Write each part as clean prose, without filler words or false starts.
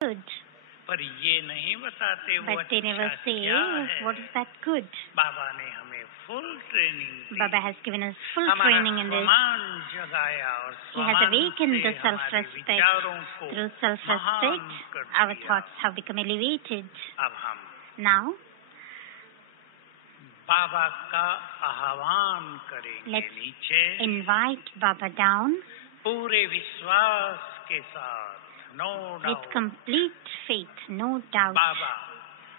Good. पर ये नहीं बताते वो But they never अच्छा say क्या है। what is that good. बाबा ने हमें full training the. Baba has given us full हमारा training in this. स्वाभिमान जगाया और He has awakened the से हमारे self-respect. विचारों को Through self-respect, महान कर our दिया। thoughts have become elevated. अब हम Now, बाबा का आह्वान करेंगे। let's नीचे invite Baba down पूरे विश्वास के साथ, no with doubt. complete faith, no doubt. बाबा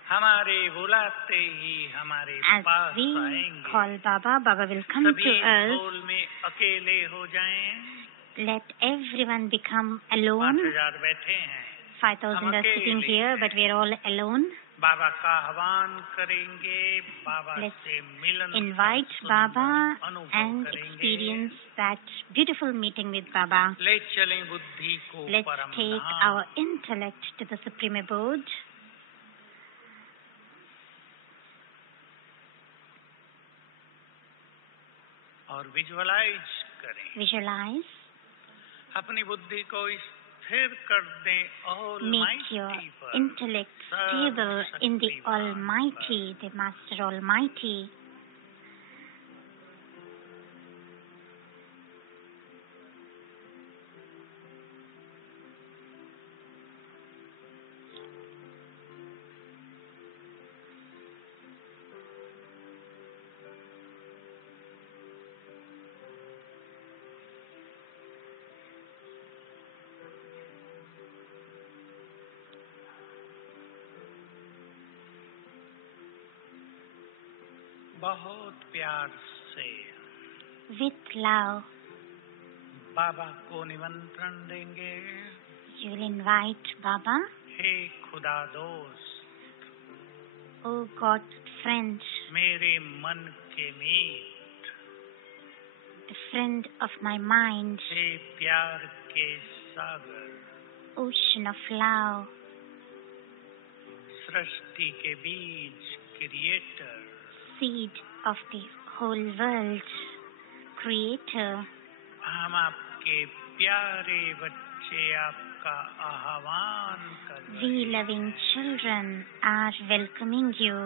हमारे बुलाते ही हमारे As पास we आएंगे। call Baba, Baba will come सभी to us. ढोल में अकेले हो जाएं। Let everyone become alone. 5,000 बैठे हैं। 5,000 are sitting here, but we are all alone. बाबा का आह्वान करेंगे। बाबा Let's से मिलन invite का Baba सुंदर अनुभव and करेंगे। experience that beautiful meeting with Baba. ले चलें बुद्धि को Let's परम take Dham. our intellect to the Supreme Abode. और विजुअलाइज करें। Visualize. अपनी बुद्धि को स्थिर कर दें Make your ऑलमाइटी पर। intellect stable in the Almighty, the Master Almighty. बहुत प्यार से With love, बाबा को निमंत्रण देंगे। you will invite Baba. हे खुदा दोस्त, O God's friend, मेरे मन के मीत, the friend of my mind, हे प्यार के सागर, ocean of love, सृष्टि के बीज, creator, seed of the whole world, creator. हम आपके प्यारे बच्चे आपका आह्वान कर रहे We हैं। loving children are welcoming you.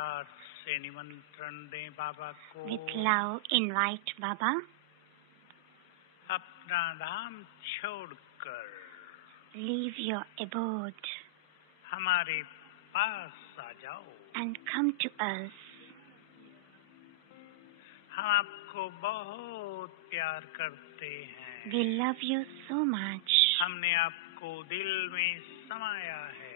प्यार से निमंत्रण दें बाबा को। With love, invite Baba. अपना धाम छोड़कर Leave your abode हमारे पास आ जाओ। and come to us. हम आपको बहुत प्यार करते हैं। We love you so much. हमने आपको दिल में समाया है।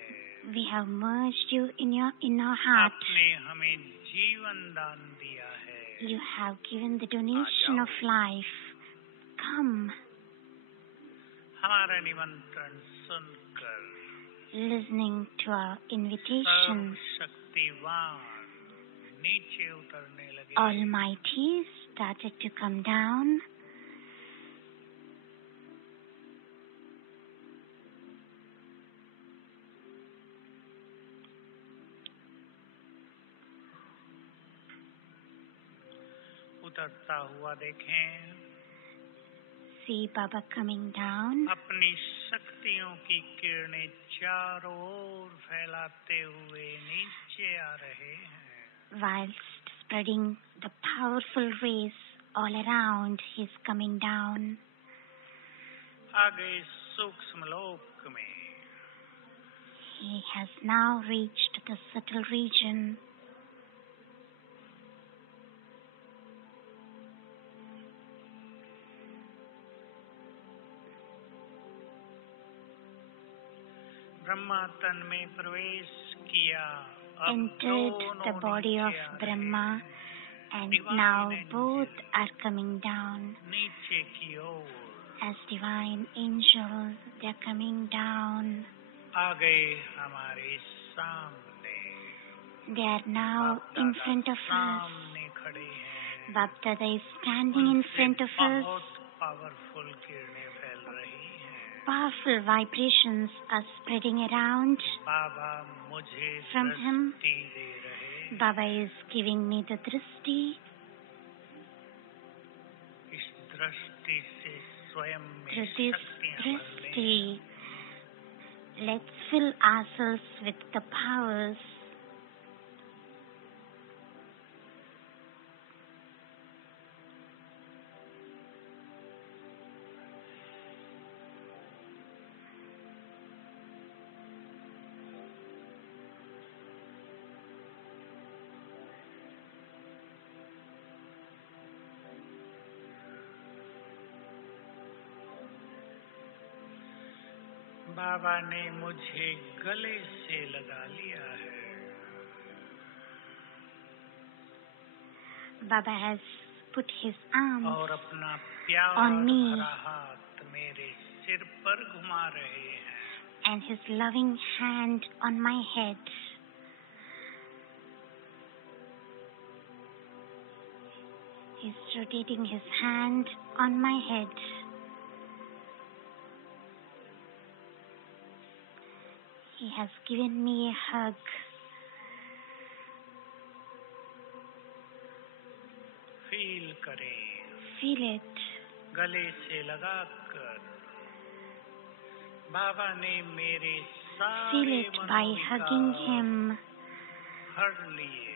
We have merged you in our heart. आपने हमें जीवन दान दिया है। You have given the donation of life. Come. हमारा निमंत्रण सुनकर Listening to our invitation, शक्तिवान नीचे उतरने लगे। Almighty started to come down. उतरता हुआ देखें। See Baba coming down. अपनी शक्तियों की किरणें चारों ओर फैलाते हुए नीचे आ रहे हैं। Whilst spreading the powerful rays all around, he is coming down. आगे सूक्ष्म लोक में He has now reached the subtle region. Brahma तन में प्रवेश किया। Entered the body of Brahma, and now both are coming down. नीचे की ओर As divine angels, they are coming down. आ गए हमारे सामने। They are now in front of us. सामने खड़े हैं। Bapdada is standing in front of us. बहुत powerful किरणें फैल रही हैं। Powerful vibrations are spreading around. बाबा मुझे From him, दृष्टि दे रहे। Baba is giving me the drishti. इस दृष्टि से स्वयं में Through this शक्तियां भर लें। drishti, let's fill ourselves with the powers. बाबा ने मुझे गले से लगा लिया है। Baba has put his arms और अपना प्यार on me. भरा हाथ मेरे सिर पर घुमा रहे हैं। and his loving hand on my head. He's rotating his hand on my head. He has given me a hug. Feel करें। Feel it. गले से लगाकर बाबा ने मेरे Feel सारे it by hugging him. हर लिए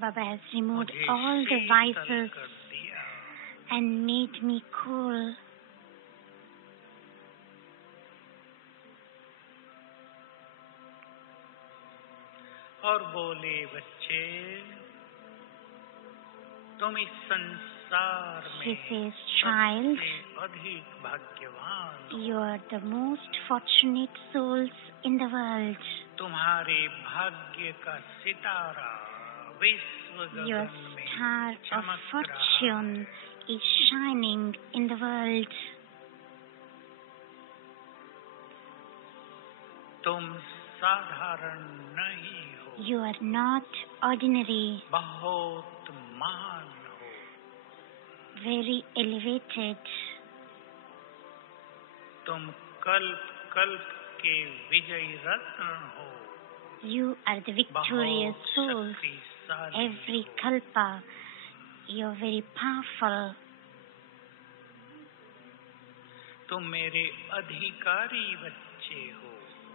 Baba has removed मुझे all the Sheetal vices कर दिया। and made me cool. और बोले बच्चे तुम इस संसार He में says, child, सबसे अधिक भाग्यवान हो। you are the most fortunate souls in the world. तुम्हारे भाग्य का सितारा विश्व Your गगन में star of चमक रहा fortune is shining in the world. तुम साधारण नहीं हो। You are not ordinary, बहुत महान हो। very elevated. तुम कल्प कल्प के विजयी रत्न हो। You are the victorious बहुत souls. शक्तिशाली Every हो। kalpa, you are very powerful. तुम मेरे अधिकारी बच्चे हो।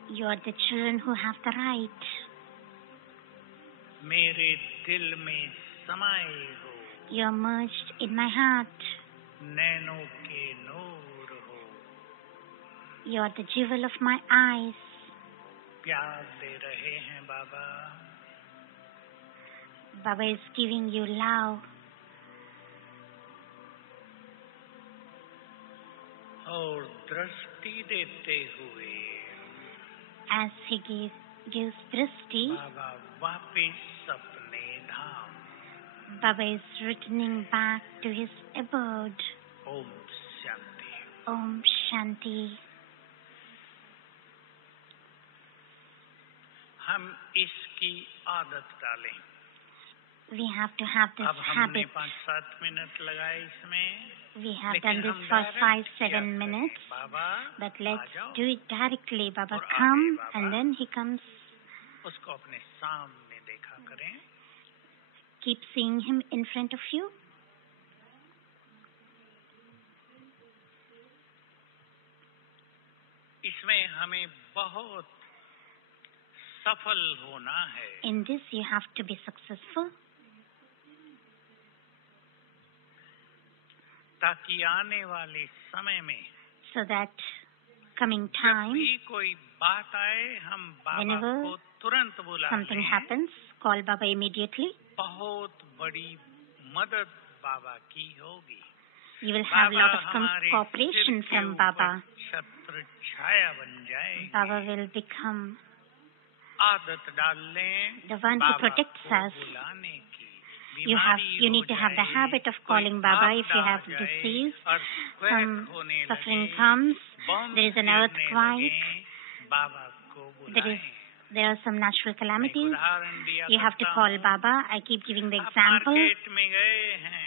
You are the children who have the right. मेरे दिल में समाये हो, You're merged in my heart. नैनों के नूर हो, You're the jewel of my eyes. प्यार दे रहे हैं बाबा, Baba is giving you love. और दृष्टि देते हुए As he gives drishti, बाबा वापिस अपने धाम, Baba is returning back to his abode. Om Shanti. Om Shanti. हम इसकी आदत डालें। We have to have this अब हमने habit. 5-7 मिनट लगाए इसमें, We have लेकिन done this हम for direct 5-7 किया करें, minutes. Baba But uh let's जाओ, do it directly. Baba और आगे come Baba. and then he comes. उसको अपने सामने देखा करें। Keep seeing him in front of you. इसमें हमें बहुत सफल होना है। In this you have to be successful, ताकि आने वाले समय में so that coming जब time, भी कोई बात आए हम बाबा whenever को तुरंत बुला something लें। happens, call Baba immediately. बहुत बड़ी मदद बाबा की होगी। You will have a lot of बाबा हमारे cooperation सिर के from ऊपर Baba. छत्र छाया बन जाए। Baba will become आदत डाल लें the one who Baba protects को us. बुलाने की। You need to have the habit of calling Baba if you have disease, some suffering comes, there is an earthquake, बाबा को there are some natural calamities. उदाहरण दिया You have to call Baba. I keep giving the example. Market में गए हैं,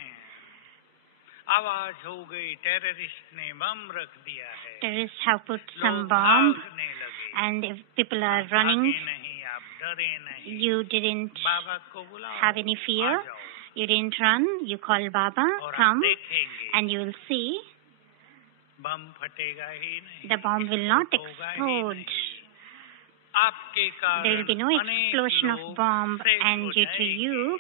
आवाज हो गई, terrorist ने बम रख दिया है, Terrorists have put some लोग bomb, भागने लगे, and if people are running, भागे नहीं, आप डरे नहीं, you didn't बाबा को बुलाओ, have any fear, आ जाओ, you didn't run, you call Baba, और come, आप देखेंगे and you will see बम फटेगा ही नहीं, the bomb will not होगा ही explode. नहीं। आपके There will be no कारण अनेक explosion of लोग bomb, safe and हो due to जाएंगे। you,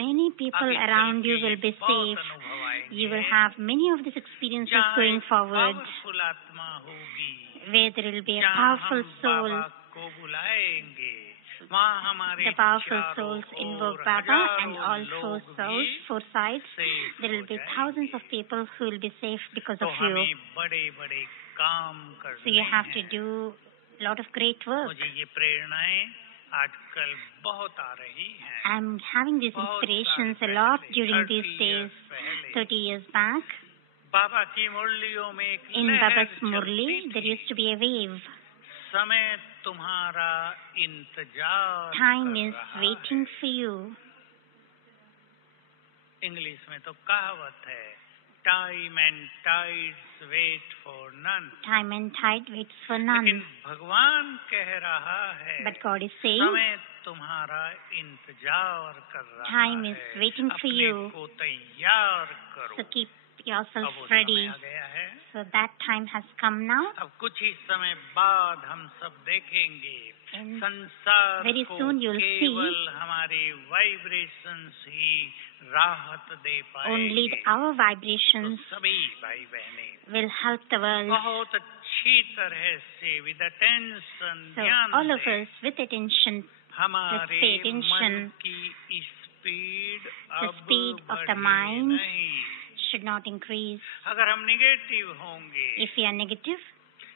many people आगे around चल you के will be बहुत safe. अनुभव आएंगे। You will have many of these experiences जहाँ going एक forward, powerful आत्मा होगी, where there will be a जहाँ powerful हम soul. बाबा को बुलाएंगे, वहाँ हमारे The powerful चारों souls invoke ore Baba, and हजारों all four लोग souls, भी four sides, safe there will हो be जाएंगे। thousands of people who will be safe because तो of you. हमें बड़े-बड़े काम करने So you have to हैं। do a lot of great work. मुझे ये प्रेरणाएं आजकल बहुत आ रही हैं। I'm having these बहुत inspirations a साल lot पहले, during 30 these days, years पहले, 30 years back. बाबा की मुरलियों में एक In लहर Baba's Murli, चलती there थी। used to be a wave. समय तुम्हारा इंतजार Time कर is रहा waiting है। for you. इंग्लिश में तो कहावत है, time and tides wait for none. Time and tide waits for none. लेकिन भगवान कह रहा है, But God is saying, समय तुम्हारा इंतजार कर रहा Time है, is waiting for अपने you. को तैयार करो। so keep yourself अब वो ready. समय आ गया है। So that time has come now. अब कुछ ही समय बाद हम सब देखेंगे, And संसार very को soon you'll केवल हमारे वाइब्रेशंस ही राहत दे Only पाएंगे। our तो vibrations सभी भाई बहनें will help the world. बहुत अच्छी तरह से विद अटेंशन So ध्यान all of दें। us with attention, हमारे pay attention. मन की स्पीड The अब speed of the बढ़े mind नहीं। should not increase. अगर हम निगेटिव होंगे, If we are negative,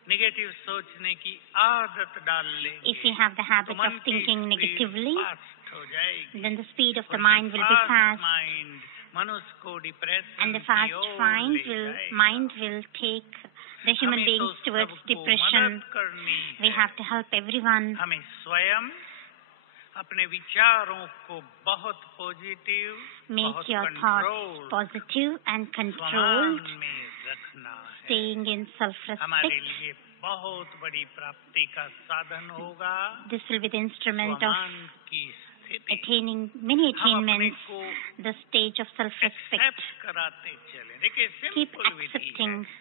negative सोचने की आदत डाल लेंगे, if we have the habit तो मन of thinking की स्पीड negatively, फास्ट हो जाएगी। then the speed of the और ये mind will be fast fast, mind मनुष्य को डिप्रेशन and the की fast ओर mind ले जाएगा। mind will take the human हमें beings तो towards सबको depression. मदद करनी We है। have to help everyone. हमें स्वयं अपने विचारों को बहुत पॉजिटिव, Make बहुत your control, thoughts positive and controlled, स्वमान में रखना है। staying in हमारे self-respect. लिए बहुत बड़ी प्राप्ति का साधन होगा This will be the instrument of स्वमान की स्थिति। attaining many हम अपने attainments, को the stage of self-respect. Accept कराते चले। देखिए Keep सिंपल विधि accepting. है।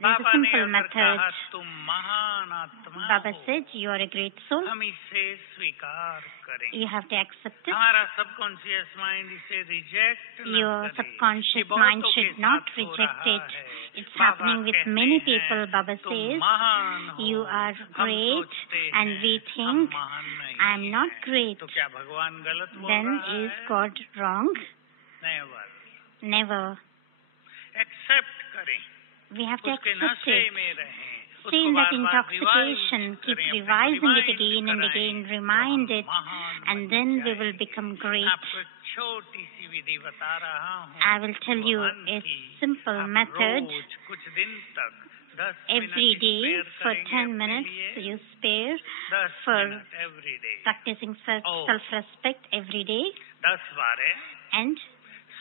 There's a simple method. तुम महान आत्मा Baba हो, said, you are a great soul. हम इसे स्वीकार करें. You have to accept it. हमारा सबकॉन्शियस माइंड इसे रिजेक्ट न Your करे. subconscious ये mind बहुतों के should not साथ हो reject रहा it. है. It's बाबा happening with कहते many हैं, people. Baba तुम says, महान हो. you are हम great, सोचते and हैं, we हम think, महान नहीं I am not हैं. great. तो क्या भगवान गलत बोल Then रहा is है? God wrong? Never. Never. Accept करें. We have to उसके accept नशे it. में रहें. Stay in that intoxication, keep revising it again and again, remind it, and then we will become great. आपको छोटी सी विधि बता रहा हूँ. I will tell you a simple method. रोज कुछ दिन तक 10 Every minute day spare for करेंगे 10 अपने minutes लिए. you spare 10 for minute every day. practicing self-respect every day, 10 बार है. and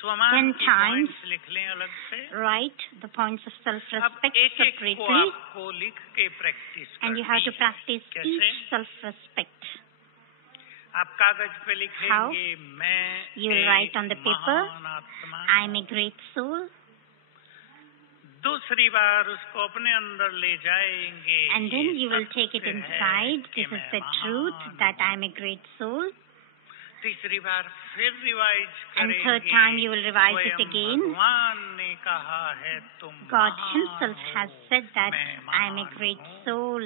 10 times points लिख लें अलग से. write the points of अब self-respect एक को separately, आपको लिख के practice and you have to करनी है. practice कैसे? each self-respect. आप कागज पे लिखेंगे मैं You will write on the paper, महान आत्मा I am a great soul, दूसरी बार उसको अपने अंदर ले जाएंगे. and then ये you will take it सत्य है inside. कि This is मैं the truth महान that I हूँ. am a great soul. तीसरी बार फिर रिवाइज And करेंगे. third time you will revise it स्वयं again. भगवान ने कहा है तुम God महान Himself हो, has said that मैं I am a महान great हूँ. soul.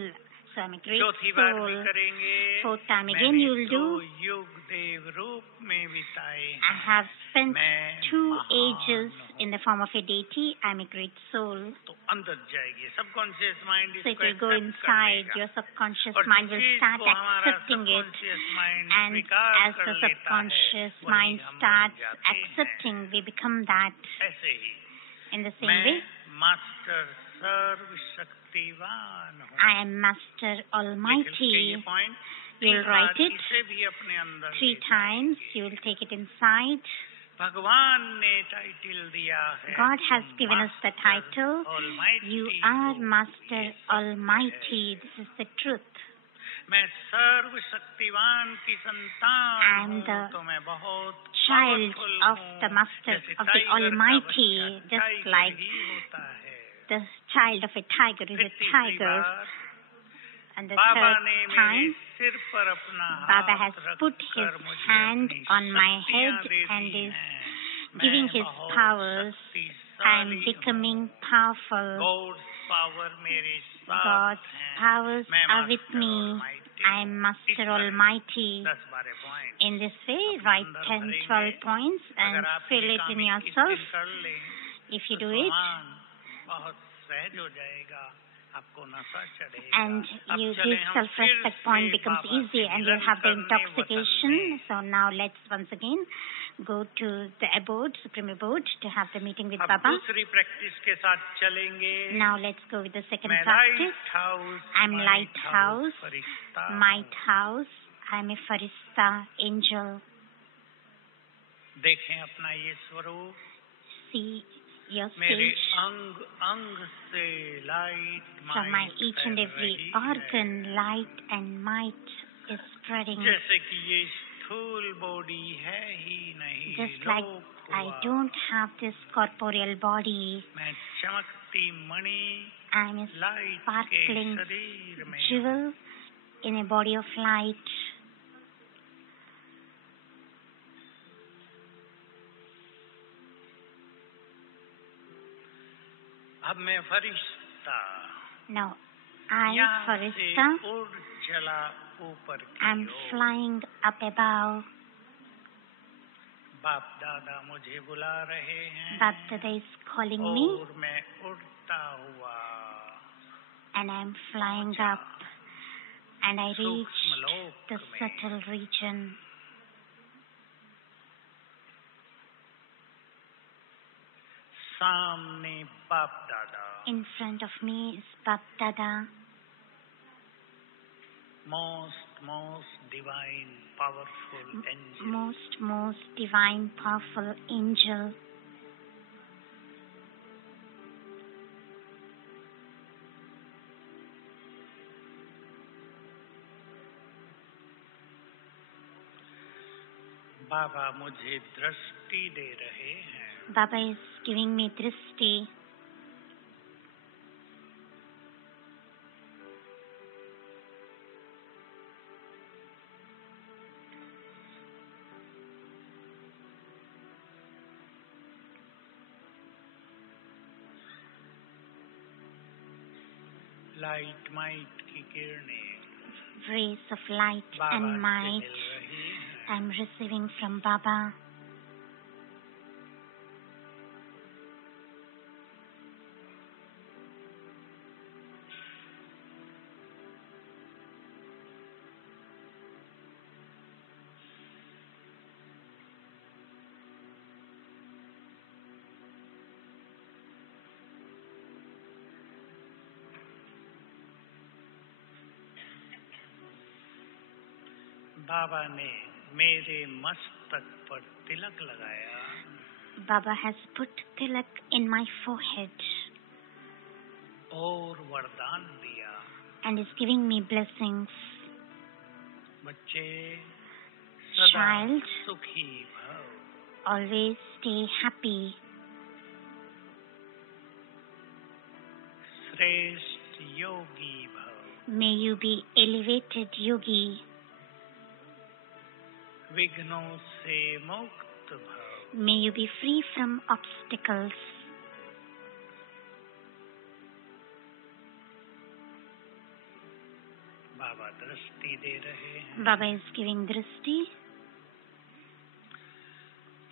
So I am a great चौथी बार भी soul. करेंगे. Fourth time again मैंने you will 2 do. युग देव रूप में बिताए I have spent मैं 2 महान ages हूँ. in the form of a deity. I am a great soul. तो अंदर जाएगी. सबकॉन्शियस माइंड So इसको it will go accept कर inside. लेगा. Your subconscious और mind will जिस चीज start को हमारा accepting it. subconscious mind And स्वीकार as कर the लेता है, subconscious वही mind हम बन starts जाते हैं. accepting, we become that. ऐसे ही In the same मैं way, मास्टर सर्वशक्तिवान हूँ. I am Master Almighty. ये point You will write it इसे भी अपने अंदर 3 ले times. जाएंगे. You will take it inside. भगवान ने टाइटल दिया है. God has तुम given us the Master title. Almighty You हो. are Master ये सत्य Almighty. है. This is the truth. मैं सर्वशक्तिवान की संतान I am हूँ, the तो मैं बहुत child powerful of हूँ. the Master जैसे of the टाइगर का Almighty, बच्चा just टाइगर like ही होता है. the child of a tiger is फिर a तीसरी tiger. Bar And the Baba third ने मेरे time, सिर पर अपना Baba हाथ has put रखकर his मुझे hand अपनी on my शक्तियाँ head they and the is हैं. giving मैं his बहुत powers. I am शक्तिशाली becoming हूँ. powerful. God's power मेरे साथ God's हैं. powers मैं are with Master me. Almighty I am हूँ. Master इस तरह Almighty. 10-12 point. In this way, write 10-12 points and अगर आप fill ये it काम in 21 yourself. दिन कर लें, If you तो do it, सामान बहुत सहज हो जाएगा. आपको नशा चढ़ेगा. and अब you, चलें this हम self-respect फिर point से becomes बाबा easy से and you'll Milan have the करने, intoxication. वतन में. So now let's once again go to the abode, supreme abode, to have the meeting with अब Baba. दूसरी प्रैक्टिस के साथ चलेंगे. Now let's go with the second मैं practice. lighthouse, I'm lighthouse, Firishta might house. I'm a farista angel. देखें अपना ये स्वरूप. See your मेरे stage. अंग अंग से light From my each and every organ, light and might is spreading. जैसे कि ये स्थूल बॉडी है ही नहीं. Just like लोप I हुआ. don't have this corporeal body. मैं चमकती मणि I'm a लाइट के sparkling शरीर में. jewel in a body of light. अब मैं फरिश्ता. Now, I, यहाँ से Farista, उड़ चला ऊपर की am ore. flying up above. बाप दादा मुझे बुला रहे हैं. Bapdada is calling me, और मैं उड़ता हुआ and I am flying up, and I reached सूक्ष्म लोक the में. subtle region. सामने बाप दादा. In front of me is Bapdada, most divine powerful angel. most divine, powerful angel. बाबा मुझे दृष्टि दे रहे हैं. Baba is giving me drishti. Light might की किरणें rays of light Baba and से might मिल रही हैं। I'm receiving from Baba. बाबा ने मेरे मस्तक पर तिलक लगाया Baba has put tilak in my forehead और वरदान दिया, and is giving me blessings. बच्चे सदा Child, सुखी भव, always stay happy. श्रेष्ठ योगी भव, May you be elevated yogi. विघ्नों से मुक्त भव, May you be free from obstacles. बाबा दृष्टि दे रहे हैं। Baba is giving drishti.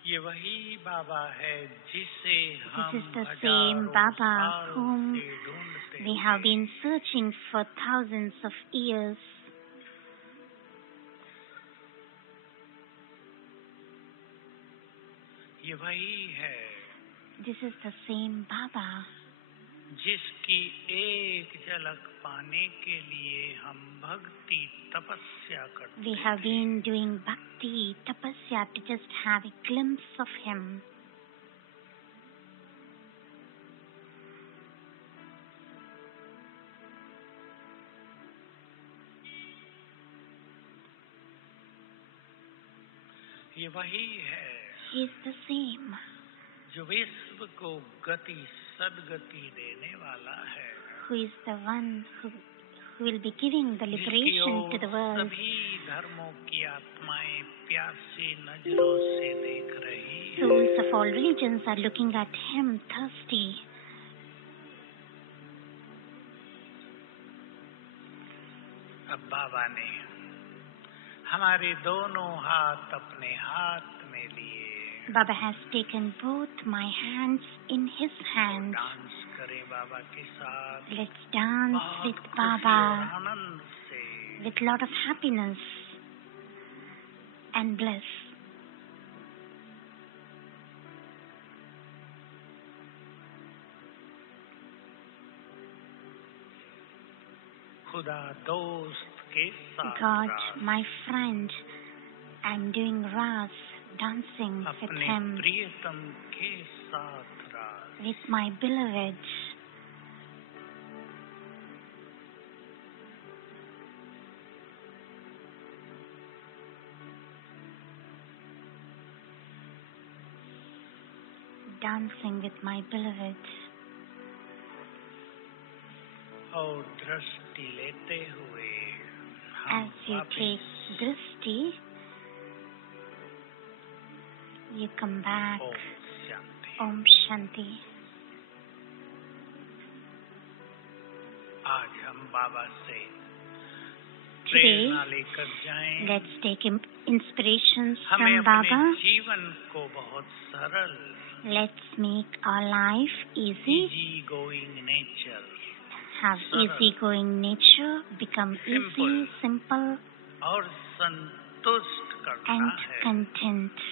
ये वही बाबा है जिसे This हम is the हजारों same Baba साल whom से ढूंढते we have been searching for thousands of years. ये वही है This is the same Baba जिसकी एक झलक पाने के लिए हम भक्ति तपस्या करते we have been doing bhakti, tapasya to just have a glimpse of him. ये वही है He is the same जो विश्व को गति सदगति देने वाला है, who is the one who will be giving the जिसकी liberation to ore the world. सभी धर्मों की आत्माएं प्यासी नजरों से देख रही हैं। Souls of all religions are looking at him thirsty. अब बाबा ने हमारे दोनों हाथ अपने हाथ में लिए। Baba has taken both my hands in his hands. Dance करें बाबा के साथ, Let's dance बहुत with खुशी और Baba आनंद से। with lot of happiness and bliss. खुदा दोस्त के साथ God, रास, my friend, I'm doing Ras, dancing with अपने him, प्रियतम के साथ रास। with my beloved. Dancing with my beloved. और दृष्टि लेते हुए As हम you वापिस take drishti, you come back. Om Shanti. Om Shanti. आज हम बाबा से Today, प्रेरणा लेकर जाएं। let's take inspirations हमें from अपने Baba. जीवन को बहुत सरल, Let's make our life easy, easy going nature, have easygoing nature, become easy, simple, और संतुष्ट करता and है। content.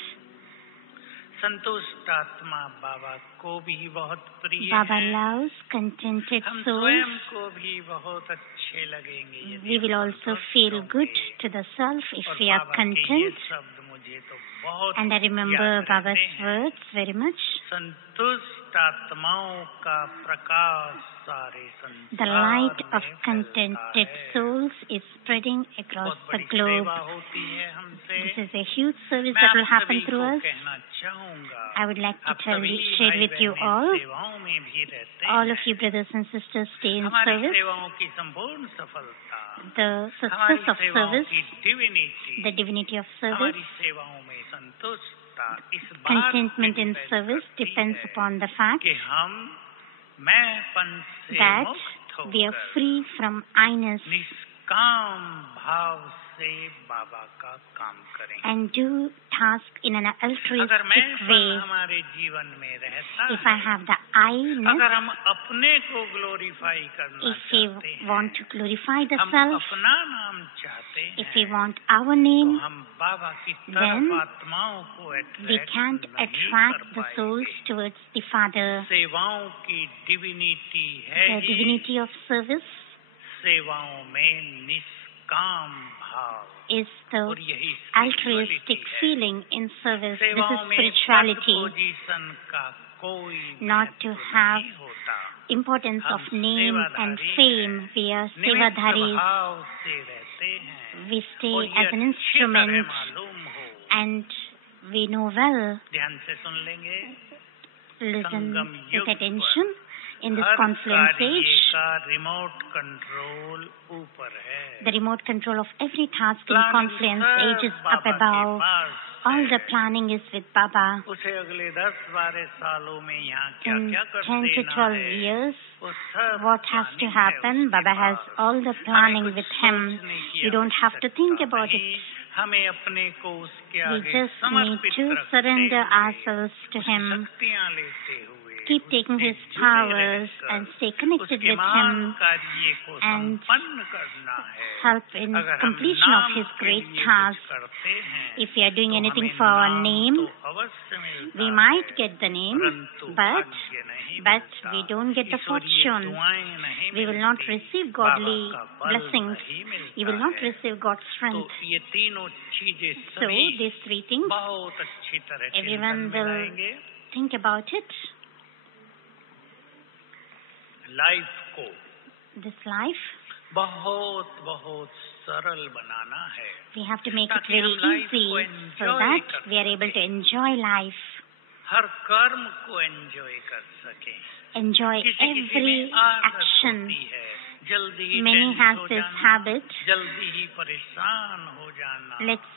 संतुष्ट आत्मा बाबा को भी बहुत प्रिय Baba है। loves contented हम souls. स्वयं को भी बहुत अच्छे लगेंगे यदि We will हम also संतुष्ट feel होंगे। good to the self if और we are बाबा के ये content. शब्द मुझे तो बहुत And I remember याद रहते Baba's हैं। words very much. संतुष्ट आत्माओं का प्रकाश सारे संसार The light में of फैलता contented है। souls is spreading across बहुत the बड़ी globe. सेवा होती है हमसे। This is a huge service मैं that आप will happen सभी through को us. कहना चाहूंगा, I would like to आप सभी share भाई with you बहनें all. सेवाओं में भी रहते All हैं। of you brothers and sisters stay in हमारी service. सेवाओं की संपूर्ण सफलता, The हमारी success of सेवाओं service, की divinity, the divinity of service, हमारी सेवाओं में संतुष्टता इस बात contentment पे in depend service करती depends है upon the fact कि हम मैंपन से that मुक्त we are free from I-ness निष्काम भाव से बाबा का काम करें. and do task in an अगर altruistic मैं way. हमारे जीवन में रहता If I है, have the I-ness, अगर हम अपने को ग्लोरीफाई करना if we चाहते हैं, want to glorify the हम self, अपना नाम चाहते हैं, if we want our तो name, हम बाबा की then तरफ आत्माओं को we attract can't नहीं attract कर the पाएंगे. souls towards the Father. सेवाओं की डिविनिटी है The he divinity of service सेवाओं में निष्काम भाव, is the और यही altruistic spirituality है. feeling in service. This is सेवाओं में spirituality, पोजीशन का कोई not to महत्व have नहीं होता. importance of हम name and सेवाधारी fame. हैं. We are निमित्त sevadharis. भाव से रहते हैं. We stay और ये as an अच्छी तरह instrument, मालूम हो. and we know well. ध्यान से सुन लेंगे. Listen संगम with युग attention. In this her confluence कार्य age, का रिमोट कंट्रोल ऊपर है. the remote control of every task in Planning confluence सब age is up बाबा के above. पास All the है. planning is with Baba. उसे अगले 10-12 सालों में यहाँ क्या In क्या कर 10 to देना 12 है, years, वो सब what has to planning है happen, उसके Baba has pass. all the हमें planning कुछ with him. सोचने की You don't have to think आवश्यकता about नहीं. it. हमें अपने को उसके We आगे just need समर्पित to रखते surrender हुए, ourselves to उसकी him, शक्तियाँ लेते हुए, keep taking उससे his जुड़े powers रहकर and stay connected उसके with महान him कार्य को and संपन्न करना है. help in अगर हम completion of नाम his के great लिए कुछ task. करते हैं, If we are doing तो anything हमें for our नाम name, तो अवश्य मिलता we है, might get the name, परंतु but भाग्य नहीं मिलता. we don't get the ईश्वरीय fortune. दुआएं नहीं We will not मिलती. receive बाबा godly का फल blessings. नहीं मिलता You will not है. receive God's तो strength. ये तीनों चीजें So सभी these three things, बहुत अच्छी तरह everyone चिंतन में will लाएंगे. think about it. लाइफ को This life, बहुत बहुत सरल बनाना है, we have to make it ताकि very हम लाइफ को easy so enjoy that कर we are able to enjoy life, हर कर्म को एंजॉय कर सकें. enjoy किसी किसी every में आदत action. होती है, जल्दी ही Many टेंस has हो this जाना, habit. जल्दी ही परेशान हो जाना, Let's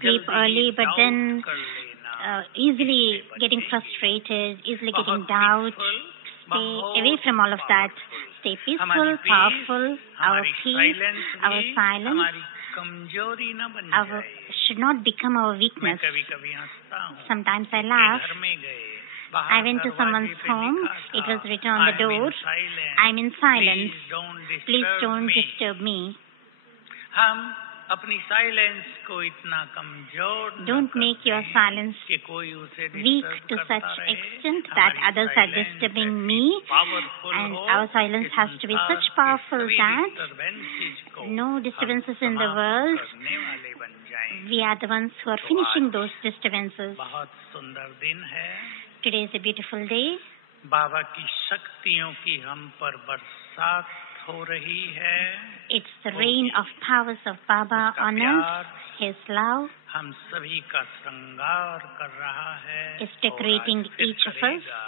sleep जल्दी ही early, but डाउट then कर लेना. easily इससे getting बचेंगे. frustrated, easily बहुत getting doubt. peaceful, Stay बहुत away from all of that. powerful. Stay peaceful, हमारी peace, powerful. Our हमारी peace, silence our भी silence, हमारी कमजोरी न बन our जाए. should not become our मैं weakness. कभी कभी हंसता हूँ. Sometimes I किसके laugh. घर में गए, I बाहर went to दरवाजे someone's पे home. लिखा It था, was written on the "I am in door, silence. I'm in silence. Please Please don't me." disturb me. हम अपनी साइलेंस को इतना कमजोर न Don't कर make your दें silence कि कोई उसे weak disturb to करता such रहे. extent that हमारी others are silence disturbing ऐसी me, powerful and हो our silence कि has to be संसार such के powerful सभी that disturbances को no हम disturbances in the समाप्त world, करने वाले बन जाएं. we are the ones who are तो finishing आज those disturbances. बहुत सुंदर दिन है. Today is a beautiful day. बाबा की शक्तियों की हम पर बरसात हो रही है. It's the rain of powers of Baba उसका on us. प्यार His love हम सभी का श्रृंगार कर रहा है is decorating और आज फिर each of us. करेगा.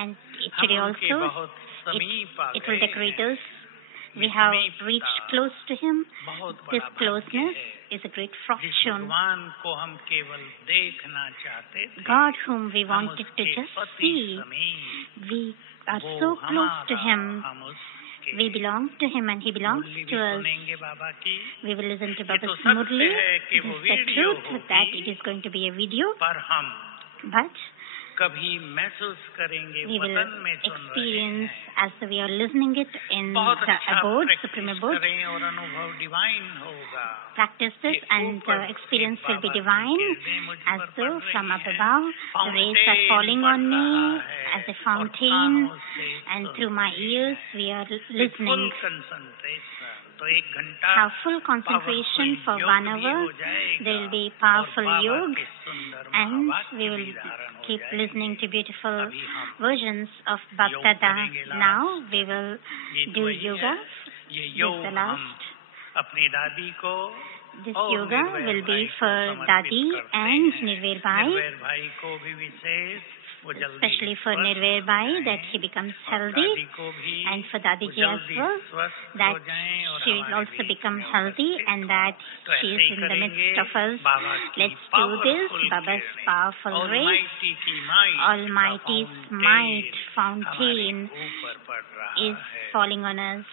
And हम today उनके also, बहुत समीप आ it will गए decorate हैं. us. We ये have समीपता reached close to Him. बहुत This बड़ा भाग्य closeness है. is a great जिस fortune. भगवान को हम केवल देखना चाहते थे, God whom we हम wanted to उसके just अति see, समीप, we are वो so close to हमारा, Him. हम उसके. We belong to Him and He belongs मुरली भी to us. सुनेंगे बाबा की. We will listen to ये तो Baba's सत्य Murli. है कि It वो is the video truth that होगी, it is going to be a video, पर हम but कभी महसूस करेंगे we will वतन में सुन रहे experience हैं. as we are listening it in बहुत the अच्छा abode, practice supreme abode. करें और अनुभव डिवाइन होगा. Practice this and the experience will be divine, as though from up above the rays are falling on me as a fountain, and through my ears we are listening. Full concentration. तो 1 घंटा Have full concentration for 1 hour. There will be powerful yoga, and we will keep listening to beautiful versions of Bapdada. Now we will do yoga. ये This is योग the हम last. अपनी दादी को This yoga will be for Dadi and Nirvair Bhai, especially for Nirvair Bhai, that he becomes healthy, and for Dadi ji as well, that she will also become healthy and that she is in the midst of us. Let's do this. Baba's powerful rays, Almighty's might fountain is falling on us.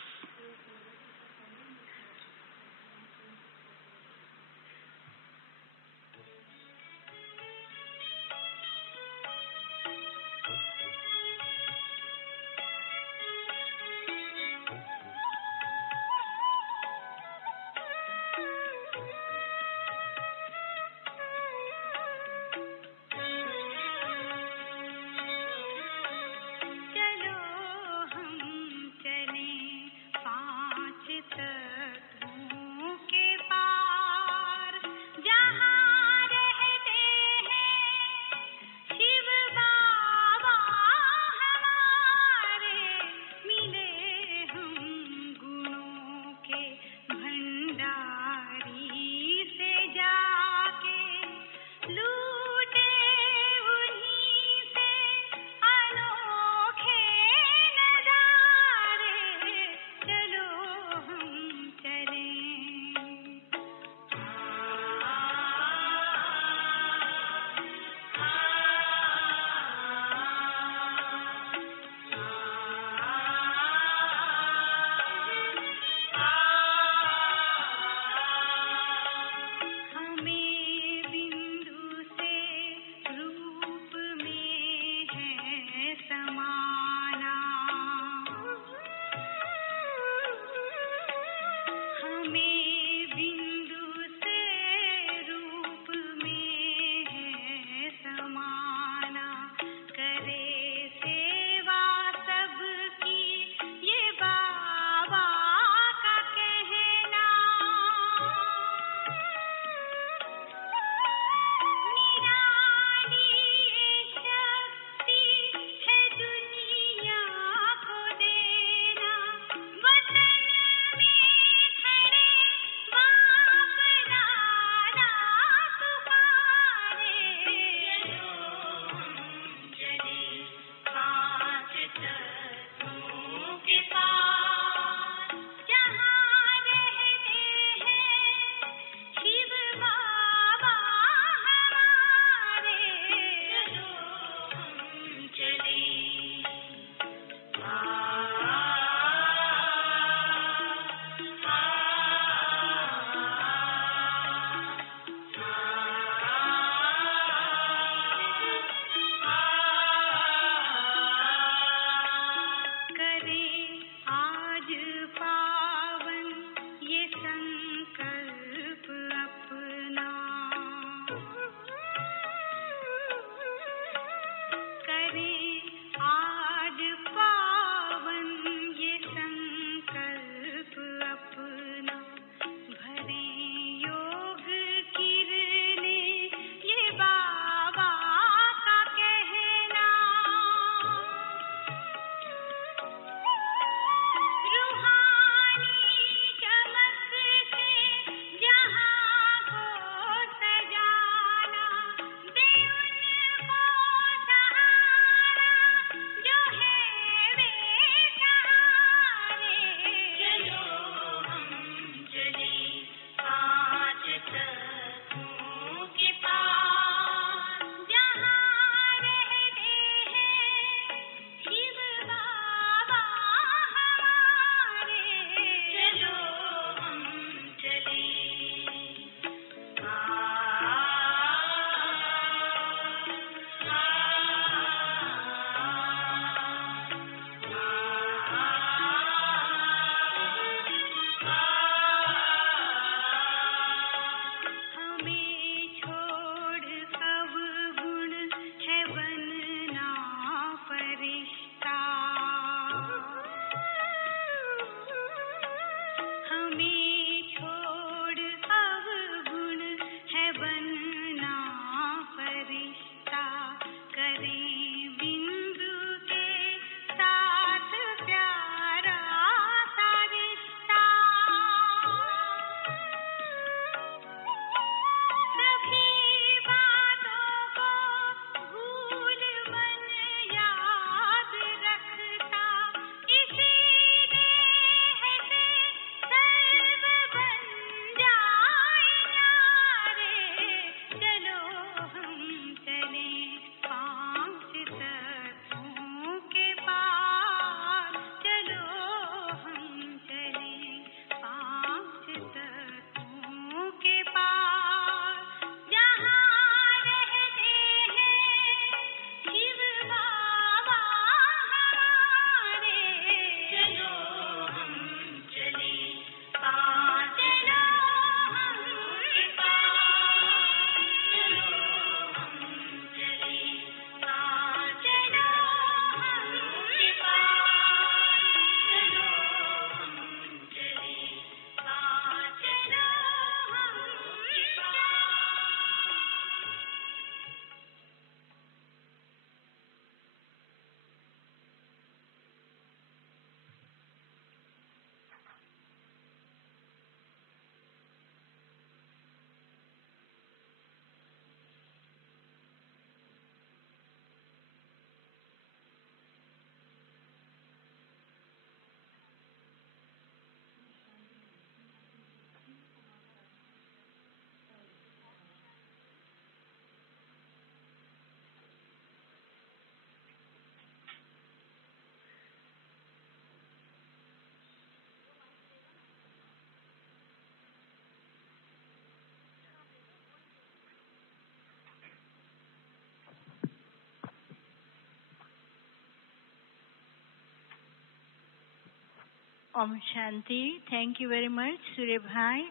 Om Shanti. Thank you very much, Surya Bhai.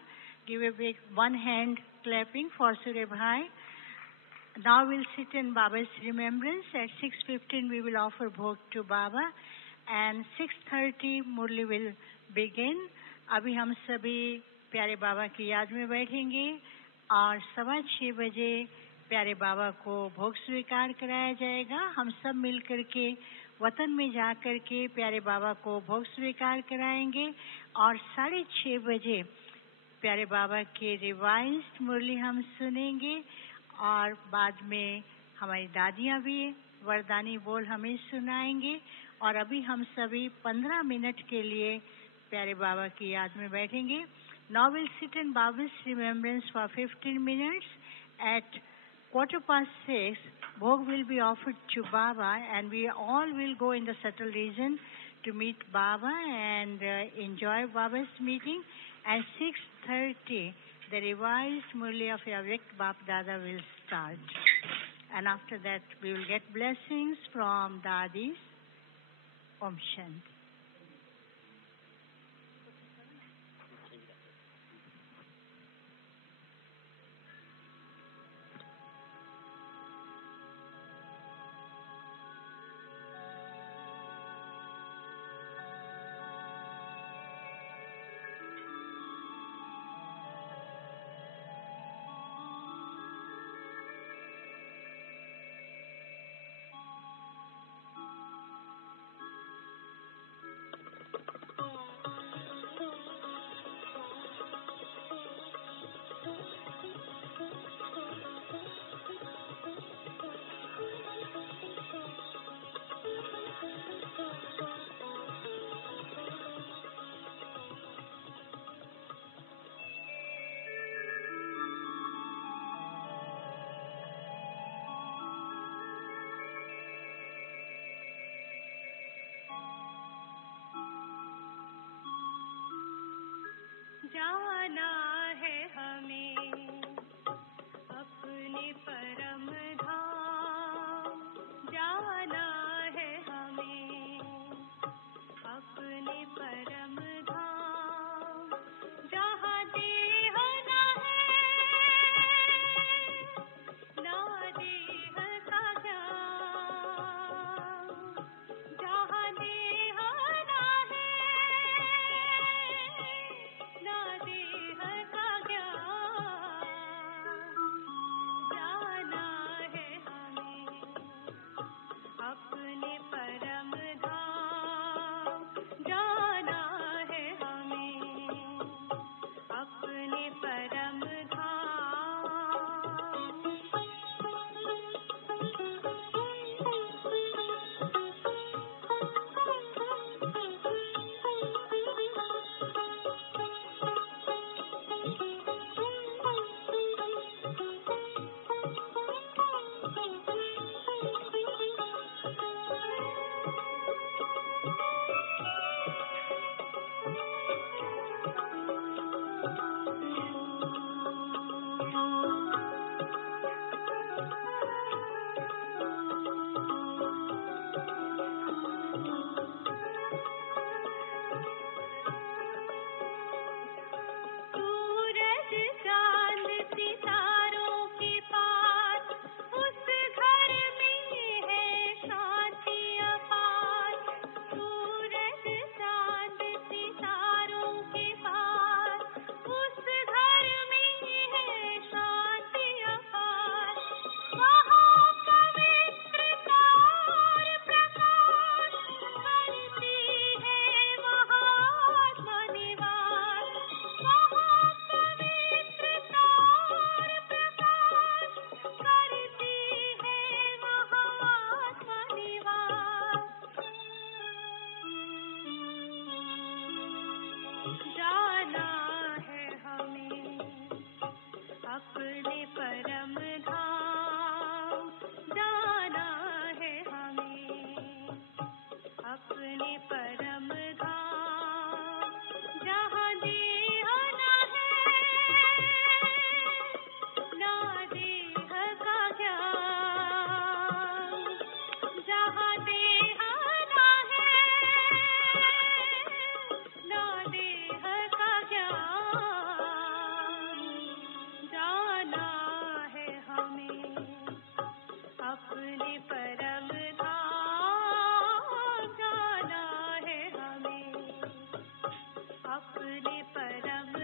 Give a big one hand clapping for Surya Bhai. Now we'll sit in Baba's remembrance. At 6:15 we will offer bhog to Baba and 6:30 Murli will begin. अभी हम सभी प्यारे बाबा की याद में बैठेंगे और 6:15 बजे प्यारे बाबा को भोग स्वीकार कराया जाएगा. हम सब मिल करके वतन में जा करके प्यारे बाबा को भोग स्वीकार कराएंगे और 6:30 बजे प्यारे बाबा के रिवाइज्ड मुरली हम सुनेंगे और बाद में हमारी दादियाँ भी वरदानी बोल हमें सुनाएंगे. और अभी हम सभी 15 मिनट के लिए प्यारे बाबा की याद में बैठेंगे. Now we'll sit in Baba's remembrance for 15 minutes. At 6:15, bhog will be offered to Baba and we all will go in the subtle region to meet Baba and enjoy Baba's meeting. And 6:30, the revised Murli of Avyakt Bapdada will start. And after that, we will get blessings from Dadis. Om Shanti. जाना है हमें अपने परम धाम, जाना है हमें अपने परम धाम, जहाँ देह ना है ना देह का ज्ञान, जहाँ देह ना है ना देह परम धाम जाना है हमें, अपने परम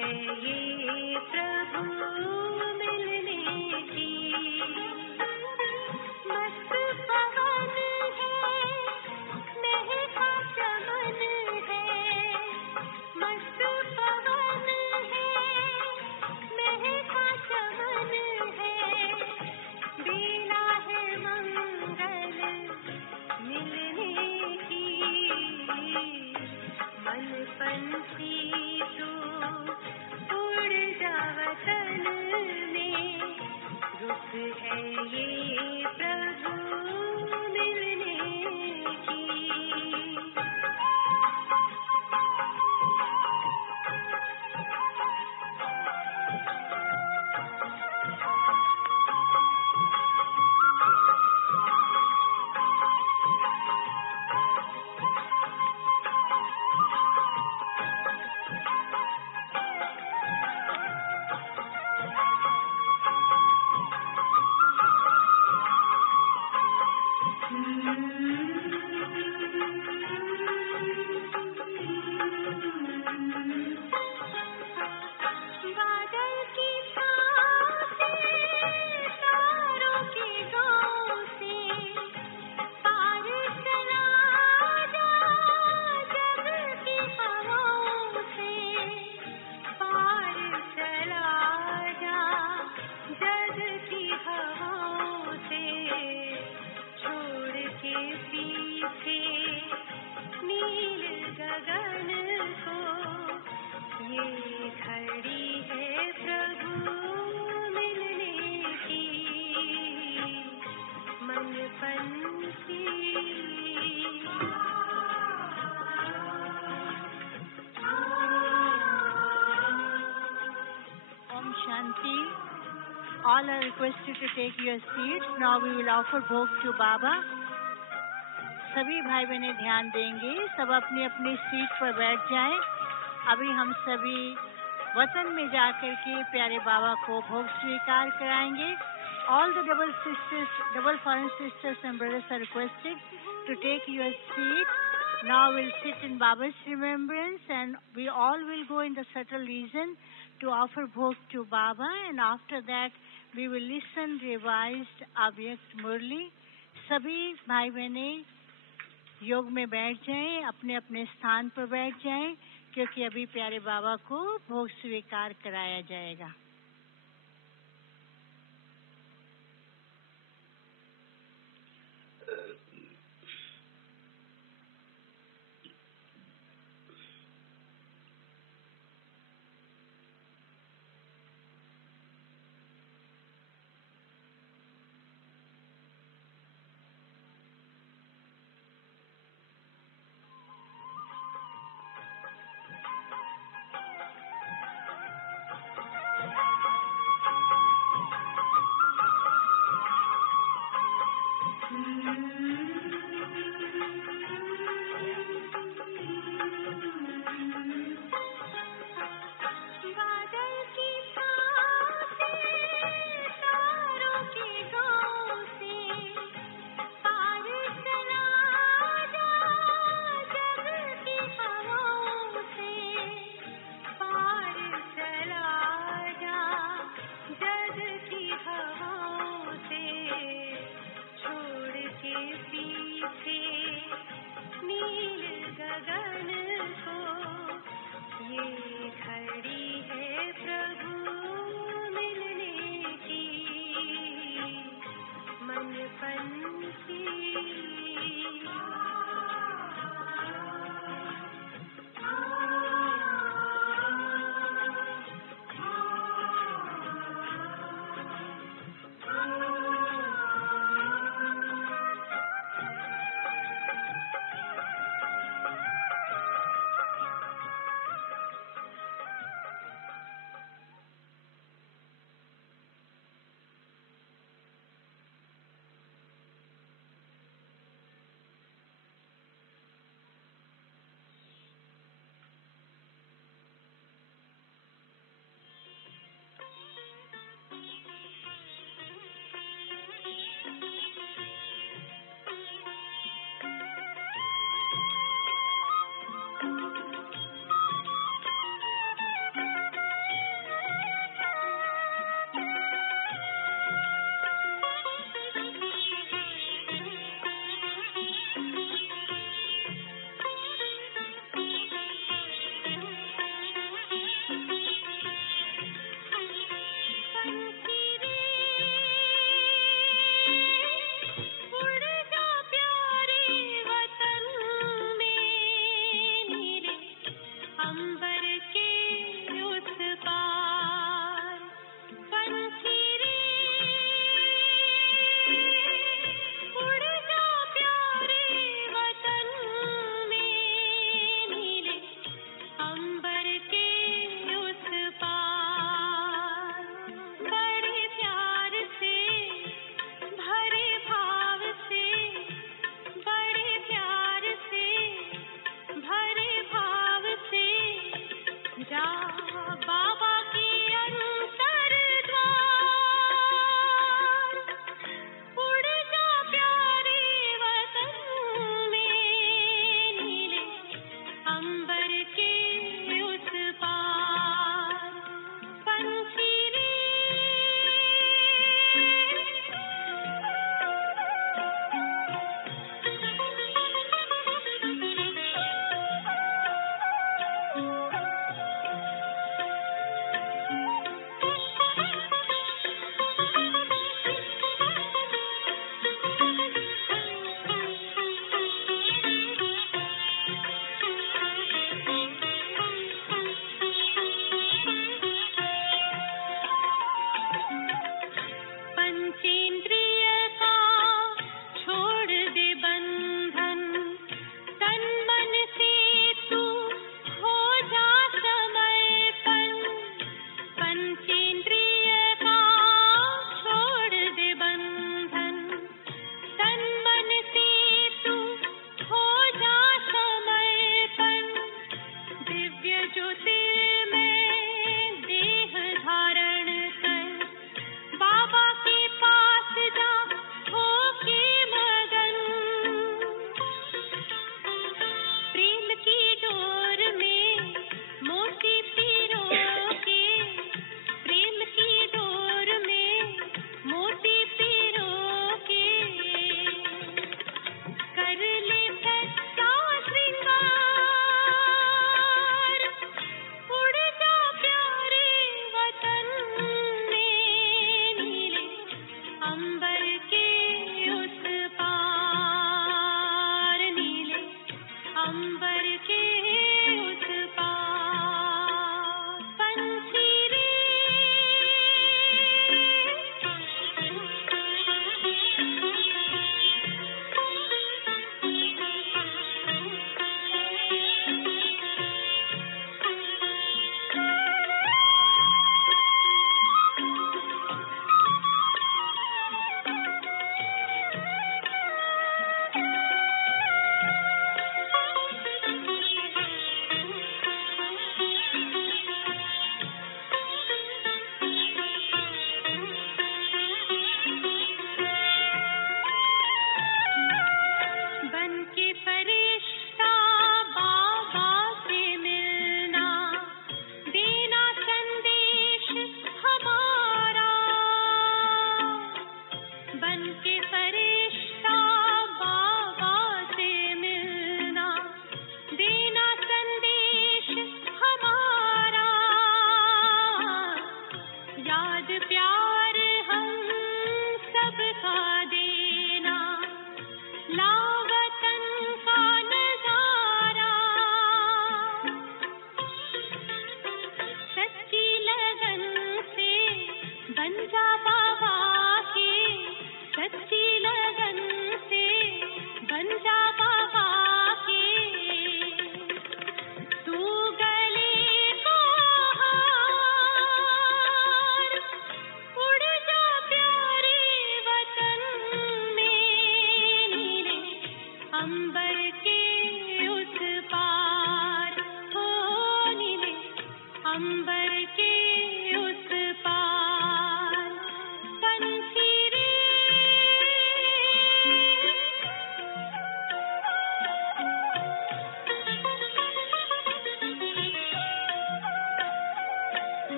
है ये प्रभु मिलने की। मस्त पवन है, महका चमन है, मस्त पवन है, महका चमन है, बेला है मंगल मिलने की। मन पंछी तू उड़ जा वतन में, रुत है ये प्रभु मिलने की। बादल की छाँव से, तारों की गाँव से, पार चला जा जग की हवाओं से, पार चला जा जग की हवाओं से, छोड़ के पीछे नील गगन को। ये घड़ी है प्रभु मिलने की। मन पंछी Om Shanti. All are requested to take your seats. Now we will offer bhog to Baba. सभी भाई बहनें ध्यान देंगे, सब अपनी अपनी सीट पर बैठ जाएं। अभी हम सभी वतन में जाकर के प्यारे बाबा को भोग स्वीकार कराएंगे। All the double foreign sisters and brothers are requested to take your seat. Now we'll sit in Baba's remembrance and we all will go in the subtle region to offer bhog to Baba, and after that we will listen revised Avyakt Murli. सभी भाई बहनें योग में बैठ जाएं, अपने अपने स्थान पर बैठ जाएं, क्योंकि अभी प्यारे बाबा को भोग स्वीकार कराया जाएगा।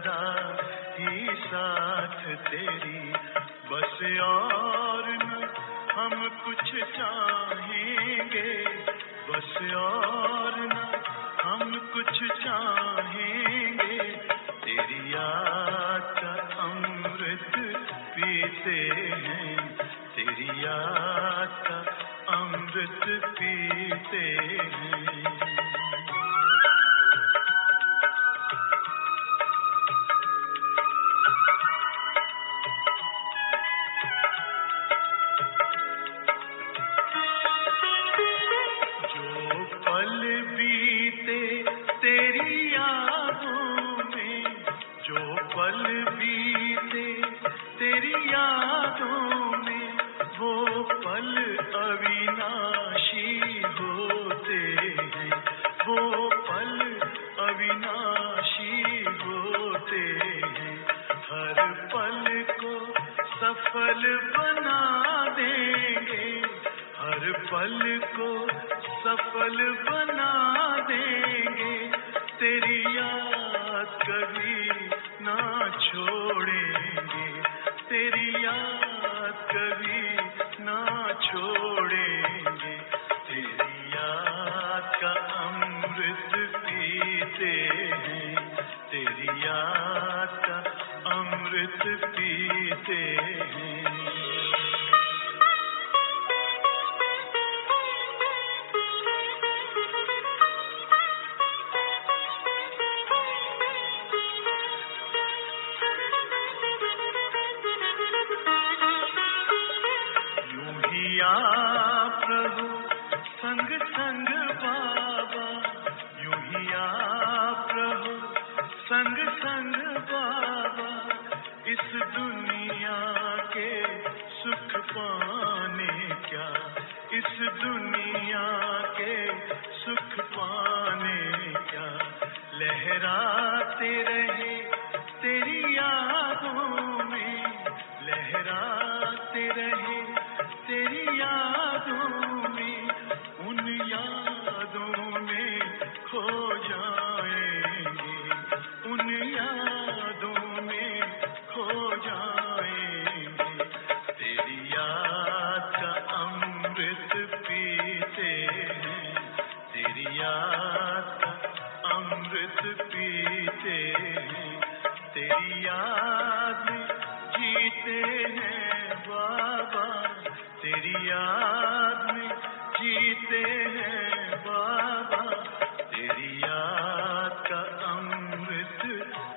सदा ही साथ तेरी, बस और न हम कुछ चाहेंगे, बस और न हम कुछ चाहेंगे, तेरी याद का अमृत पीते हैं, तेरी याद का अमृत पीते हैं। पल बीते तेरी यादों में, वो पल अविनाशी होते हैं, वो पल अविनाशी होते हैं। हर पल को सफल बना देंगे, हर पल को सफल बना देंगे, तेरी याद कभी ना छोड़ेंगे, तेरी याद कभी ना छोड़ेंगे, तेरी याद का अमृत पीते हैं, तेरी याद का अमृत पीते हैं। आप रहो संग संग बाबा, यूं ही आप रहो संग संग बाबा, इस दुनिया के सुख पाने क्या, इस दुनिया के सुख पाने क्या, लहराते रहे तेरी यादों में, लहराते रहे तेरी यादों में, उन यादों में खो जाएंगे, उन यादों में खो जाएंगे, तेरी याद का अमृत पीते हैं, तेरी याद का अमृत पीते हैं, तेरी याद में जीते हैं बाबा, तेरी याद में जीते हैं बाबा, तेरी याद का अमृत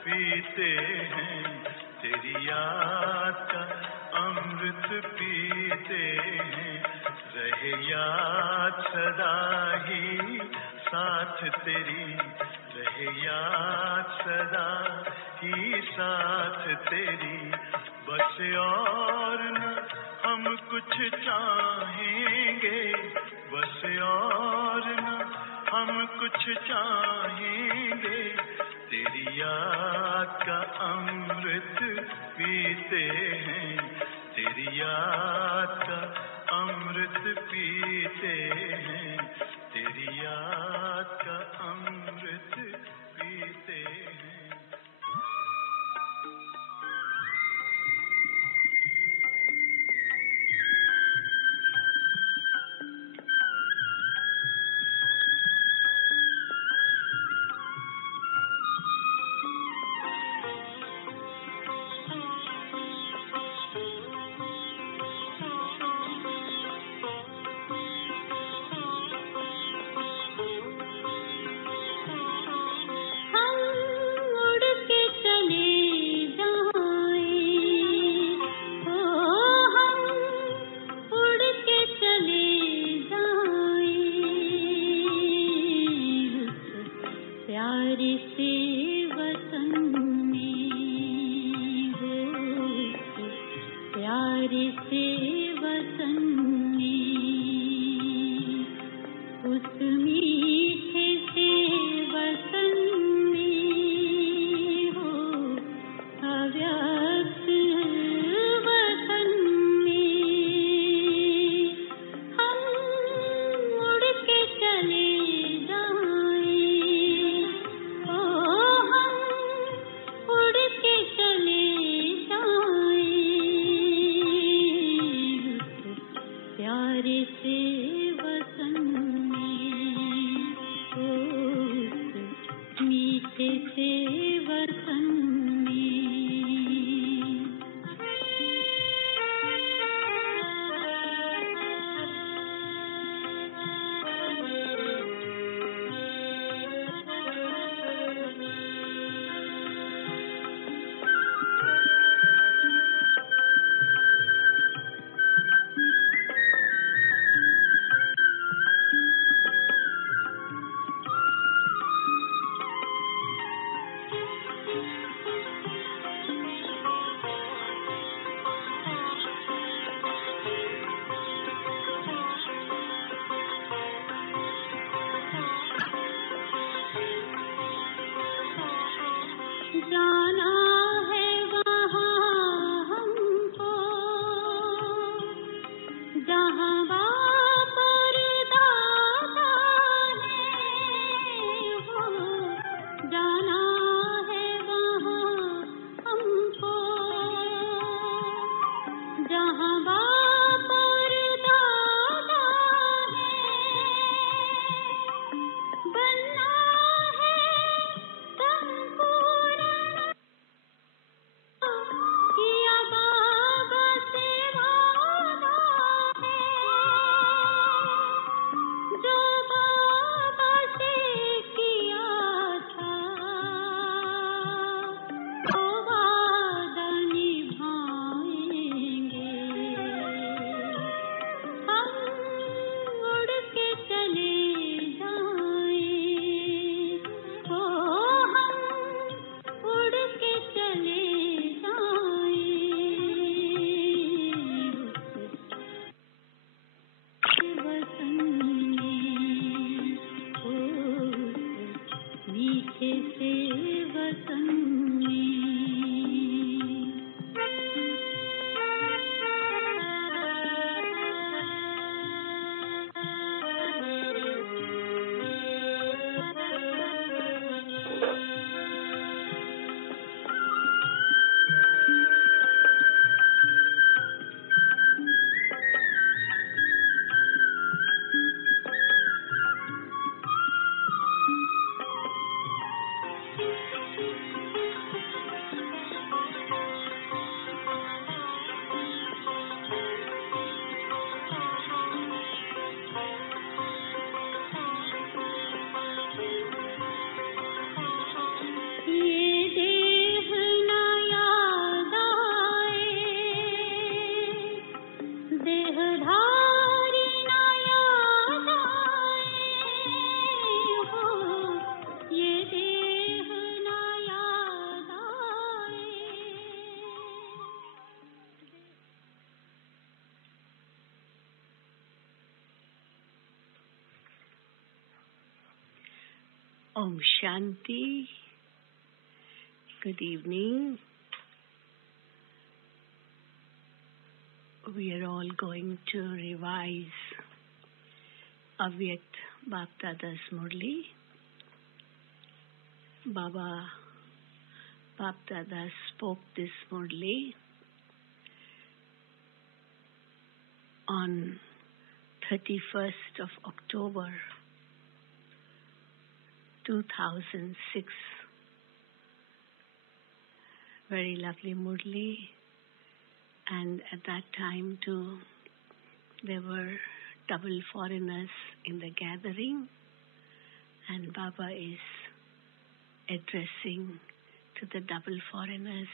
पीते हैं, तेरी याद का अमृत पीते हैं। रहे याद सदा ही साथ तेरी, रहे याद सदा ही साथ तेरी, बस और न हम कुछ चाहेंगे, बस और न हम कुछ चाहेंगे, तेरी याद का अमृत पीते हैं, तेरी याद का अमृत पीते हैं, तेरी याद का अमृत पीते हैं। हम जाना है वहाँ हमको जहाँ बाप और दादा है हो जाना है वहाँ हमको जहाँ बाप और दादा है बनना है संपूर्ण किया बाबा से वादा है जो बाबा से किया था वो वादा निभाएंगे हम उड़ के चले जाएं ओ हम उड़ के चले जाएं वतन में ओ मीठे से वतन ये देह न याद आए देहधारी न याद आए हो ये देह न याद आए Om Shanti. Good evening. We are all going to revise Avyakt Bapdada's Murli. Baba Bapdada spoke this Murli on 31st of October 2006. Very lovely Murli, and at that time too there were double foreigners in the gathering, and Baba is addressing to the double foreigners.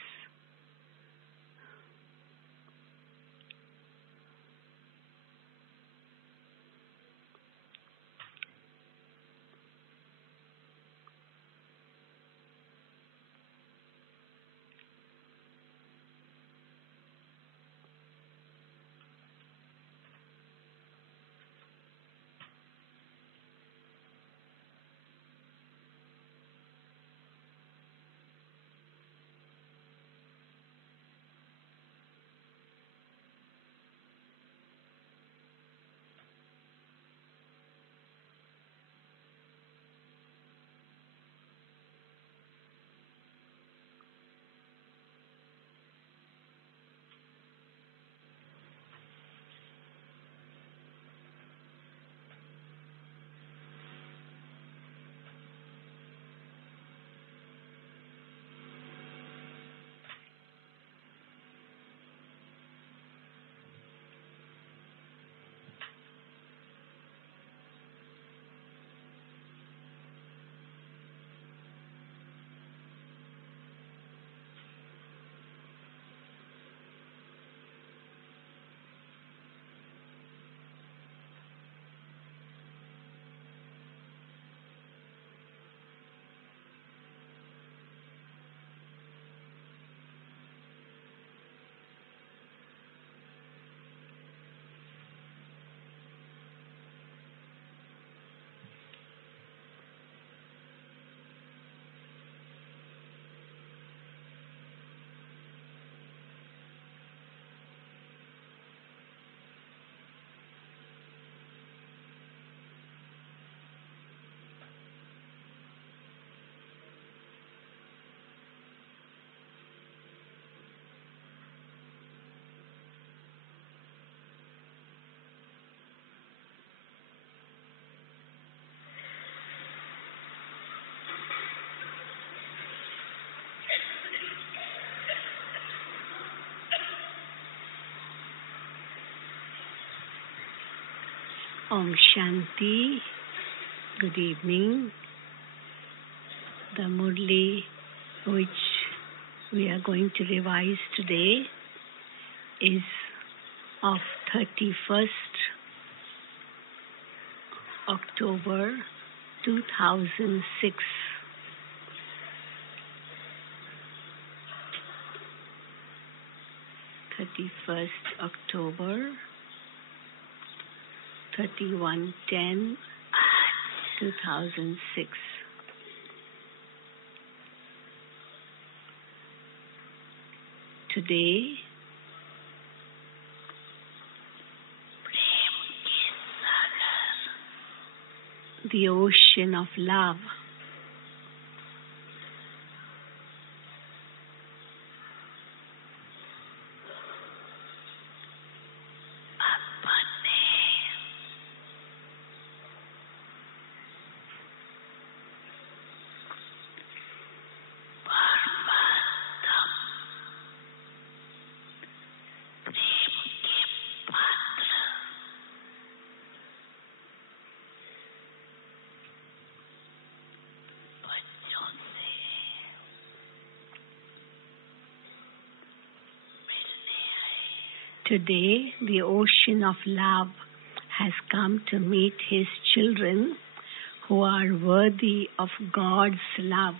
Om Shanti. Good evening. The Murli which we are going to revise today is of 31st October 2006. October 31/10/2006. Today, the ocean of love. Today, the ocean of love has come to meet his children who are worthy of God's love.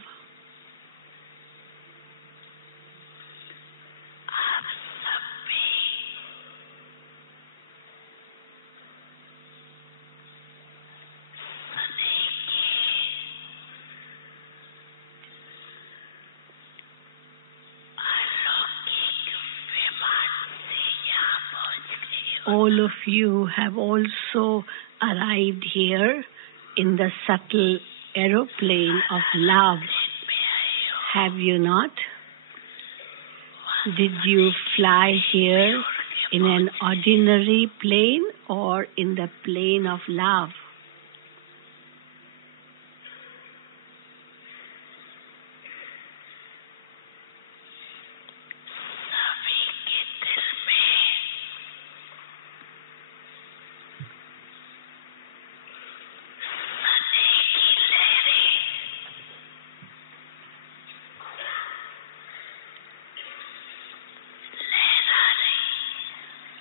All of you have also arrived here in the subtle aeroplane of love, have you not? Did you fly here in an ordinary plane or in the plane of love?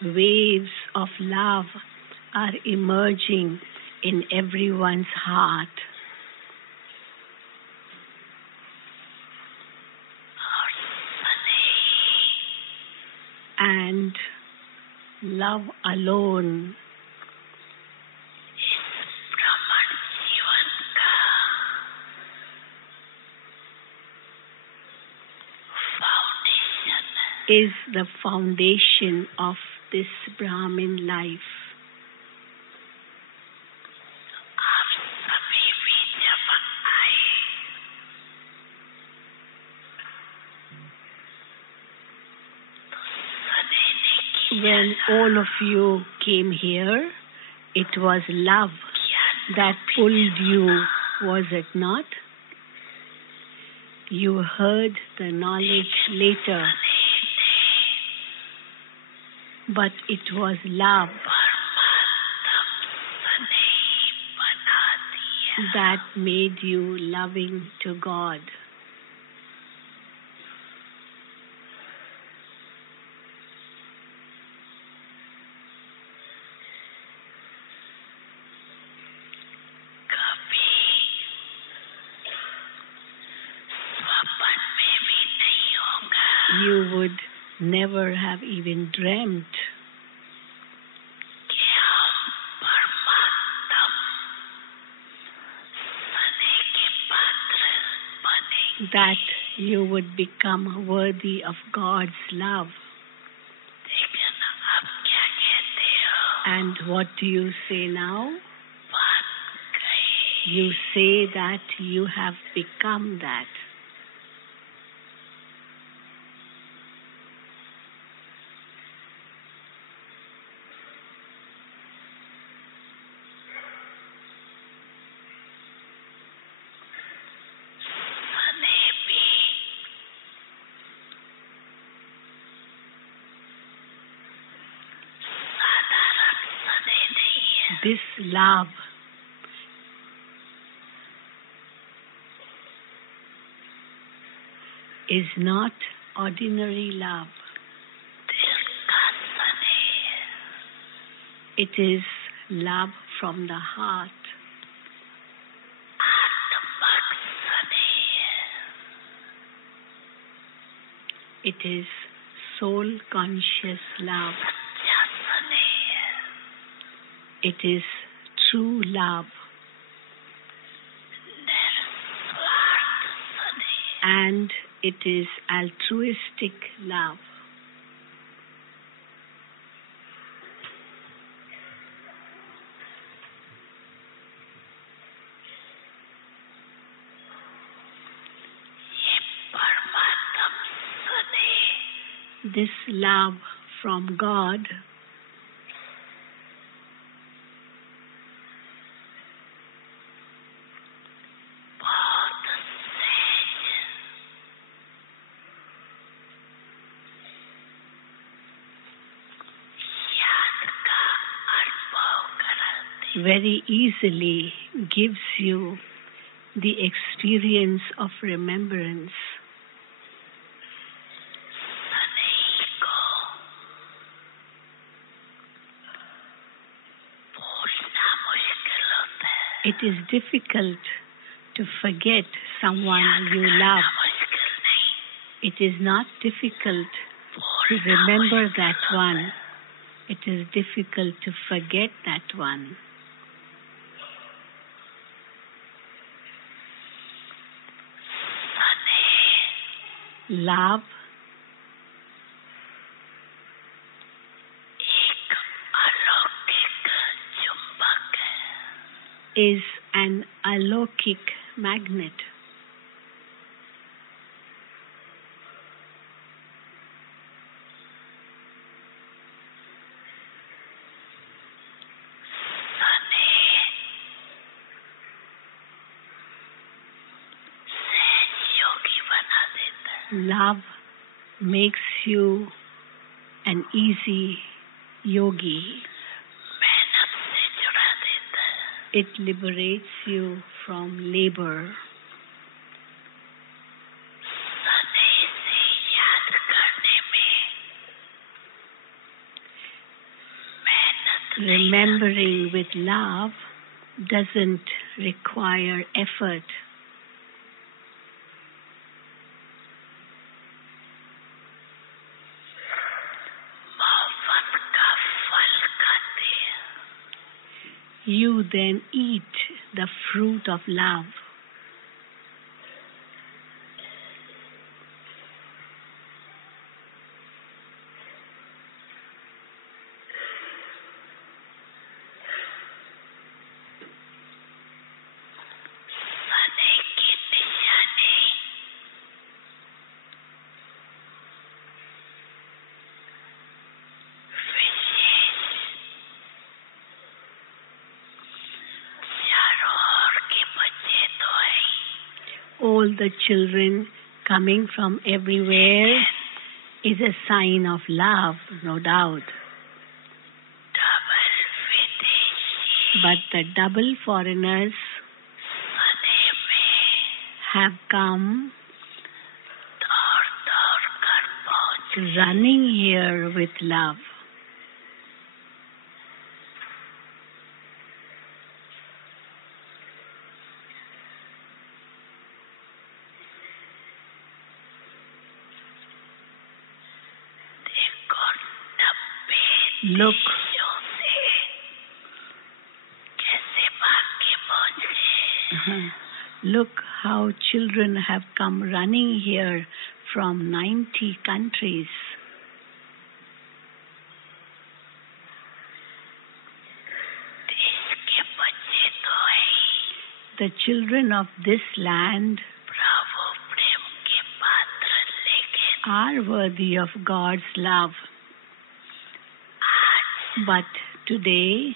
Waves of love are emerging in everyone's heart. And love alone is the foundation of this Brahmin life. When all of you came here, it was love that pulled you, was it not? You heard the knowledge later, but it was love that made you loving to God. You would never have even dreamt that you would become worthy of God's love. And what do you say now? You say that you have become that. this love is not ordinary love. It is love from the heart. It is soul conscious love. It is true love. And it is altruistic love. This love from God very easily gives you the experience of remembrance. It is difficult to forget someone you love. It is not difficult to remember that one. It is difficult to forget that one. Love is an alokik magnet. Love makes you an easy yogi. It liberates you from labor. Remembering with love doesn't require effort. You then eat the fruit of love. All the children coming from everywhere is a sign of love, no doubt. But the double foreigners have come running here with love. Look, look how children have come running here from 90 countries. The children of this land are worthy of God's love. But today,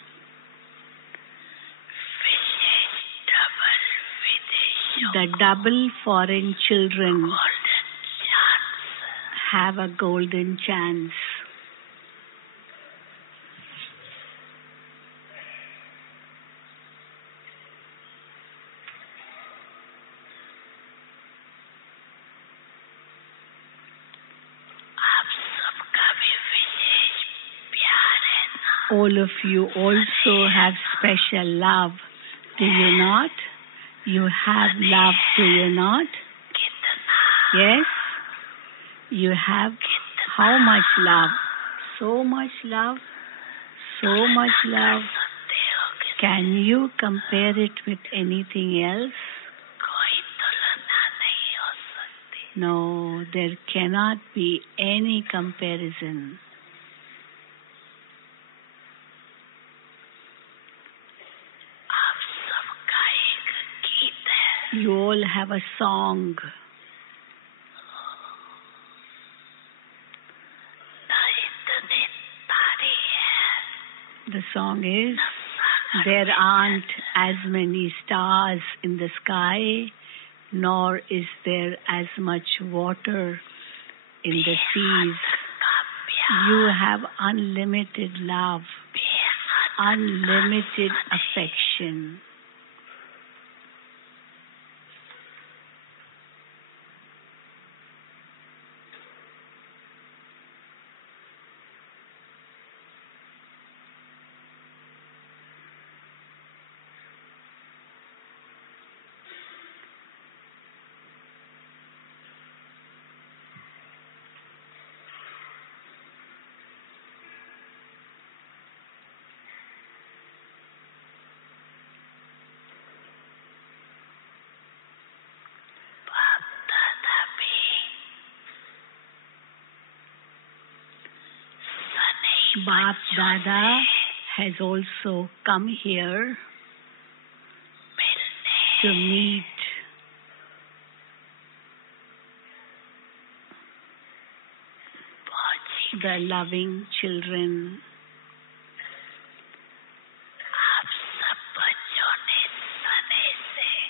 the double foreign children have a golden chance. All of you also have special love, do you not? You have love, do you not? Yes? You have how much love? So much love? So much love. Can you compare it with anything else? No, there cannot be any comparison. You all have a song. The song is, there aren't as many stars in the sky, nor is there as much water in the seas. You have unlimited love, unlimited affection. Bapdada has also come here to meet the loving children.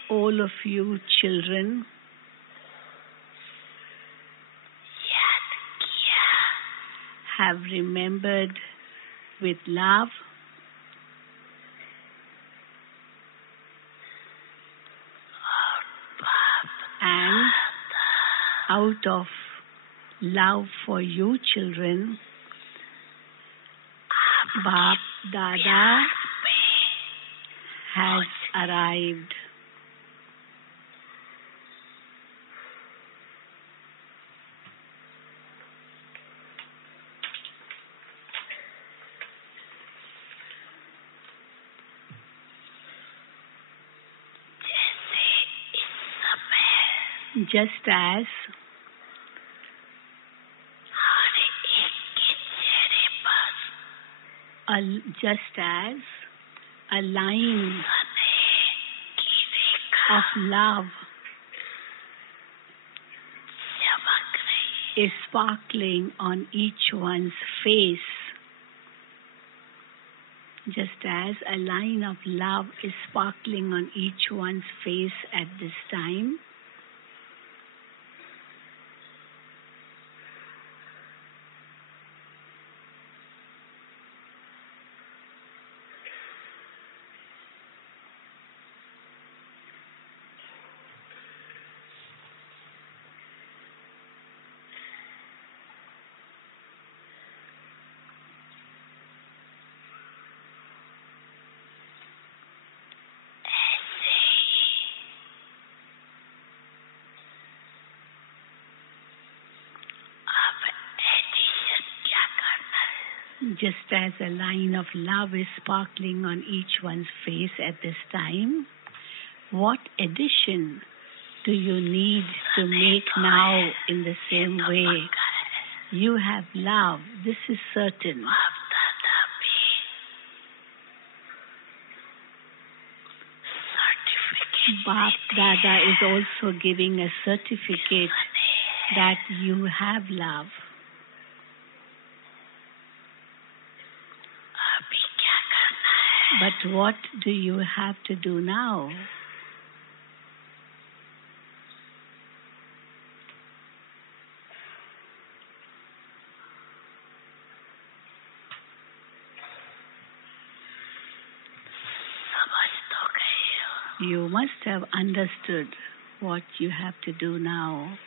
All of you children have remembered with love and out of love for you children, Bapdada has arrived. Just as a line of love is sparkling on each one's face, just as a line of love is sparkling on each one's face at this time, just as a line of love is sparkling on each one's face at this time, what addition do you need to make now in the same way? You have love, this is certain. Bapdada is also giving a certificate that you have love. But what do you have to do now? You must have understood what you have to do now.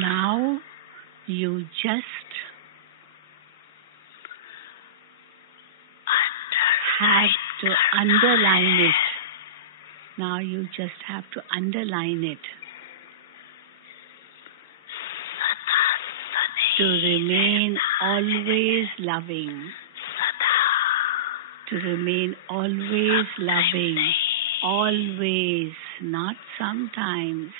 Now you just have to underline it. Now you just have to underline it. To remain always loving. To remain always loving. Always, not sometimes.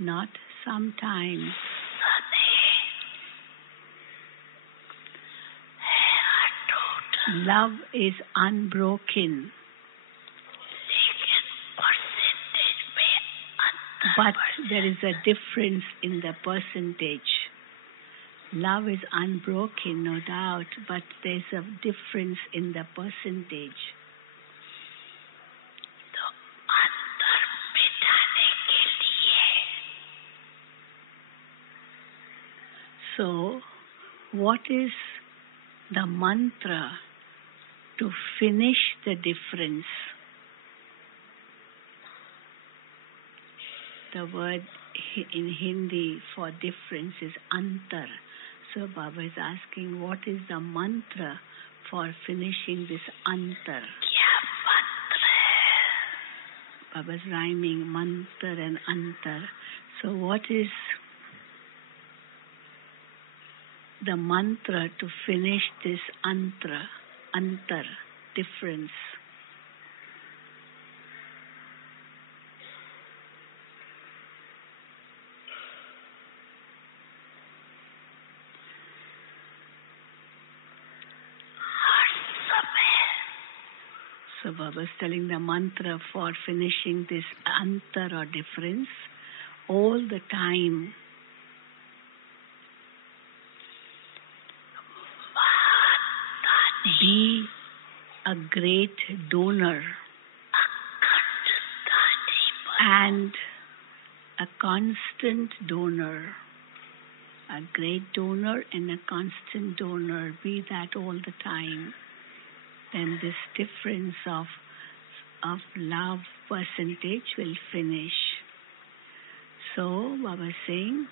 Not sometimes. Love is unbroken. But there is a difference in the percentage. Love is unbroken, no doubt, but there's a difference in the percentage. So, what is the mantra to finish the difference? The word in Hindi for difference is antar. So Baba is asking, what is the mantra for finishing this antar? Baba's rhyming mantar and antar. So what is the mantra to finish this antar, difference? So Baba is telling the mantra for finishing this antar or difference all the time. Be a great donor and a constant donor. A great donor and a constant donor. Be that all the time. Then this difference of love percentage will finish. So Baba is saying,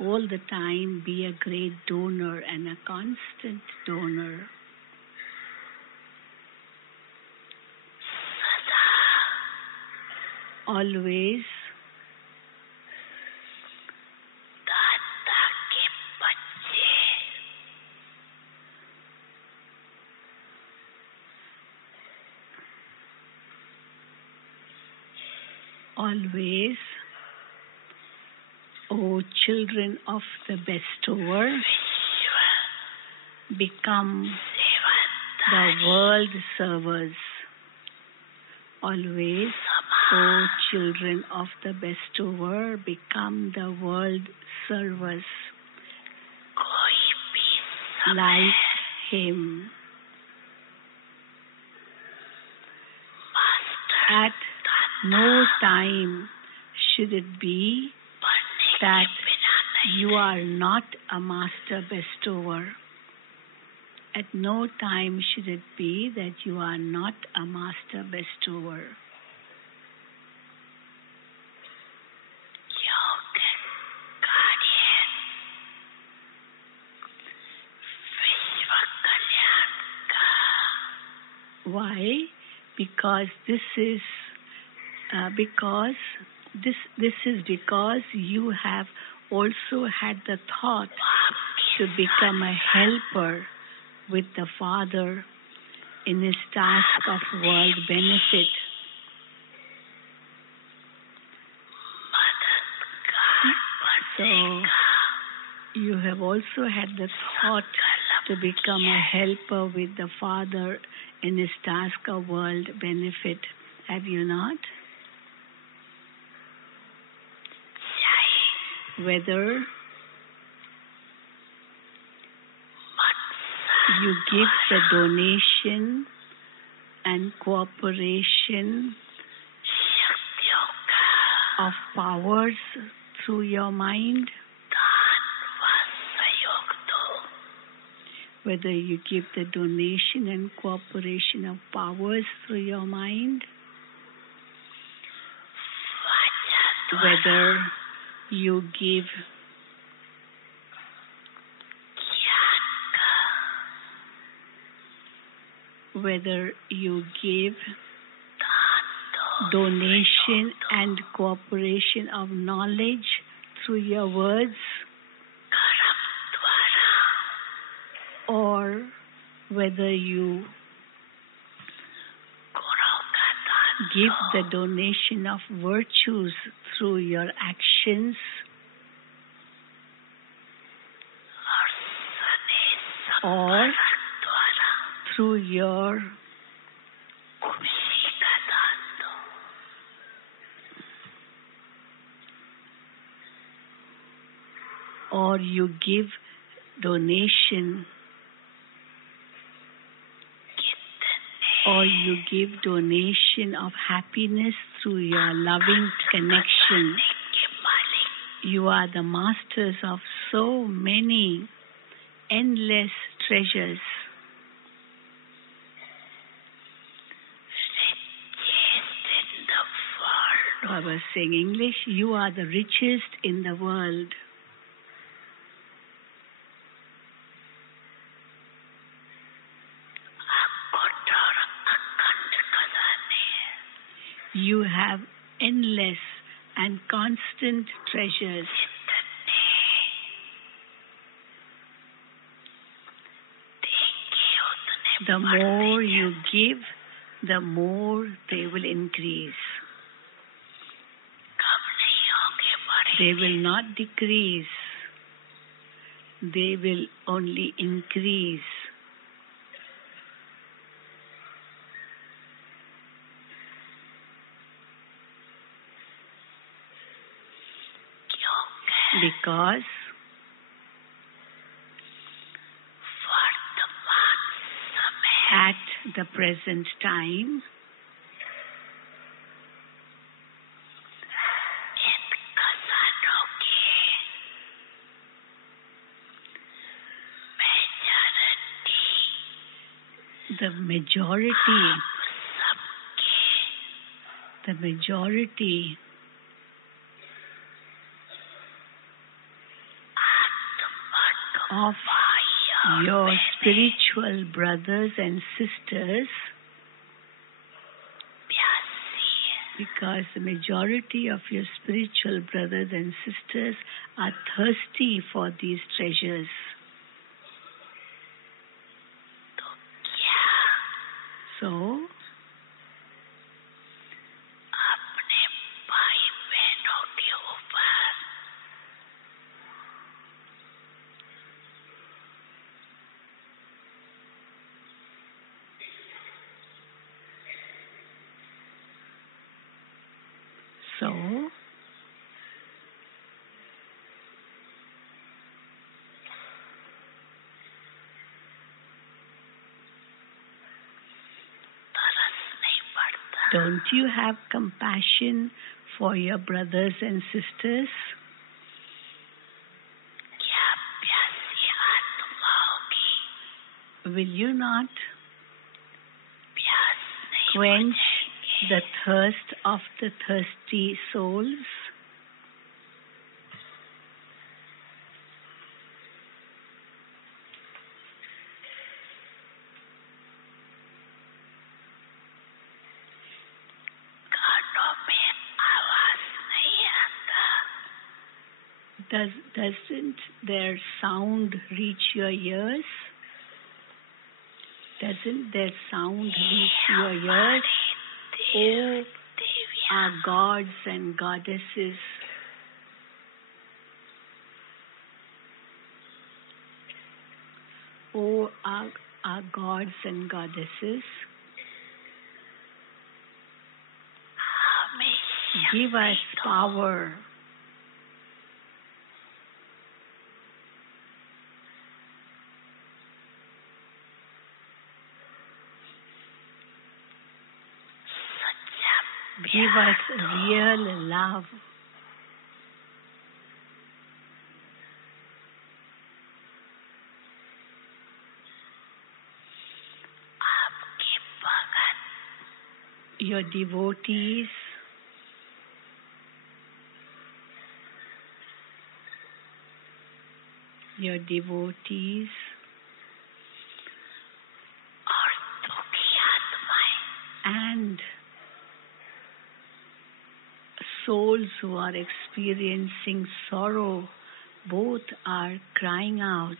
all the time be a great donor and a constant donor. Always always, O children of the bestower, become the world servers. Always, O children of the bestower, become the world servers like him. At no time should it be that you are not a master bestower. At no time should it be that you are not a master bestower. Why? Because this is because you have also had the thought to become a helper with the Father in his task of world benefit. So you have also had the thought to become a helper with the Father in his task of world benefit. Have you not? Whether you give the donation and cooperation of powers through your mind, whether you give the donation and cooperation of powers through your mind, whether you give donation and cooperation of knowledge through your words, or whether you give the donation of virtues through your actions, or through your or you give donation of happiness through your loving connection. You are the masters of so many endless treasures. I was saying English, you are the richest in the world. You have endless and constant treasures. The more you give, the more they will increase. They will not decrease. They will only increase. Because at the present time, the majority of your spiritual brothers and sisters, because the majority of your spiritual brothers and sisters are thirsty for these treasures. So, don't you have compassion for your brothers and sisters? Will you not quench the thirst of the thirsty souls? Doesn't their sound reach your ears? Doesn't their sound reach your ears? Oh, our gods and goddesses, oh, our gods and goddesses, give us power. Give us real love. your devotees, and souls who are experiencing sorrow, both are crying out.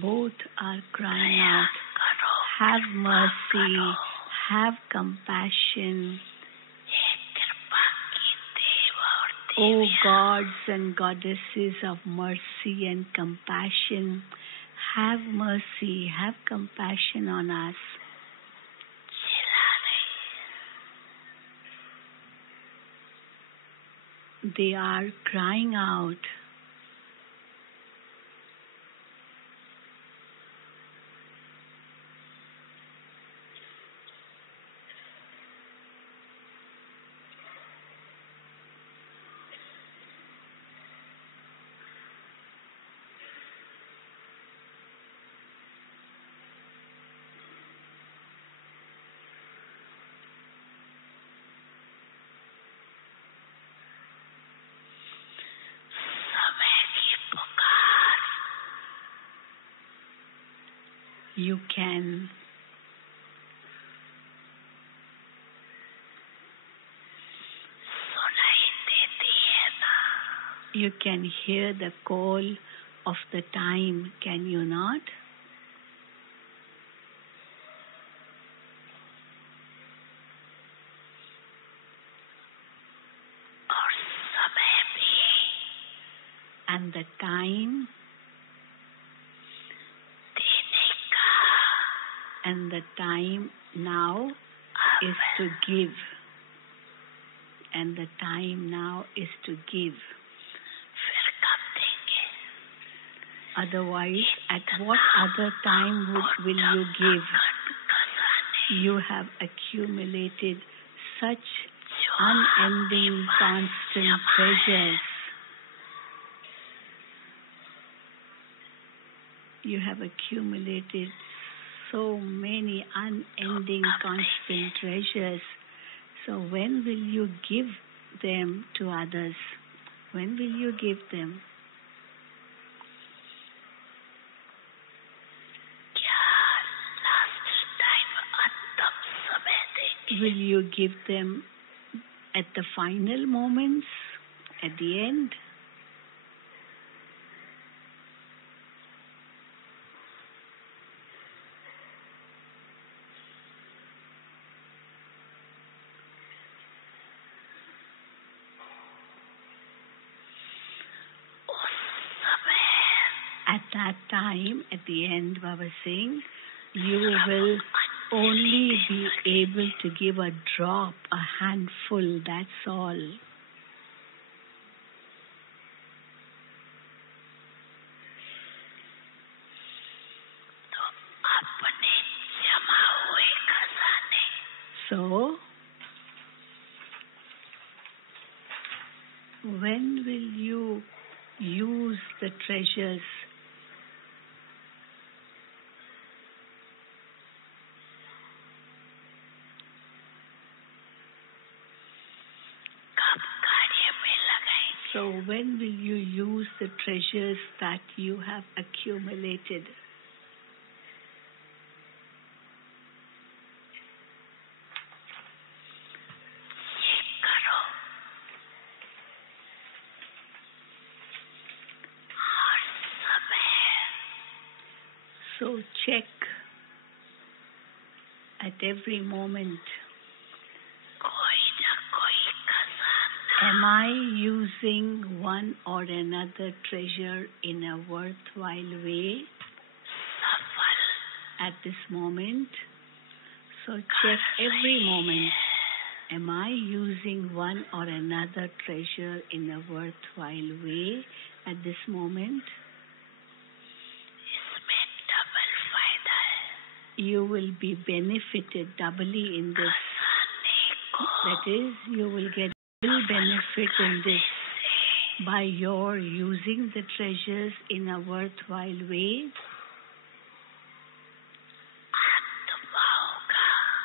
Both are crying out, have mercy, have compassion. O gods and goddesses of mercy and compassion, have mercy, have compassion on us. They are crying out. You can hear the call of the time, can you not? And the time, now is to give. And the time now is to give. Otherwise, at what other time will you give? You have accumulated such unending, constant treasures. You have accumulated so many unending, constant treasures. So when will you give them to others? When will you give them? Will you give them at the final moments, at the end? At that time, at the end, Baba is saying, you will only be able to give a drop, a handful, that's all. So, when will you use the treasures? So when will you use the treasures that you have accumulated? So check at every moment. Am I using one or another treasure in a worthwhile way at this moment? So check every moment. Am I using one or another treasure in a worthwhile way at this moment? You will be benefited doubly in this. That is, you will get full benefit in this. by your using the treasures in a worthwhile way,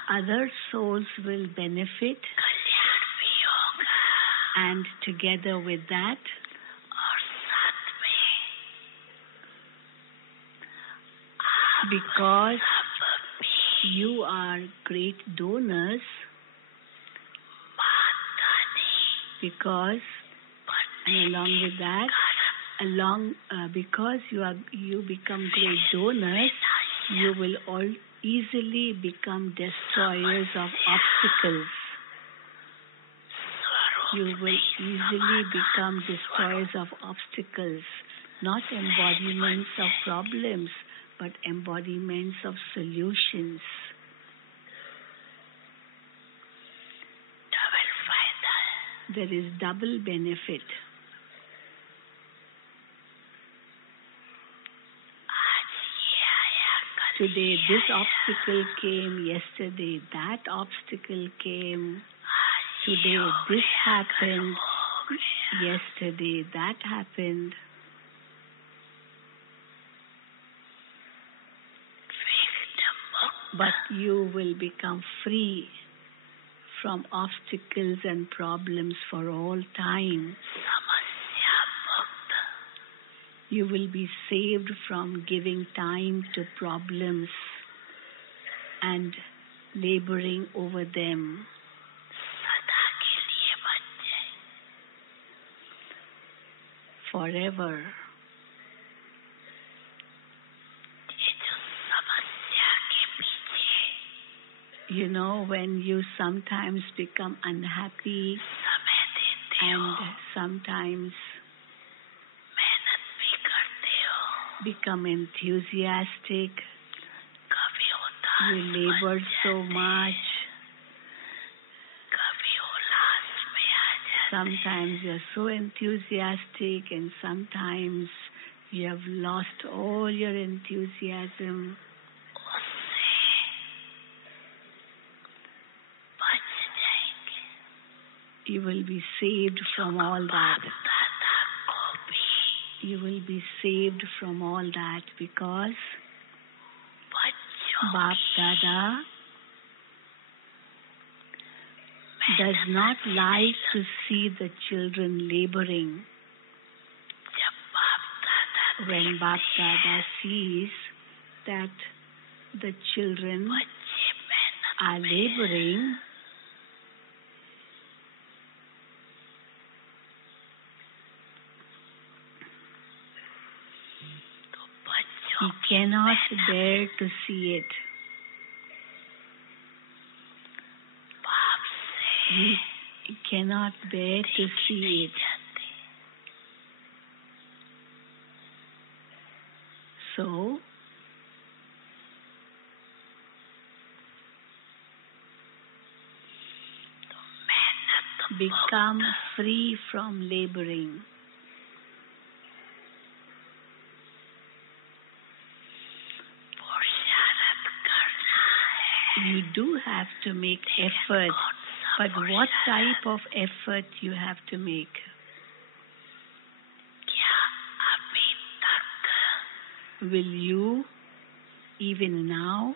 other souls will benefit, and together with that, because you are great donors, because and along with that, because you become great donors, you will all easily become destroyers of obstacles. You will easily become destroyers of obstacles, not embodiments of problems, but embodiments of solutions. There is double benefit. Today this obstacle came, yesterday that obstacle came, today this happened, yesterday that happened. But you will become free from obstacles and problems for all time. You will be saved from giving time to problems and laboring over them. Forever. You know, when you sometimes become unhappy and sometimes become enthusiastic, you labor so much, sometimes you're so enthusiastic and sometimes you have lost all your enthusiasm. You will be saved from all that. You will be saved from all that because Bapdada does not like to see the children laboring. When Bapdada sees that the children are laboring, he cannot bear to see it. He cannot bear to see it. So, become free from laboring. You do have to make effort, but what type of effort you have to make? Will you even now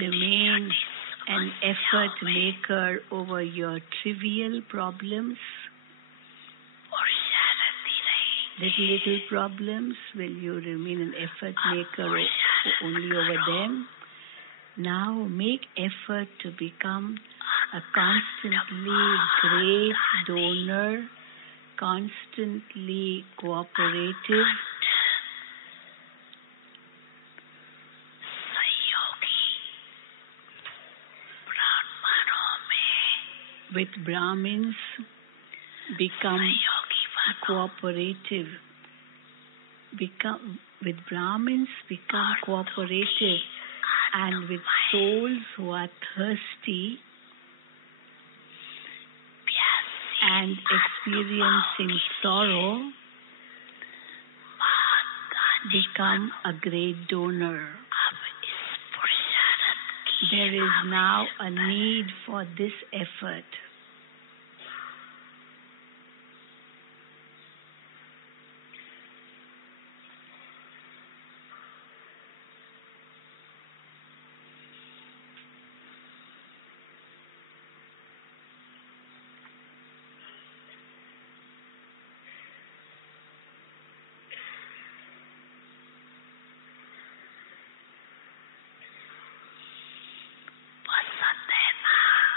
remain an effort maker over your trivial problems? Little problems, will you remain an effort maker only over them? Now make effort to become a constantly great donor, constantly cooperative, with Brahmins, become cooperative. With Brahmins, become cooperative, and with souls who are thirsty and experiencing sorrow, become a great donor. There is now a need for this effort.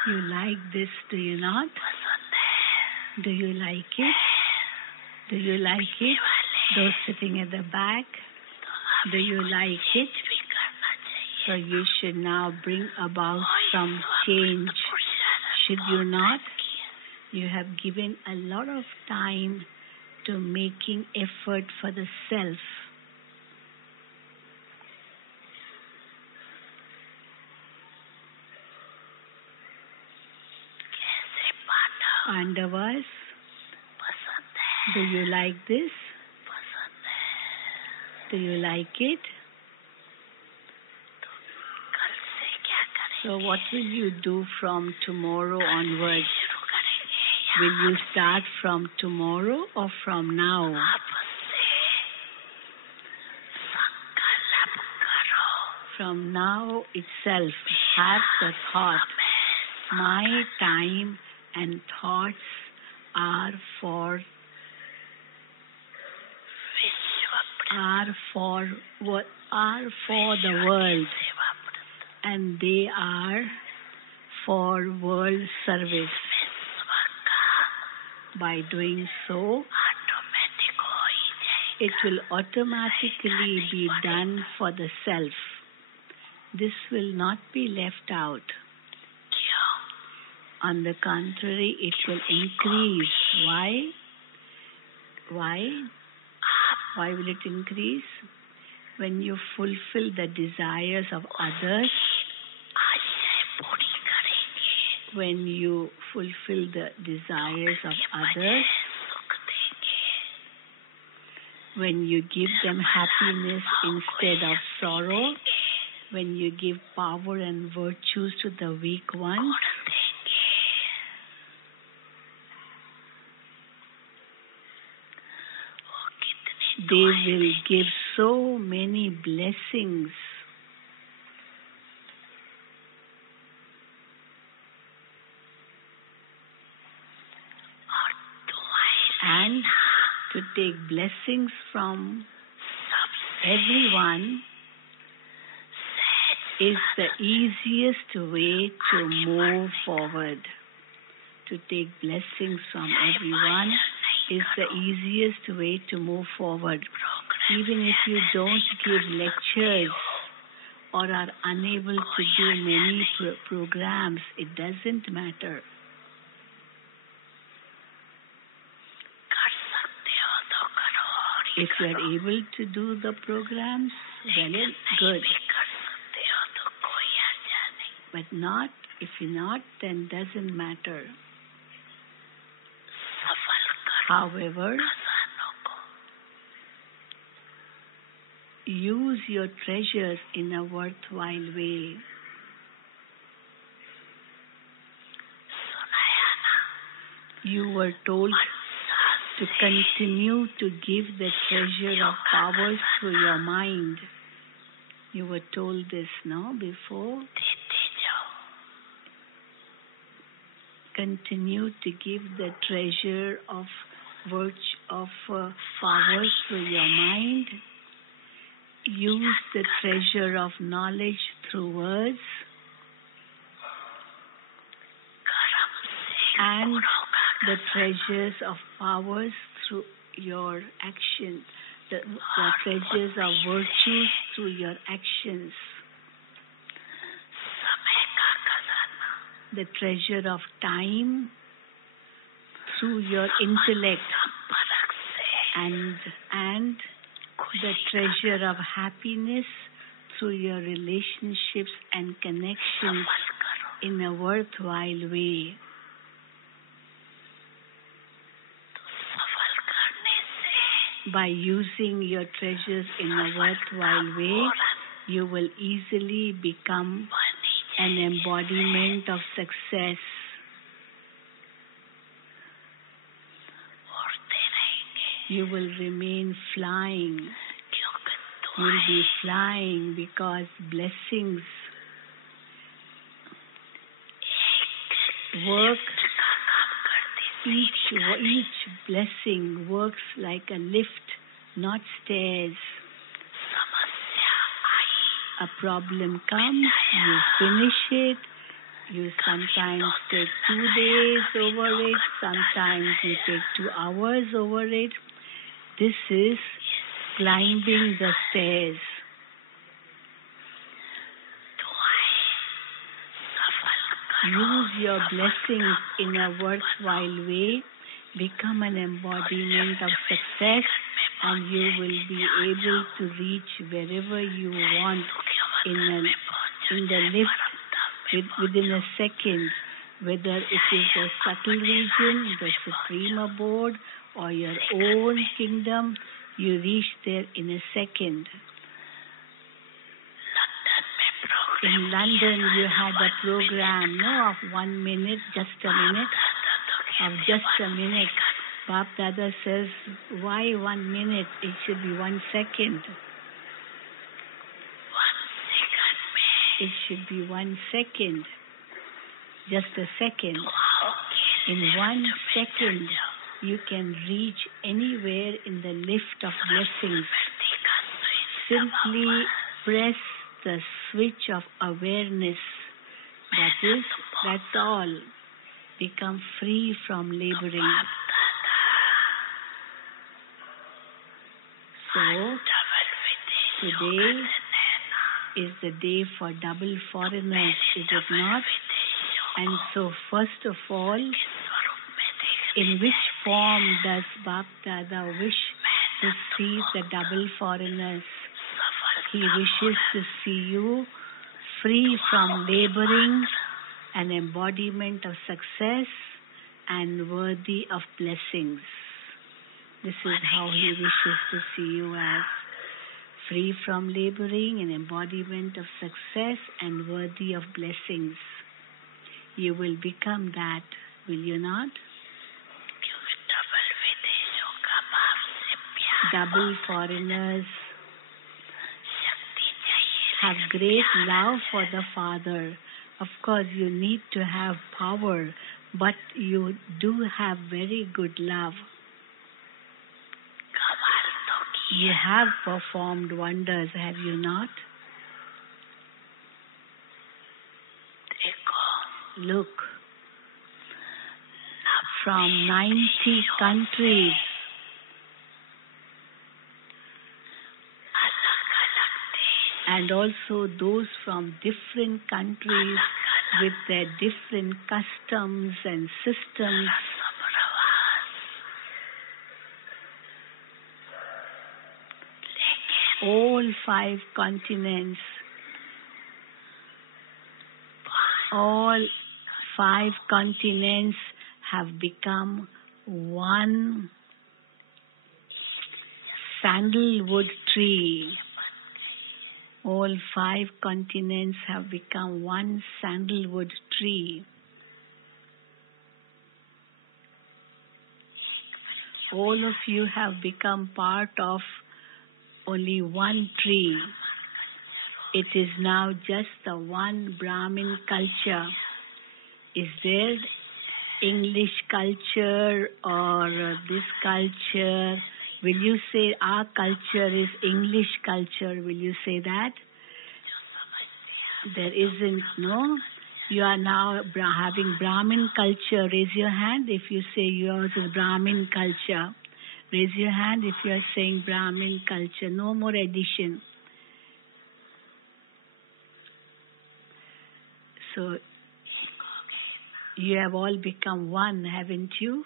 You like this, do you not? Do you like it? Do you like it? Those sitting at the back, do you like it? So you should now bring about some change. Should you not? You have given a lot of time to making effort for the self. Pandavas, do you like this? Do you like it? So what will you do from tomorrow onwards? Will you start from tomorrow or from now? From now itself, have the thought, my time and thoughts are for the world, and they are for world service. By doing so, it will automatically be done for the self. This will not be left out. On the contrary, it will increase. Why? Why will it increase? When you fulfill the desires of others, when you fulfill the desires of others, when you give them happiness instead of sorrow, when you give power and virtues to the weak ones, they will give so many blessings. And to take blessings from everyone is the easiest way to move forward. To take blessings from everyone is the easiest way to move forward. Even if you don't give lectures or are unable to do many programs, it doesn't matter. If you are able to do the programs, well and good. But not, if you're not, then doesn't matter. However, use your treasures in a worthwhile way. You were told to continue to give the treasure of powers through your mind. You were told this, no, before? Continue to give the treasure of powers through your mind. Use the treasure of knowledge through words. And the treasures of powers through your actions. The treasures of virtues through your actions. The treasure of time through your intellect, and the treasure of happiness through your relationships and connections in a worthwhile way. by using your treasures in a worthwhile way, you will easily become an embodiment of success. You will remain flying. You will be flying because blessings work. Each blessing works like a lift, not stairs. A problem comes, you finish it. You sometimes take 2 days over it, sometimes you take 2 hours over it. This is climbing the stairs. Use your blessings in a worthwhile way. Become an embodiment of success, and you will be able to reach wherever you want in the lift within a second. Whether it is a subtle region, the supreme abode, or your own kingdom, you reach there in a second. In London, you had a program, of 1 minute, just a minute, of just a minute. Bapdada says, why 1 minute? It should be 1 second. It should be 1 second. Just a second. In 1 second, you can reach anywhere in the lift of blessings. Simply press the switch of awareness. That's all. Become free from laboring. So, today is the day for double foreigners, is it not? And so, first of all, in which form does Bapdada wish to see the double foreigners? He wishes to see you free from laboring, an embodiment of success, and worthy of blessings. This is how he wishes to see you as free from laboring, an embodiment of success, and worthy of blessings. You will become that, will you not? Double foreigners have great love for the Father. Of course, you need to have power, but you do have very good love. You have performed wonders, have you not? Look, from 90 countries, and also those from different countries with their different customs and systems. All 5 continents, have become one sandalwood tree. All 5 continents have become one sandalwood tree. All of you have become part of only one tree. It is now just the one Brahmin culture. Is there English culture or this culture? Will you say our culture is English culture? Will you say that? There isn't, no? You are now having Brahmin culture. Raise your hand if you say yours is Brahmin culture. Raise your hand if you are saying Brahmin culture. No more addition. So, you have all become one, haven't you?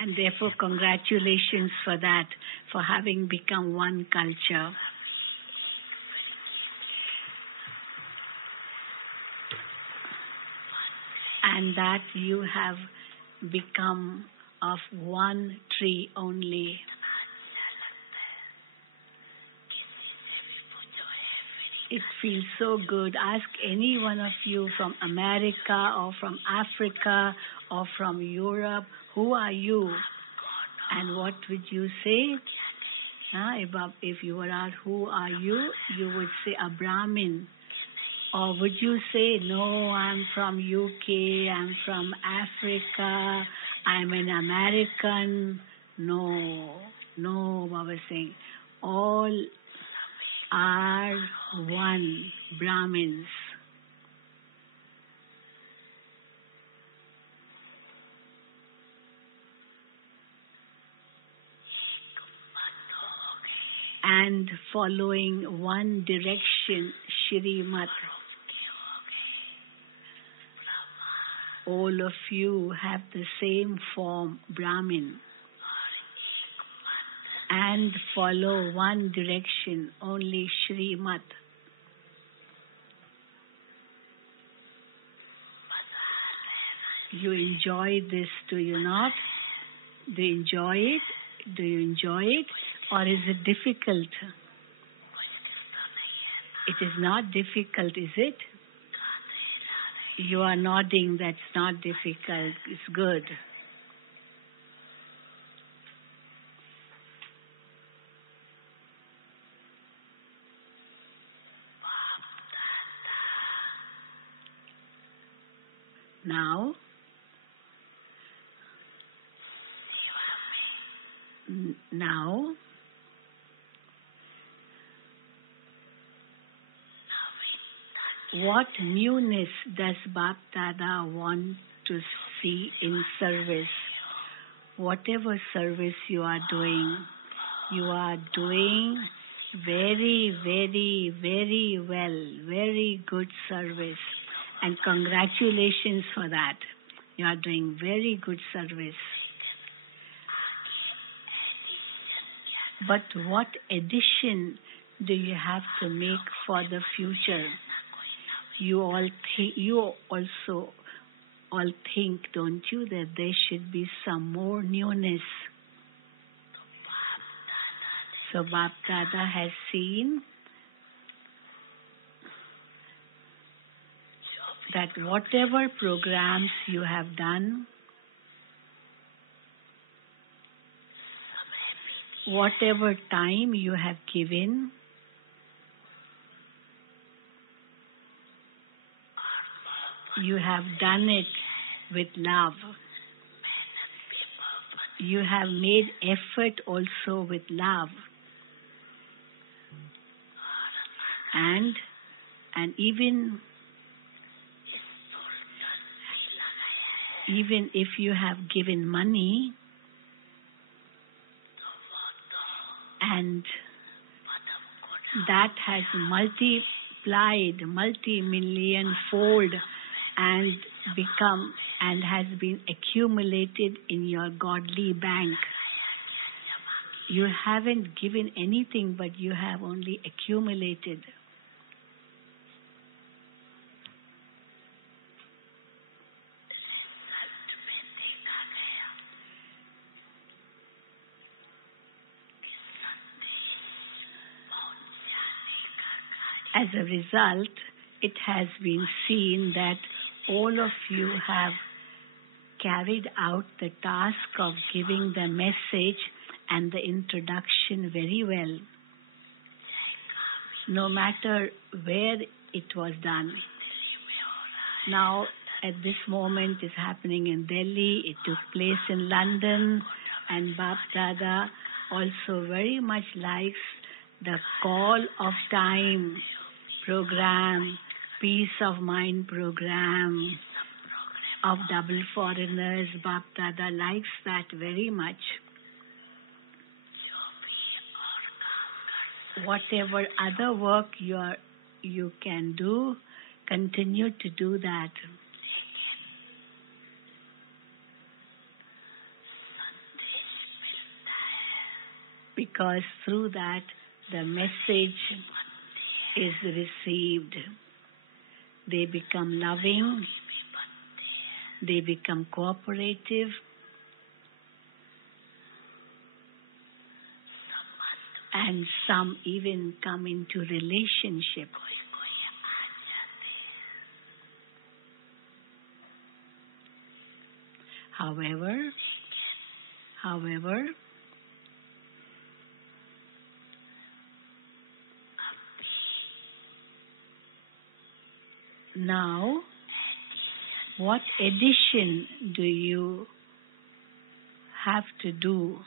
And therefore, congratulations for that, for having become one culture. And that you have become of one tree only. It feels so good. Ask any one of you from America or from Africa or from Europe, who are you? And what would you say? If you were asked, who are you? You would say a Brahmin. Or would you say, no, I'm from UK, I'm from Africa, I'm an American? No, Baba is saying, all are one, Brahmins. And following one direction, Shrimat. All of you have the same form, Brahmin. And follow one direction, only Shrimat. You enjoy this, do you not? Do you enjoy it? Do you enjoy it? Or is it difficult? It is not difficult, is it? You are nodding, that's not difficult. It's good. Now, what newness does Bapdada want to see in service? Whatever service you are doing very, very, very well, very good service. And congratulations for that. You are doing very good service. But what addition do you have to make for the future? You also all think, don't you, that there should be some more newness. So Bapdada has seen that whatever programs you have done, whatever time you have given, you have done it with love. You have made effort also with love. And even if you have given money, and that has multiplied, multi-million fold, and become and has been accumulated in your godly bank. You haven't given anything, but you have only accumulated. As a result, it has been seen that all of you have carried out the task of giving the message and the introduction very well, no matter where it was done. Now, at this moment, it's happening in Delhi, it took place in London, and Bapdada also very much likes the Call of Time program, Peace of Mind program of double foreigners. Bapdada likes that very much. Whatever other work you can do, continue to do that. Because through that, the message is received. They become loving, they become cooperative, and some even come into relationship. However, now, what addition do you have to do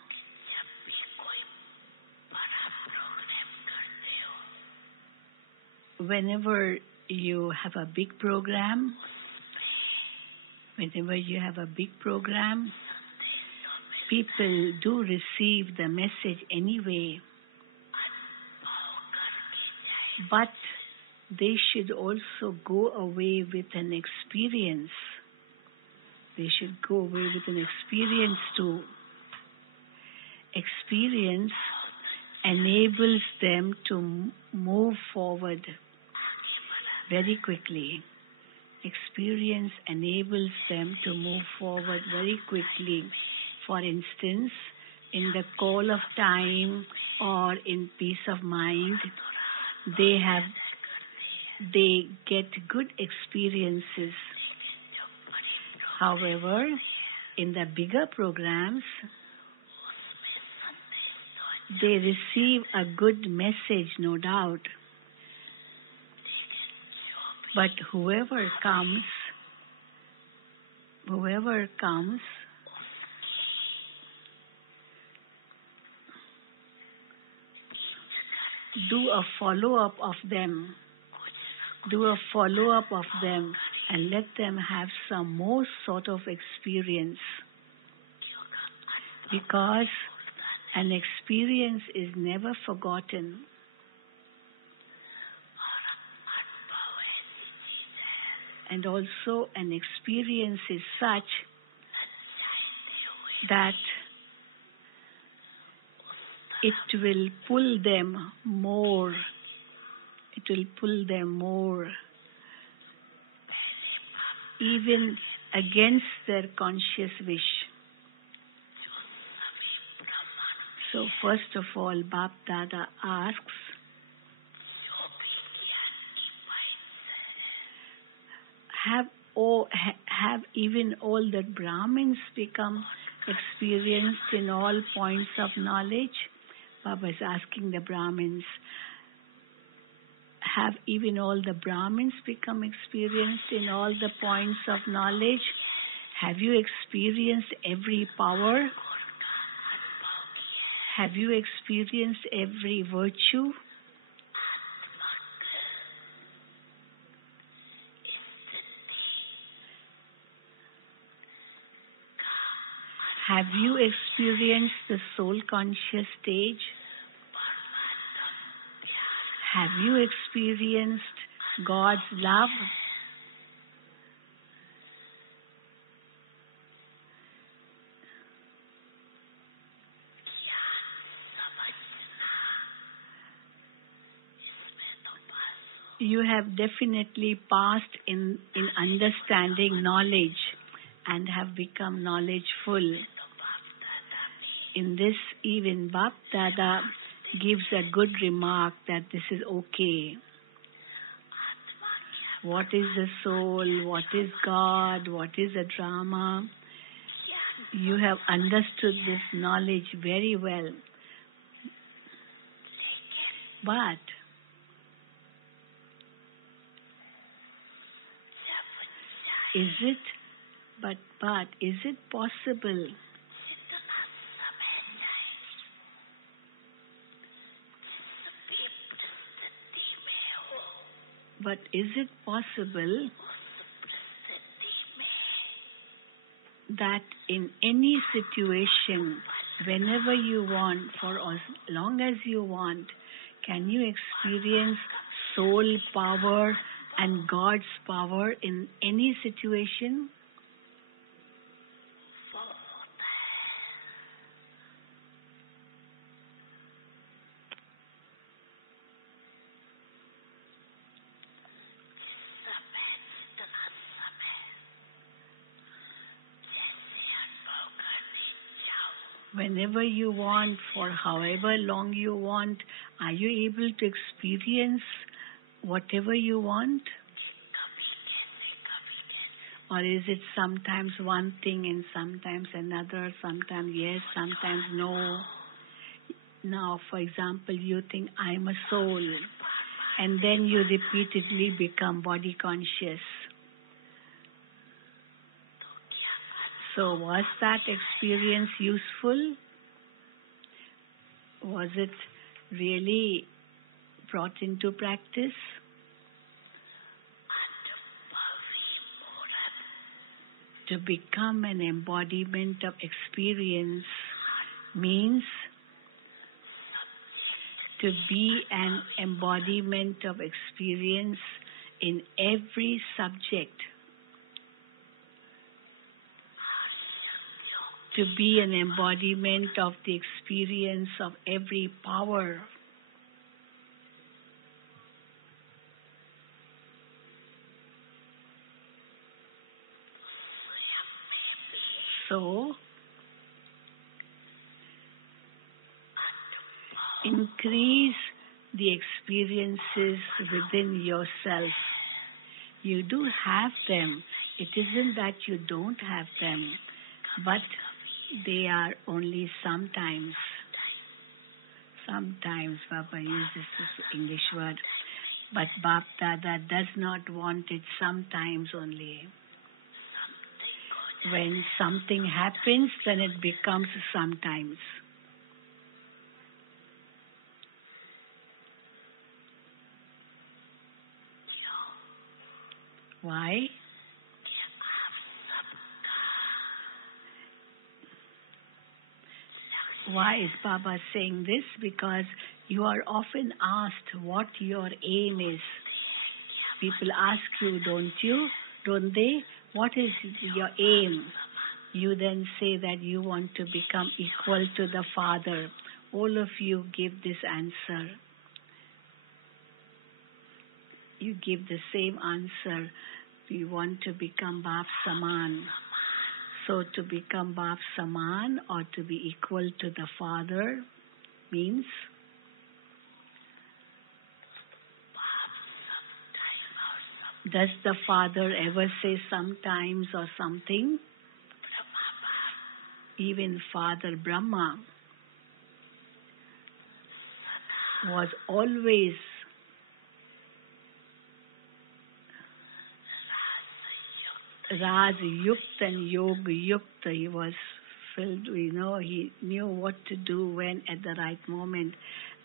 whenever you have a big program? Whenever you have a big program, people do receive the message anyway, but they should also go away with an experience. They should go away with an experience too. Experience enables them to move forward very quickly. Experience enables them to move forward very quickly. For instance, in the call of time or in peace of mind, they get good experiences. However, in the bigger programs, they receive a good message, no doubt. But whoever comes, do a follow-up of them. And let them have some more sort of experience. Because an experience is never forgotten. And also an experience is such that it will pull them more. Even against their conscious wish. So first of all, Bapdada asks, have even all the Brahmins become experienced in all points of knowledge? Baba is asking the Brahmins, have even all the Brahmins become experienced in all the points of knowledge? Have you experienced every power? Have you experienced every virtue? Have you experienced the soul conscious stage? Have you experienced God's love? You have definitely passed in understanding knowledge and have become knowledgeful. In this, even Bapdada gives a good remark that this is okay. What is the soul? What is God? What is a drama? You have understood this knowledge very well. But is it possible that in any situation, whenever you want, for as long as you want, can you experience soul power and God's power in any situation? whenever you want, for however long you want? Are you able to experience whatever you want? Or is it sometimes one thing and sometimes another, sometimes yes, sometimes no? Now, for example, you think, I'm a soul, and then you repeatedly become body conscious. So was that experience useful? Was it really brought into practice? To become an embodiment of experience means to be an embodiment of experience in every subject. To be an embodiment of the experience of every power. So, increase the experiences within yourself. You do have them. It isn't that you don't have them, but they are only sometimes. Sometimes, Baba uses this English word, but Bapdada does not want it sometimes only. When something happens, then it becomes sometimes. Why? Why is Baba saying this? Because you are often asked what your aim is. People ask you, don't you? Don't they? What is your aim? You then say that you want to become equal to the Father. All of you give this answer. You give the same answer. We want to become Bap Saman. So to become Bap Saman or to be equal to the Father means does the Father ever say sometimes or something? Even Father Brahma was always Raj Yukt and Yoga Yukt. He was filled, he knew what to do when at the right moment,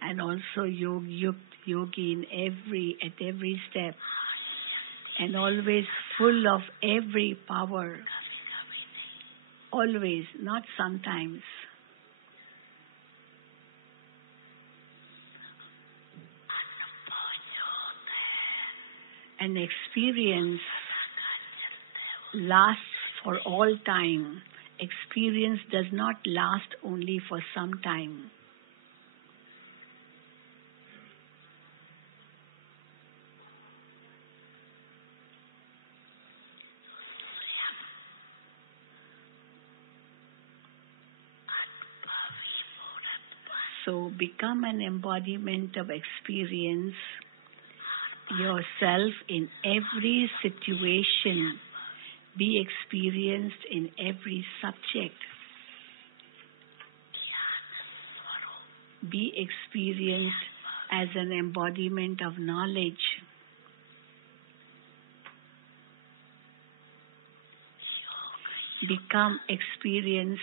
and also Yoga Yukt, yogi at every step, and always full of every power. Always, not sometimes. An experience lasts for all time. Experience does not last only for some time. So become an embodiment of experience yourself in every situation. Be experienced in every subject. Be experienced as an embodiment of knowledge. Become experienced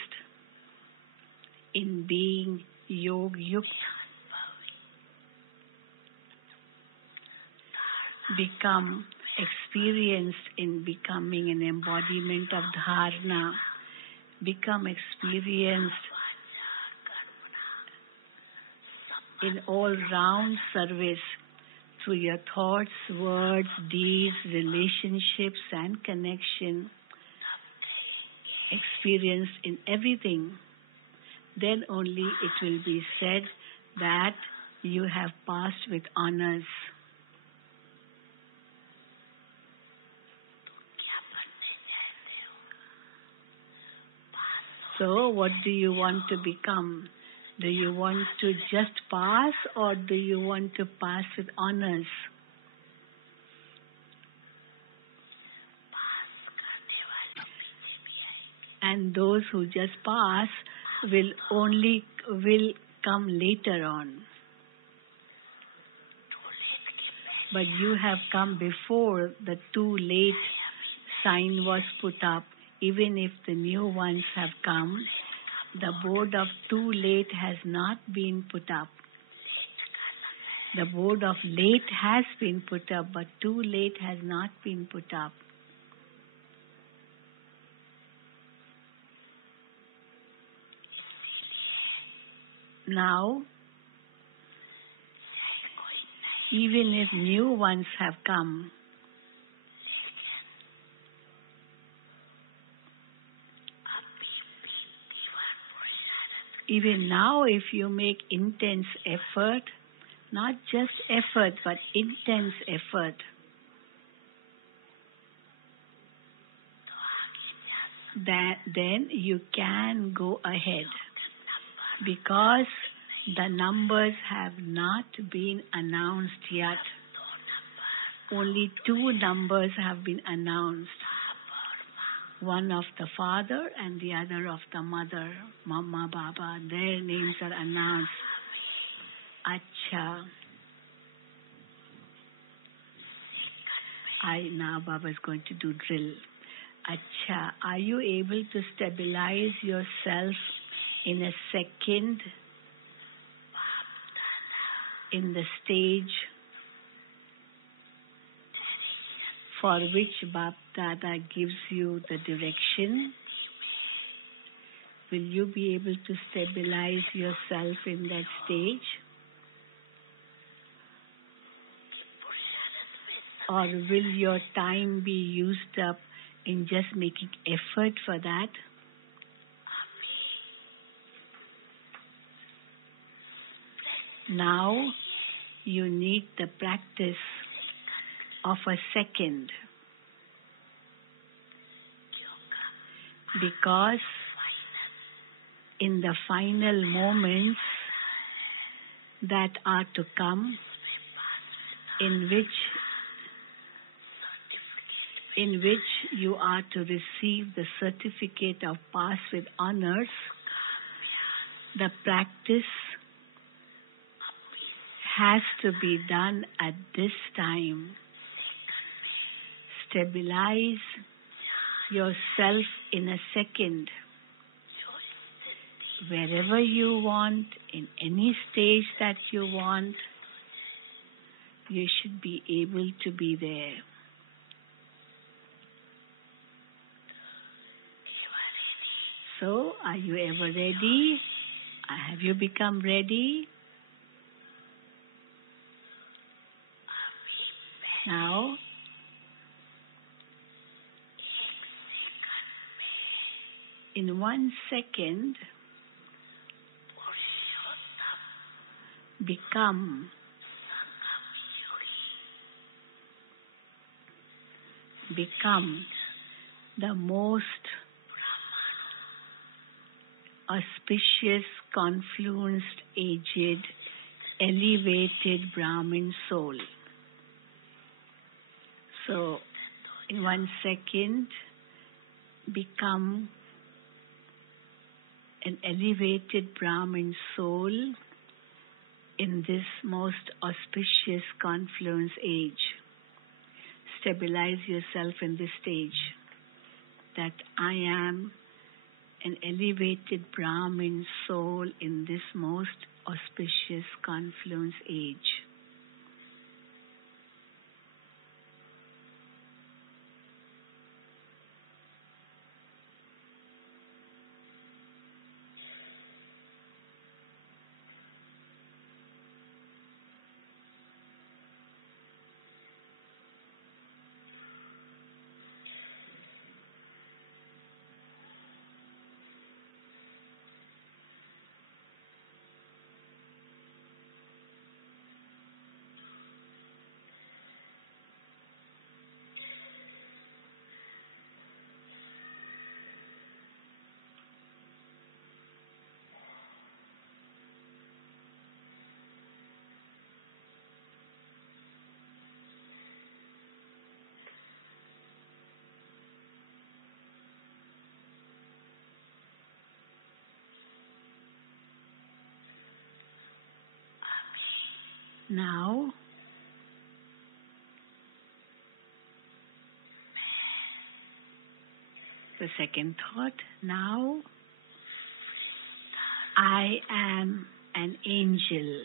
in being Yoga Yukt. Become experienced in becoming an embodiment of Dharana. Become experienced in all-round service through your thoughts, words, deeds, relationships, and connection. Experienced in everything. Then only it will be said that you have passed with honors. So, what do you want to become? Do you want to just pass, or do you want to pass with honors? And those who just pass will come later on. But you have come before the too late sign was put up. Even if the new ones have come, the board of too late has not been put up. The board of late has been put up, but too late has not been put up. Now, even if new ones have come, even now if you make intense effort, not just effort but intense effort, then you can go ahead, because the numbers have not been announced yet. Only 2 numbers have been announced. One of the father and the other of the mother, Mama, Baba. Their names are announced. Acha. Now Baba is going to do drill. Acha, are you able to stabilize yourself in a second in the stage for which Bapdada gives you the direction? Will you be able to stabilize yourself in that stage? Or will your time be used up in just making effort for that? Now you need the practice of a second, because in the final moments that are to come, in which you are to receive the certificate of pass with honors, the practice has to be done at this time. Stabilize yourself in a second. Wherever you want, in any stage that you want, you should be able to be there. So, are you ever ready? Have you become ready? Now, in 1 second, become the most auspicious, confluenced, aged, elevated Brahmin soul. So, in 1 second, become an elevated Brahmin soul in this most auspicious confluence age. Stabilize yourself in this stage, that I am an elevated Brahmin soul in this most auspicious confluence age. Now, the second thought. Now, I am an angel.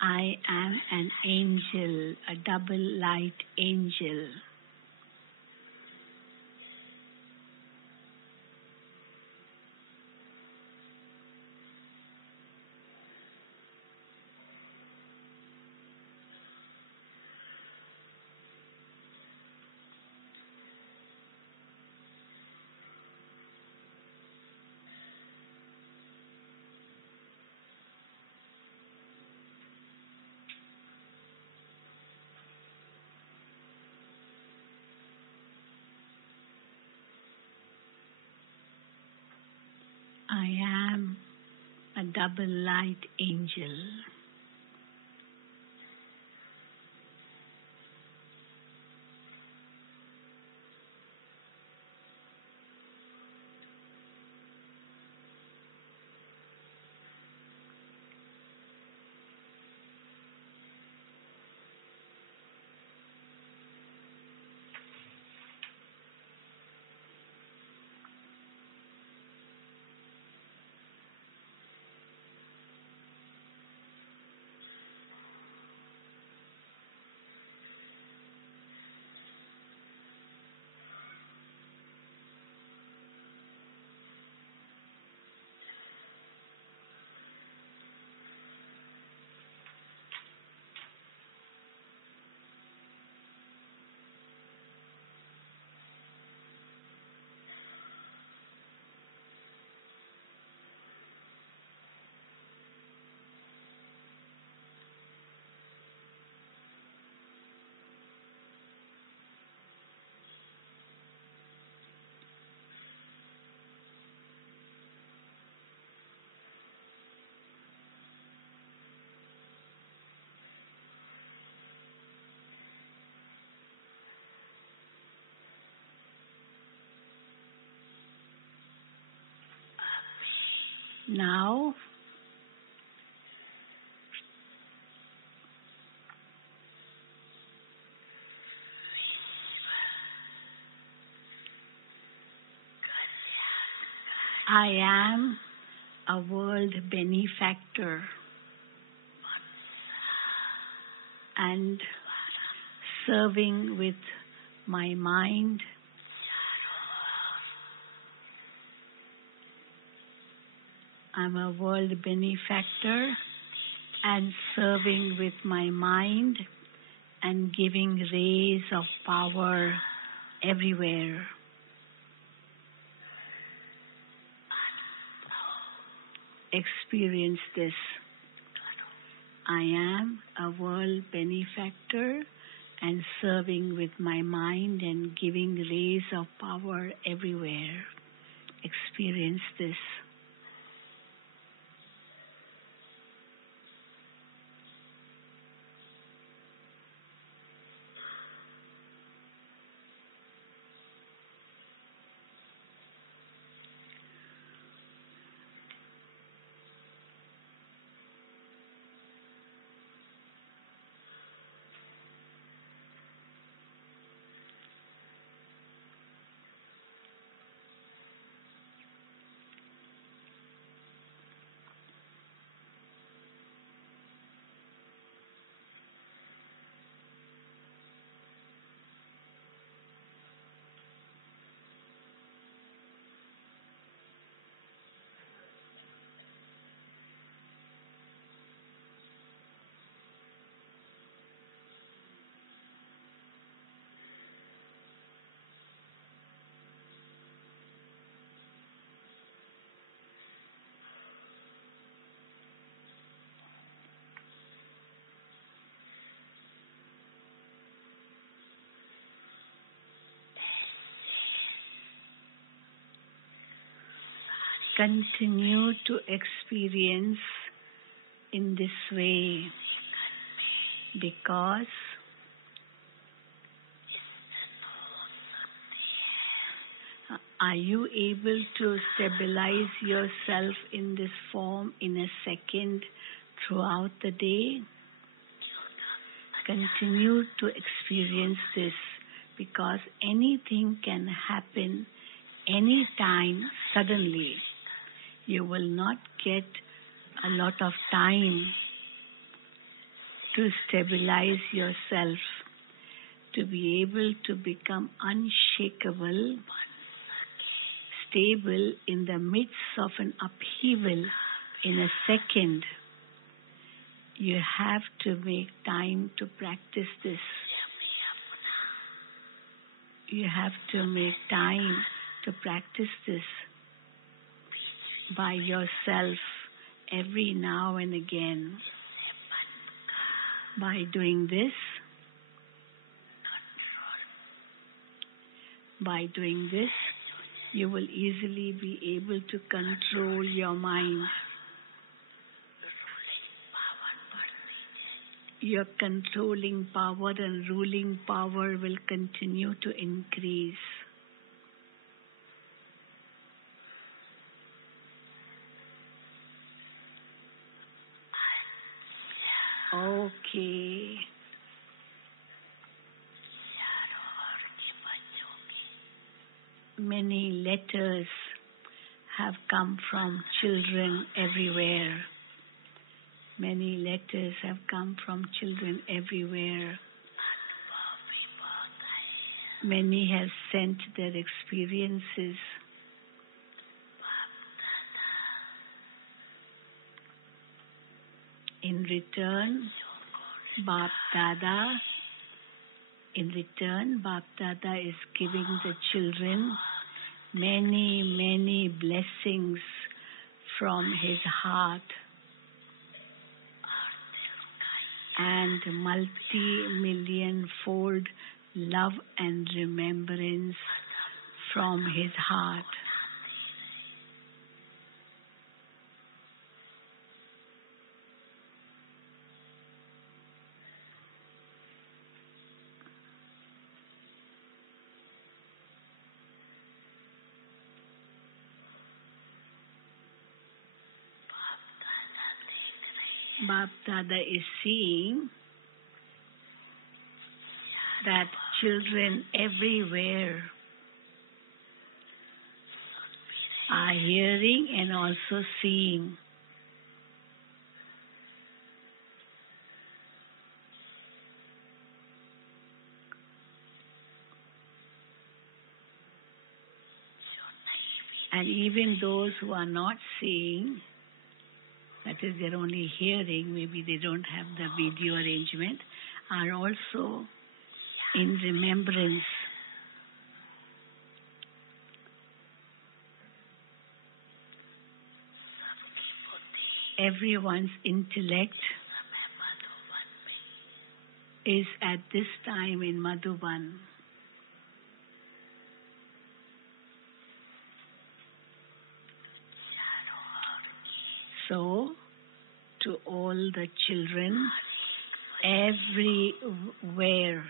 I am an angel, a double light angel. I am a double light angel. Now, I am a world benefactor and serving with my mind. I'm a world benefactor and serving with my mind and giving rays of power everywhere. Experience this. I am a world benefactor and serving with my mind and giving rays of power everywhere. Experience this. Continue to experience in this way because are you able to stabilize yourself in this form in a second throughout the day. Continue to experience this because anything can happen anytime suddenly. You will not get a lot of time to stabilize yourself, to be able to become unshakable, stable in the midst of an upheaval in a second. You have to make time to practice this. You have to make time to practice this by yourself every now and again. By doing this, you will easily be able to control your mind. Your controlling power and ruling power will continue to increase. Okay. Many letters have come from children everywhere. Many letters have come from children everywhere. Many have sent their experiences. In return, Bapdada is giving the children many, many blessings from his heart and multi-million-fold love and remembrance from his heart. Bapdada is seeing that children everywhere are hearing and also seeing. And even those who are not seeing, that is, they're only hearing, maybe they don't have the video arrangement, are also in remembrance. Everyone's intellect is at this time in Madhuban. So, to all the children everywhere,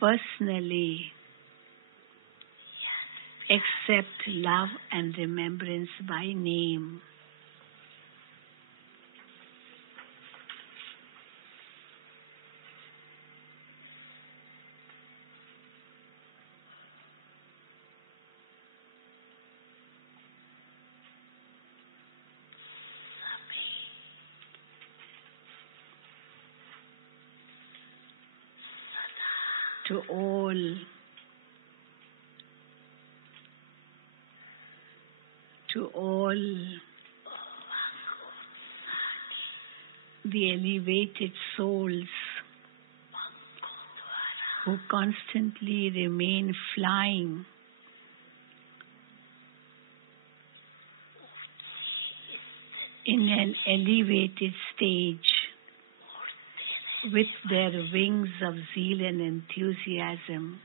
personally, accept love and remembrance by name. To all the elevated souls who constantly remain flying in an elevated stage with their wings of zeal and enthusiasm.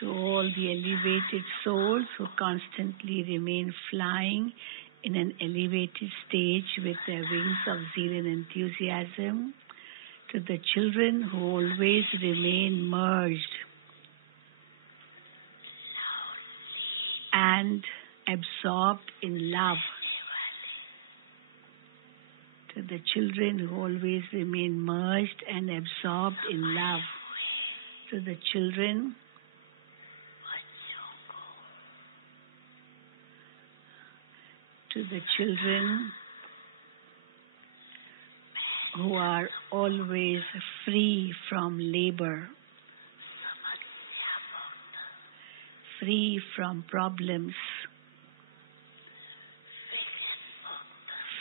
To all the elevated souls who constantly remain flying in an elevated stage with their wings of zeal and enthusiasm. To the children who always remain merged and absorbed in love. To the children who always remain merged and absorbed in love. To the children who are always free from labor, free from problems,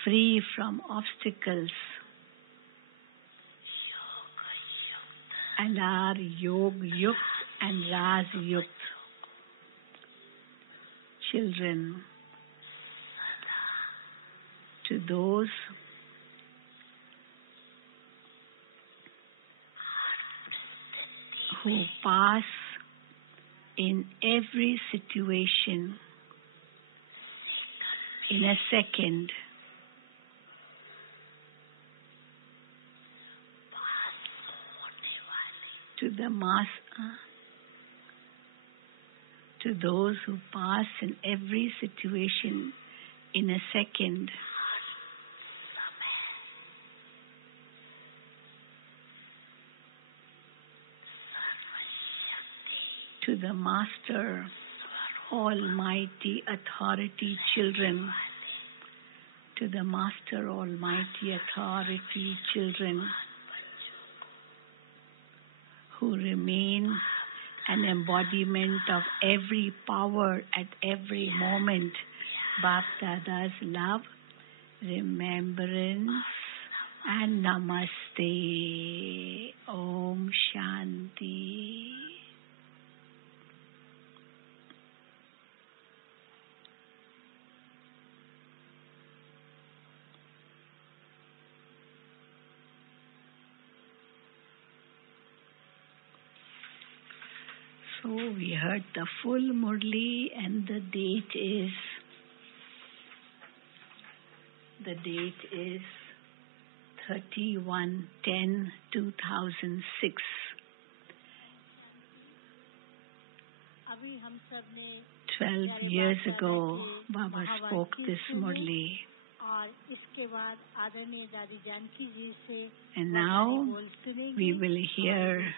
free from obstacles, and are Yog-Yukt and Raj-Yukt children. To those who pass in every situation in a second, to those who pass in every situation in a second, to the Master, Almighty Authority children, to the Master, Almighty Authority children, who remain an embodiment of every power at every moment, Bapdada's love, remembrance, and Namaste. Om Shanti. So we heard the full Murli, and the date is 31/10/2006. 12 years ago, Baba spoke this Murli. And now we will hear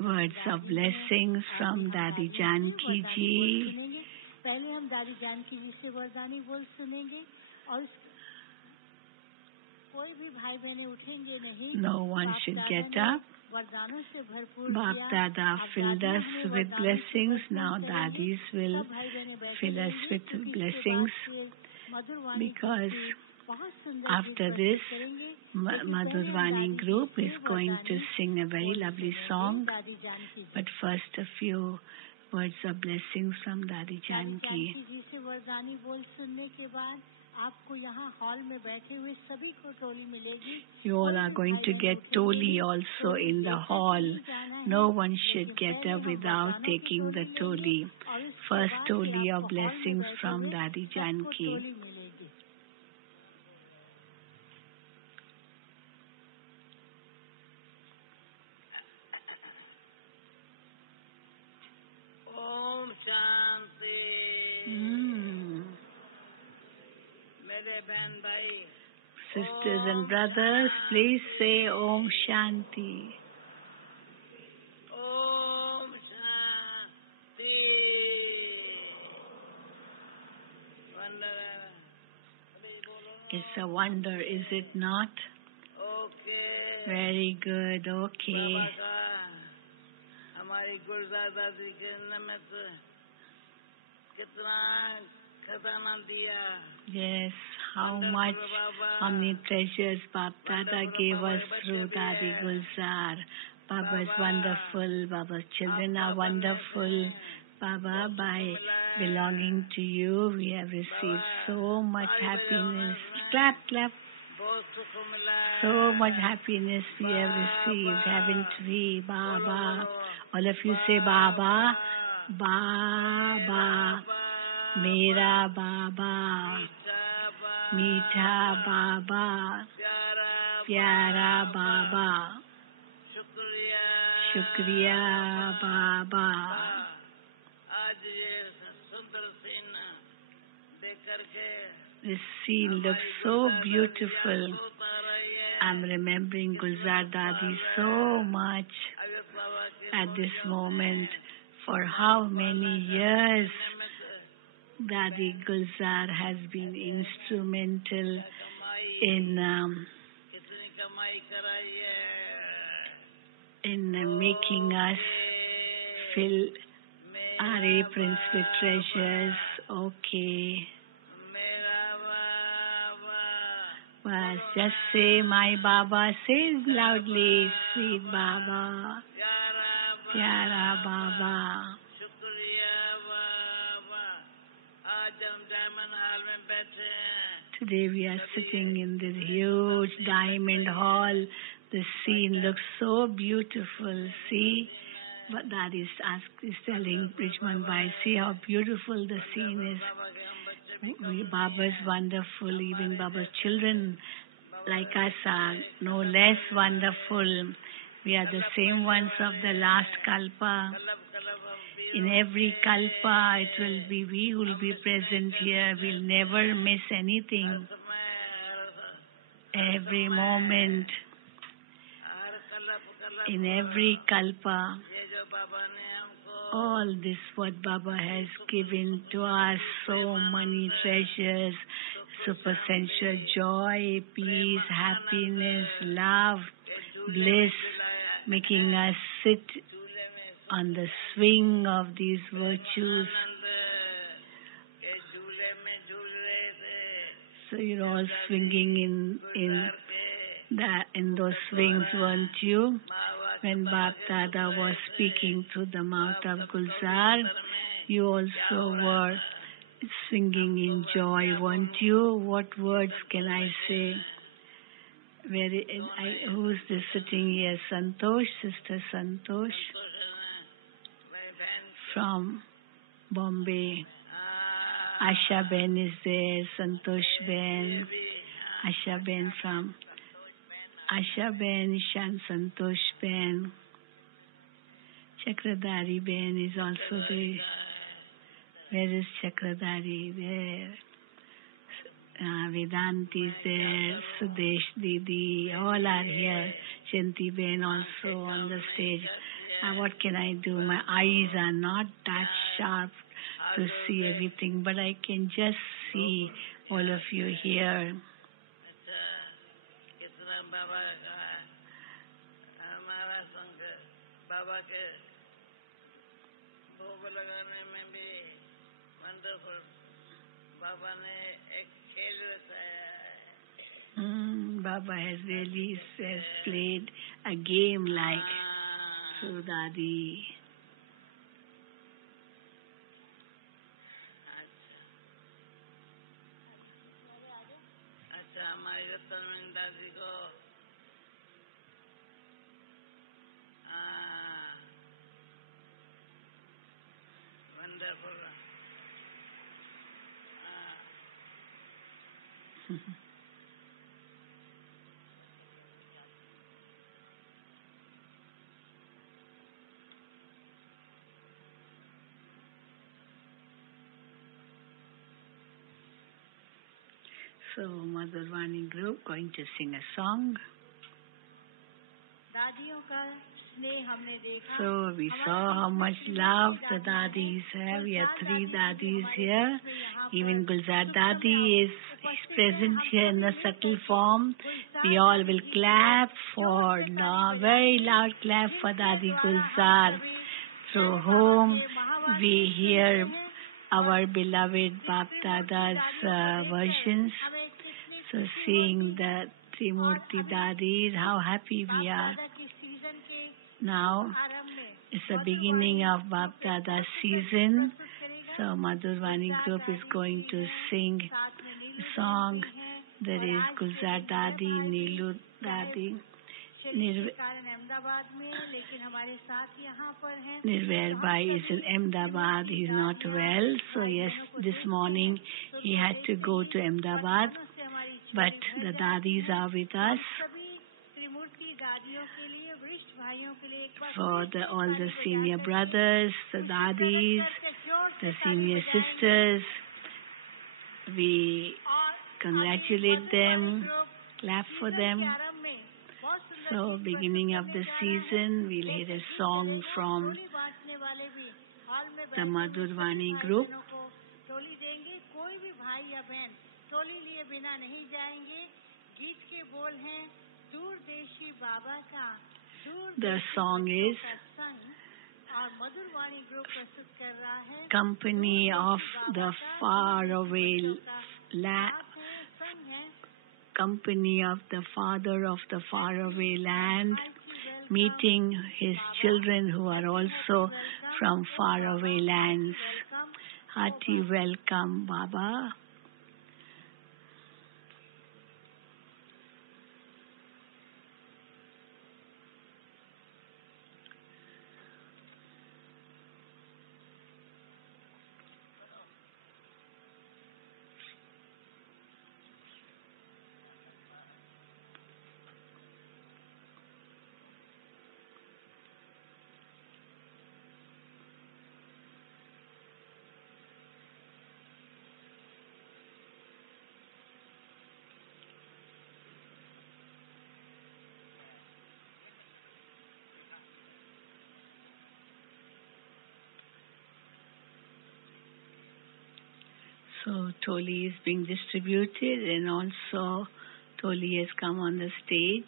words of blessings from Dadi Janki ji. पहले हम दादी जानकी जी से वरदानी बोल सुनेंगे और कोई भी भाई बहने उठेंगे नहीं. No one should get up. वरदानों से भरपूर Bapdada filled us with blessings. Now Dadis will fill us with blessings, because after this, Madhurvani group is going to sing a very lovely song. But first, a few words of blessings from Dadi Janki. You all are going to get toli also in the hall. No one should get up without taking the toli. First toli of blessings from Dadi Janki. Sisters and brothers, please say Om Shanti. Om Shanti. It's a wonder, is it not? Okay. Very good, okay. हमारी गुरुदादा जी के में तो कितना खजाना दिया. Yes, how many treasures Bapdada gave us through Dadi Gulzar. Baba is wonderful. Baba's children are wonderful. Baba, by belonging to you, we have received so much happiness. Clap, clap. So much happiness we have received, haven't we, Baba? All of you say Baba, Baba, Mera Baba, Meetha Baba, Pyara Baba, Shukriya Baba. This scene looks so beautiful. I'm remembering Gulzar Dadi so much at this moment. For how many years Dadi Gulzar has been instrumental in making us fill our aprons with treasures. Okay. Bas, just say my Baba. Say loudly, sweet Baba, Pyara Baba. Today we are sitting in this huge diamond hall. The scene looks so beautiful. See, what that is telling Bridgman Bhai. See how beautiful the scene is. Baba is wonderful. Even Baba's children like us are no less wonderful. We are the same ones of the last Kalpa. In every Kalpa, it will be we who will be present here. We'll never miss anything. Every moment, in every Kalpa, all this what Baba has given to us, so many treasures, super sensual joy, peace, happiness, love, bliss, making us sit on the swing of these virtues. So you're all swinging in those swings, weren't you? When Bapdada was speaking through the mouth of Gulzar, you also were singing in joy, weren't you? What words can I say? Who's this sitting here? Santosh, Sister Santosh from Bombay. Asha Ben is there, Santosh Ben, Asha Ben from Asha Ben, Ishan Santosh Ben, Chakradari Ben is also there. Where is Chakradari? There. Vedanti is there, Sudesh Didi, all are here. Shanti Ben also on the stage. What can I do? My eyes are not that sharp to see everything, but I can just see all of you here. Baba has really played a game like through Dadi. So, Madhurvani group going to sing a song. So we saw how much love the Dadis have. We have 3 Dadis here. Even Gulzar Dadi is present here in a subtle form. We all will clap for very loud clap for Dadi Gulzar, through whom we hear our beloved Bapdada's versions. So seeing the Trimurti Dadis, how happy we are. Now it's the beginning of Bapdada's season. So Madhurvani group is going to sing a song. There is Gulzar Dadi, Neelu Dadi, Nirvair Bhai is in Ahmedabad. He's not well. So yes, this morning he had to go to Ahmedabad. But the Dadis are with us. For all the senior brothers, the Dadis, the senior sisters, We congratulate them, clap for them. So, beginning of the season, we'll hear a song from the Madhurvani group. The song is Company of the Faraway Land. Company of the Father of the Faraway Land, meeting his children who are also from faraway lands. Hearty welcome, Baba. So Toli is being distributed, and also Toli has come on the stage.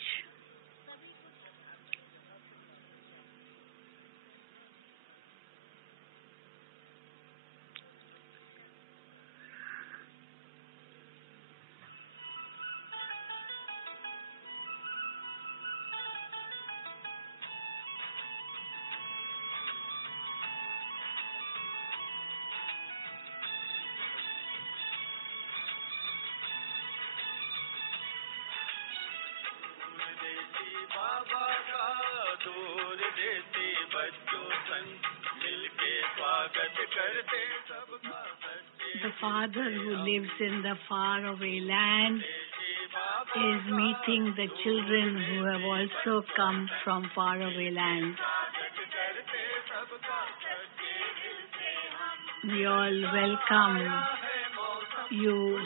The father who lives in the faraway land is meeting the children who have also come from faraway lands. We all welcome you.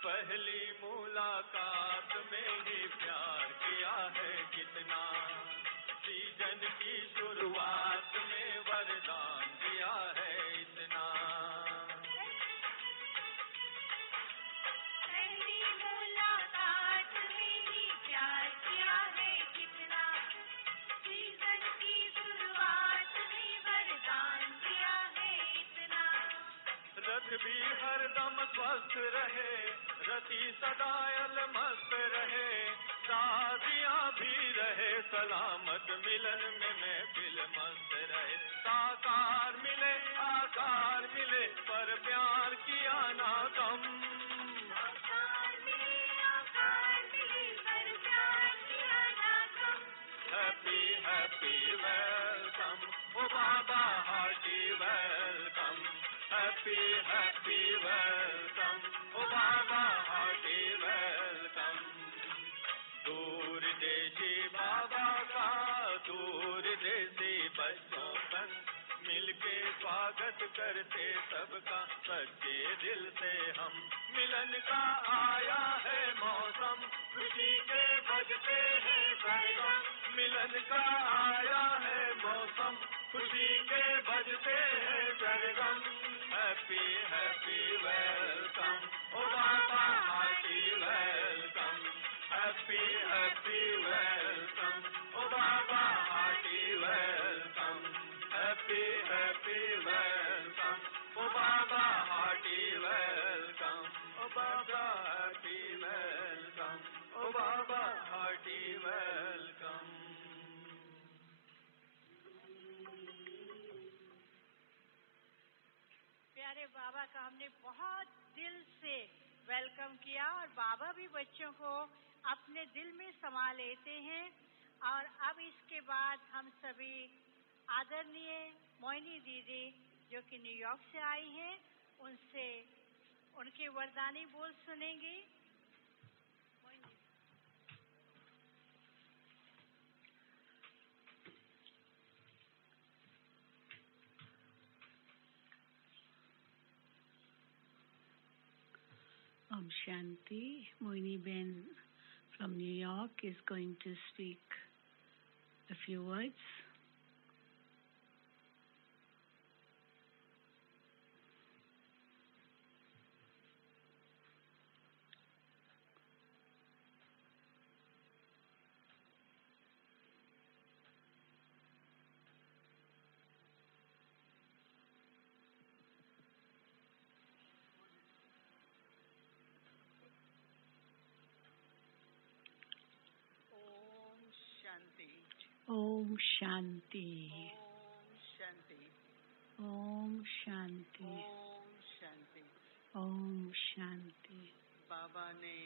पहली मुलाकात में ही प्यार किया है कितनी इतना season की शुरुआत में वरदान दिया है इतना पहली मुलाकात में ही प्यार किया है कितना सीजन की शुरुआत में वरदान दिया है इतना रथ भी हरदम स्वस्थ रहे रति सदायल मस्त रहे शादियां भी रहे सलामत मिलन में महफिल मस्त रहे साकार मिले आकार मिले पर प्यार किया ना कम आकार मिले पर प्यार किया ना कम हैप्पी हैप्पी वेलकम ओ बाबा hearty welcome happy happy welcome ओ बाबा हार्टी वेलकम दूर देशी बाबा का दूर देशी बच्चों संग मिलके स्वागत करते सबका सच्चे दिल से हम मिलन का आया है मौसम खुशी के बजते हैं सरगम मिलन का आया है मौसम खुशी के बजते हैं सरगम हैप्पी हैप्पी वेलकम ओ बाबा hearty welcome happy happy welcome ओ बाबा hearty welcome happy happy welcome ओ बाबा हार्टी वेलकम ओ बाबा हैप्पी वेलकम ओ बाबा हार्टी वेलकम प्यारे बाबा का हमने बहुत दिल से वेलकम किया और बाबा भी बच्चों को अपने दिल में समा लेते हैं और अब इसके बाद हम सभी आदरणीय मोहिनी दीदी जो कि न्यूयॉर्क से आई हैं उनसे उनके वरदानी बोल सुनेंगे Om Shanti. Moini Ben from New York is going to speak a few words. Om Shanti. Om Shanti. Om Shanti. बाबा ने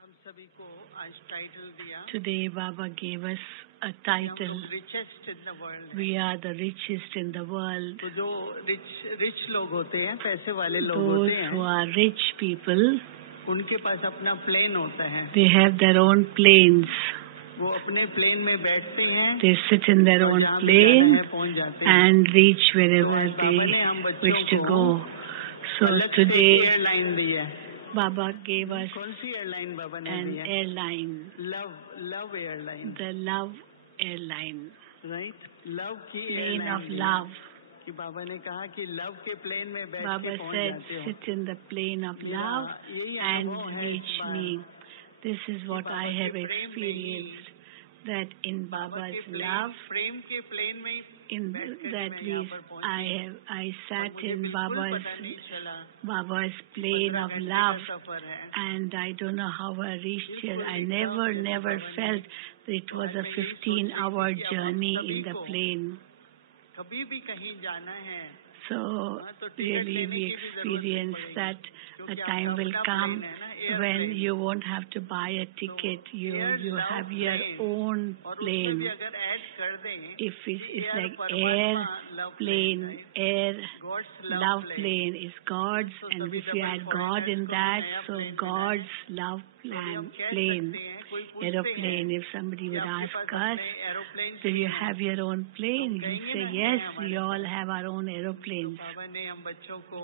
हम सभी को आज टाइटल दिया Today Baba gave us a title. richest in the world We are the richest in the world. तो जो rich लोग होते हैं पैसे वाले लोग Those होते हैं who are rich people, उनके पास अपना प्लेन होता है they have their own planes. वो अपने प्लेन में बैठते हैं They sit in their और own जहाँ भी plane जाना है पहुँच जाते हैं and reach wherever तो आज they बाबा ने हम बच्चों wish to को go. So अलग से today एयरलाइन दी है Baba gave us कौन सी एयरलाइन बाबा ने an दी है airline, love airline the love airline, right love की plane एयरलाइन of दी है। love. कि बाबा ने कहा कि लव के प्लेन में बैठ Baba के पहुँच said, जाते हो sit in the plane of love यही and अनुभव है इस reach bar. me. This is what Baba I के have प्रेम में ही experienced, that in Baba Baba's के love, प्रेम के प्लेन में ही in बैठकर that मैं यहाँ पर पहुँच I sat मुझे in बिल्कुल पता नहीं चला Baba's plane 15 of घंटे love, का सफर है and I don't know how I reached here. बिल्कुल I एकदम never जैसे बाबा ने felt that it was आज a मैं यही सोच रही थी 15-hour कि अब हम journey सभी in the को plane. कभी भी कहीं जाना है So तो टिकट really लेने we की भी जरूरत नहीं experience पड़ेगी that a क्योंकि time आपका will अपना come प्लेन है ना when airplane you won't have to buy a ticket. You Air have love your plane. own और उसमें भी plane. अगर ऐड कर दें If it's एयर like परमात्मा air love plane, air God's love plane is God's, So and सभी if you double add God foreigners in को भी that, नया so plane God's love तो अभी हम कह plane, सकते हैं कोई पूछते aeroplane. हैं If somebody कि would आपके ask पास us, अपने aeroplane do you have your own plane? तो We कहेंगे say ना, है yes, हमारे we all pass. have our own तो aeroplanes. बाबा ने हम बच्चों को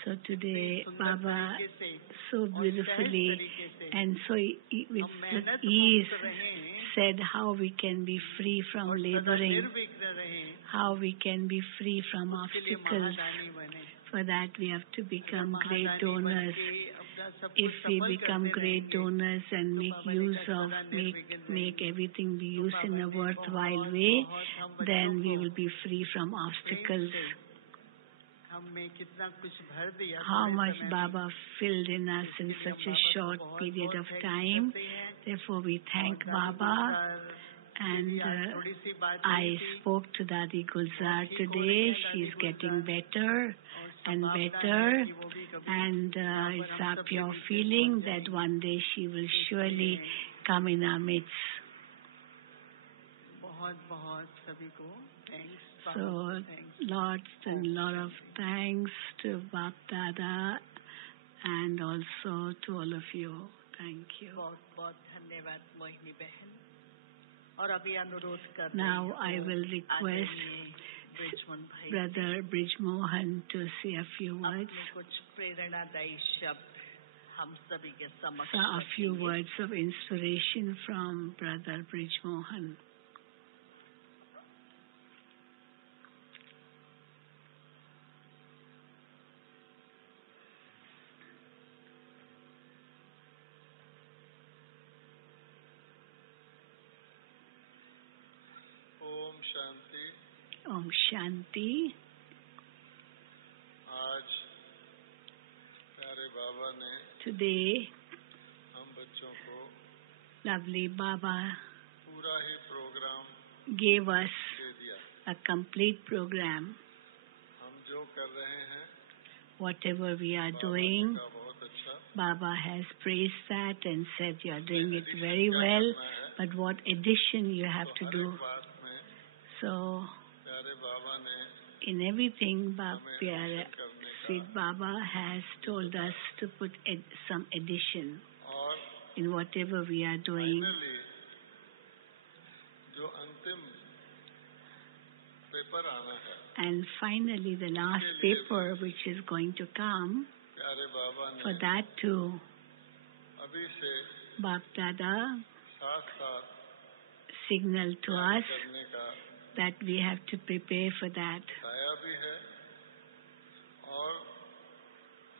So today, सुंदर Baba तरीके से so और सहज beautifully तरीके से and so with हम मेहनत ease मुक्त रहें said how we can be free from और सदा laboring, निर्विघ्न रहें, how we can be free from उसके लिए obstacles. महादानी बने। For that we have to become अगर great महादानी donors. बनके अपना सब If कुछ we सफल become करते great रहेंगे, donors and तो make बाबा ने use कहा of, सदा make निर्विघ्न make रहेंगे। everything be तो used in बाबा a ने worthwhile बहुत way, हम then बच्चों we को will be free from Prem obstacles. से हमें कितना कुछ भर दिया How थोड़े much समय में। Baba filled in us इसके in लिए हम such a बाबा को short बहुत period of thanks time. करते हैं। Therefore we thank और दादी Baba. गुलजार से भी And आज थोड़ी सी बात I हुई थी। spoke to Dadi Gulzar ठीक हो रही today. है She's दादी getting गुलजार। better और and संभावना है better. कि वो भी कभी And यहाँ पर it's हम our सबके pure बीच में feeling पहुंच that जाएंगी। one day she will इसलिए surely come in our midst. बहुत बहुत सभी को thanks. So lots and lot of thanks to Bapdada and also to all of you. Thank you. बहुत बहुत धन्यवाद मोहिनी बहन। और अभी अनुरोध कर Now I will request Brijmohan भाई Brother Brijmohan to say a few words. अपने कुछ प्रेरणादायी शब्द हम सभी के समक्ष So a few रखेंगे। words of inspiration from Brother Brijmohan. Om Shanti. Om Shanti. आज प्यारे बाबा ने Today, हम बच्चों को lovely Baba पूरा ही प्रोग्राम gave us दे दिया। a complete program. हम जो कर रहे हैं Whatever we are Baba doing, का बहुत अच्छा। Baba has praised that and said you are doing it addition very क्या well, करना है, but what addition you have तो to हर do. एक बात में So, प्यारे बाबा ने in everything, हमें Pyara, addition करने Sweet का Baba has told us to put some addition और in whatever we are doing. Finally जो अंतिम पेपर आना है, And finally, the last paper which is going to come, प्यारे बाबा for ने that too, अभी से Bapdada साथ साथ signaled to us करने का that we have to prepare for that. बताया भी है। और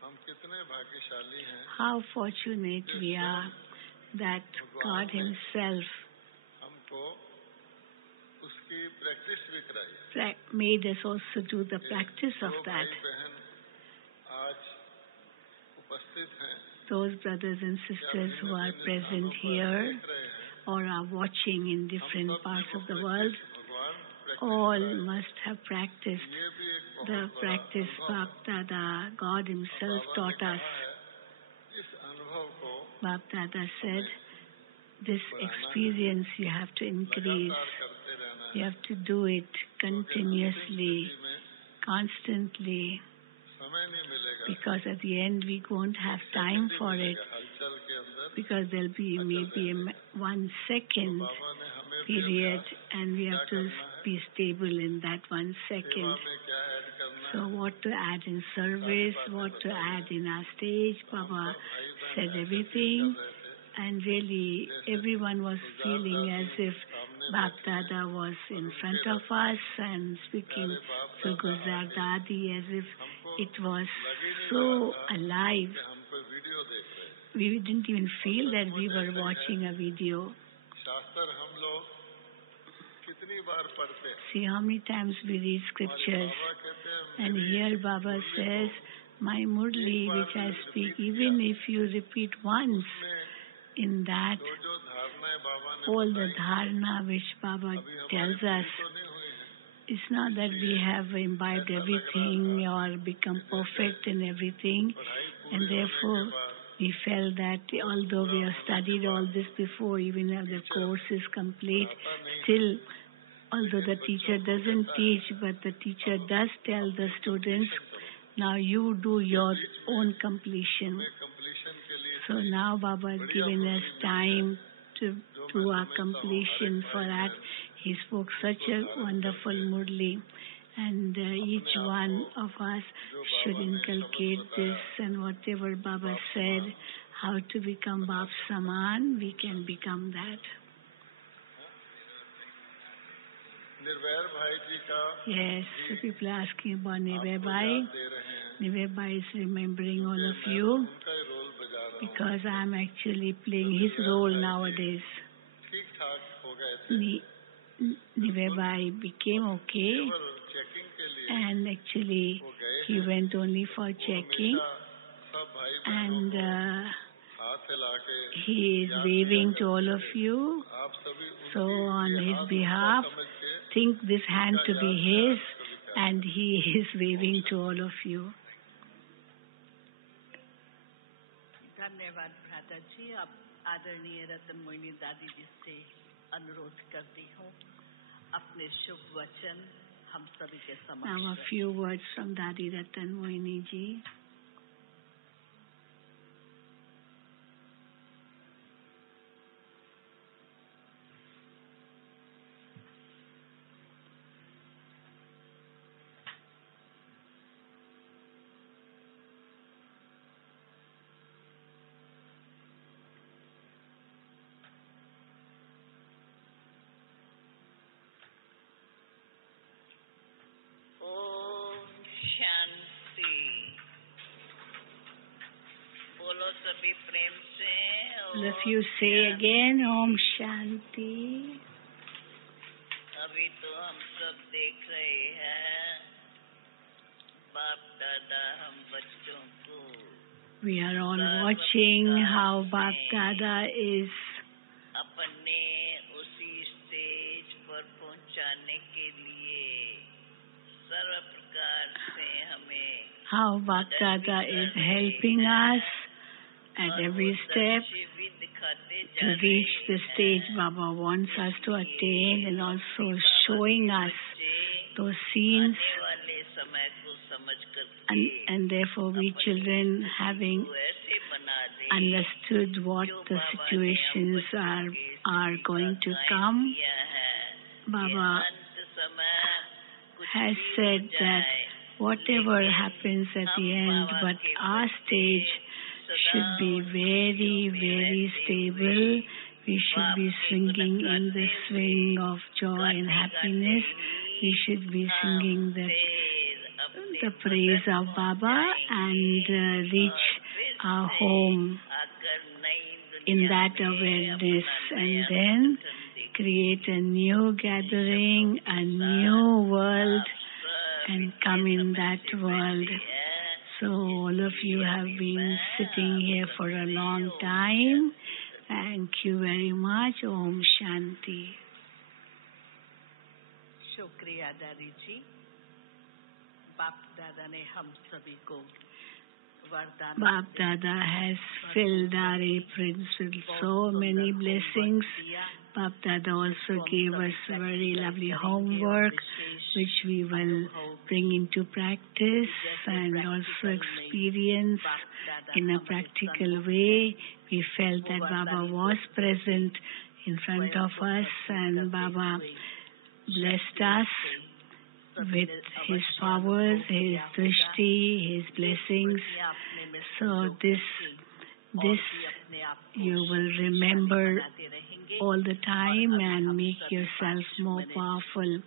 हम कितने भाग्यशाली हैं, How fortunate we are that God Himself हमको उसकी प्रैक्टिस भी कराई। made us also do the practice of जो that. भाई बहन आज उपस्थित हैं, Those brothers and sisters who are present here देख रहे हैं, or are watching in different हम सब parts ने of the वो world, भगवान प्रैक्टिस all कराई। must have practiced ये भी एक बहुत the बड़ा practice अनुभव है। Bapdada, God Himself बाबा ने taught us. कहा है, इस अनुभव को Bapdada said, this experience you have to increase. लगातार करते रहना You है, have to do it continuously, स्थिति में constantly, समय नहीं मिलेगा। because at the end we won't have time for it, हलचल के अंदर because there'll be maybe 1 second बाबा ने हमें भी period अभ्यास and we have to be stable in that 1 सेवा second. में क्या ऐड करना So है, what to add in service, what to add in our stage, Baba said everything, and really everyone was feeling as if Bapdada was in front of us and speaking to Gulzar Dadi as if it was so alive. कि हम कोई video देख रहे हैं। We didn't even feel that we were watching a video. शास्त्र हम लोग कितनी बार पढ़ते हैं, See how many times we read scriptures, बाबा कहते हैं and here Baba says, my Murli which I speak, even if you repeat once in that, जो जो धारणाएं बाबा ने all the dharana which Baba tells us, तो नहीं हुई है, it's not that we have imbibed everything or become perfect in everything, and therefore we felt that although we have studied all this before, even if the course is complete, still, although the teacher doesn't teach, but the teacher does tell the students, now you do your own completion. Completion के लिए So now Baba has given us time to do our completion. For that, he spoke such a wonderful Murli, and each one of us should inculcate this, and whatever Baba said, how to become Bap Saman, we can become that. निर्वैर भाई जी का Yes, so people are asking about Nivay आपको Bhai. याद दे रहे हैं Nivay Bhai is remembering all of मैं you उनका ही role बजा रहा हूँ because I am actually playing his role nowadays. ठीक ठाक हो गए थे Nivay Bhai became okay केवल चेकिंग के लिए and actually वो गए he हैं went only for checking हमेशा सब भाई बहनों and को हाथ हिला के he is waving to all of you. आप सभी So on ये his हाथ behalf, समझ के think this hand to be his and he is waving to all of you. धन्यवाद भ्राता जी। अब आदरणीय रतन मोहिनी दादी जी से अनुरोध करती हूँ अपने शुभ वचन हम सभी के समक्ष Now a few words from Dadi Ratan Moini ji. Om Shanti. बोलो सभी प्रेम से। All of you say again, Om Shanti. अभी तो हम सब देख रहे हैं बाप दादा हम बच्चों को We are all watching how Bapdada is अपने उसी स्टेज पर पहुंचाने के लिए सर्व प्रकार से हमें how Bapdada is helping us at every step भी दिखाते to reach the stage Baba wants us to attain and also showing us those scenes वाले समय को समझ कर and therefore we children having ऐसे बना दे understood what the situations are going to come. Baba has said that whatever happens at the end, but our stage should be very, very stable. We should be swinging in the swing of joy and happiness. We should be singing the praise of Baba and reach our home in that awareness and then create a new gathering, a new world and come in that world. So all of you have been sitting here for a long time. Thank you very much. Om Shanti. शुक्रिया दादी जी। बाप दादा ने हम सभी को वरदान Bapdada has filled our aprons with so many blessings. Bapdada also gave us very lovely homework which we will bring into practice and also experience in a practical way. We felt that Baba was present in front of us and Baba blessed us with his powers, his drishti, his blessings. So this you will remember all the time and make yourself more powerful.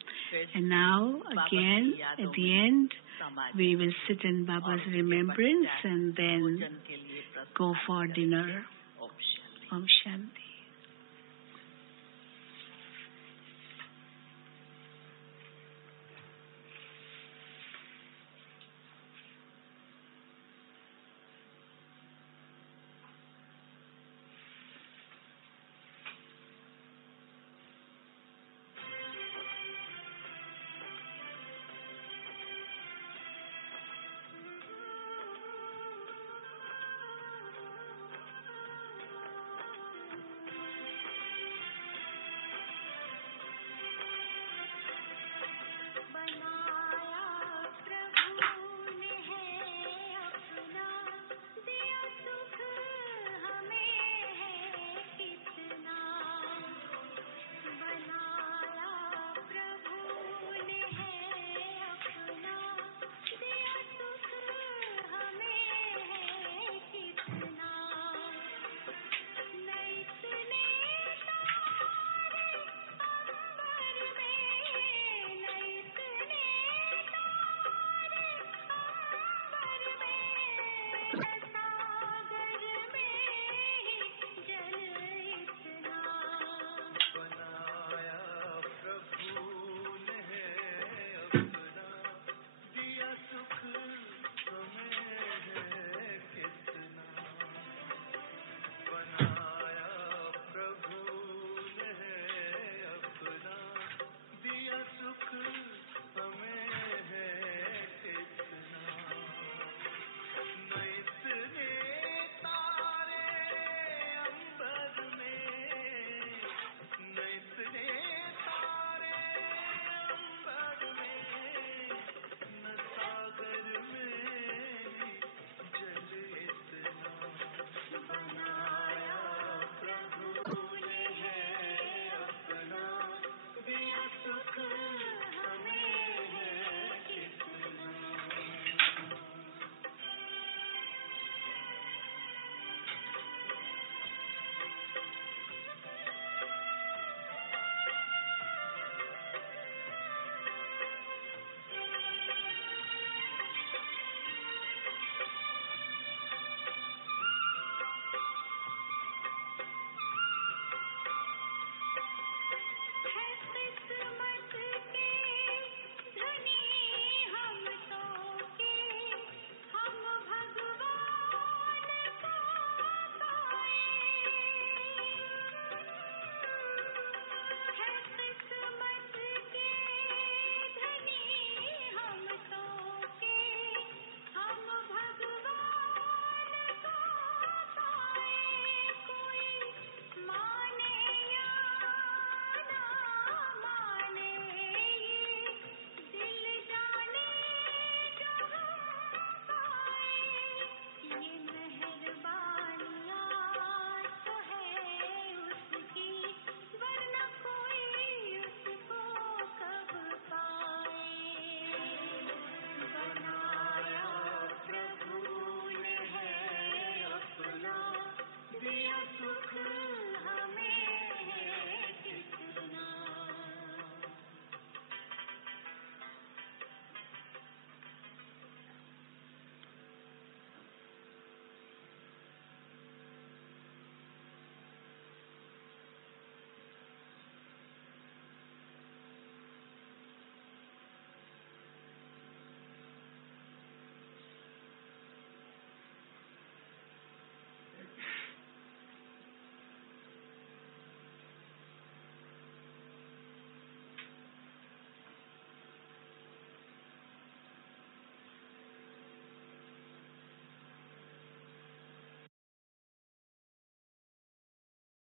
And now again at the end we will sit in Baba's remembrance and then go for dinner. Om Shanti.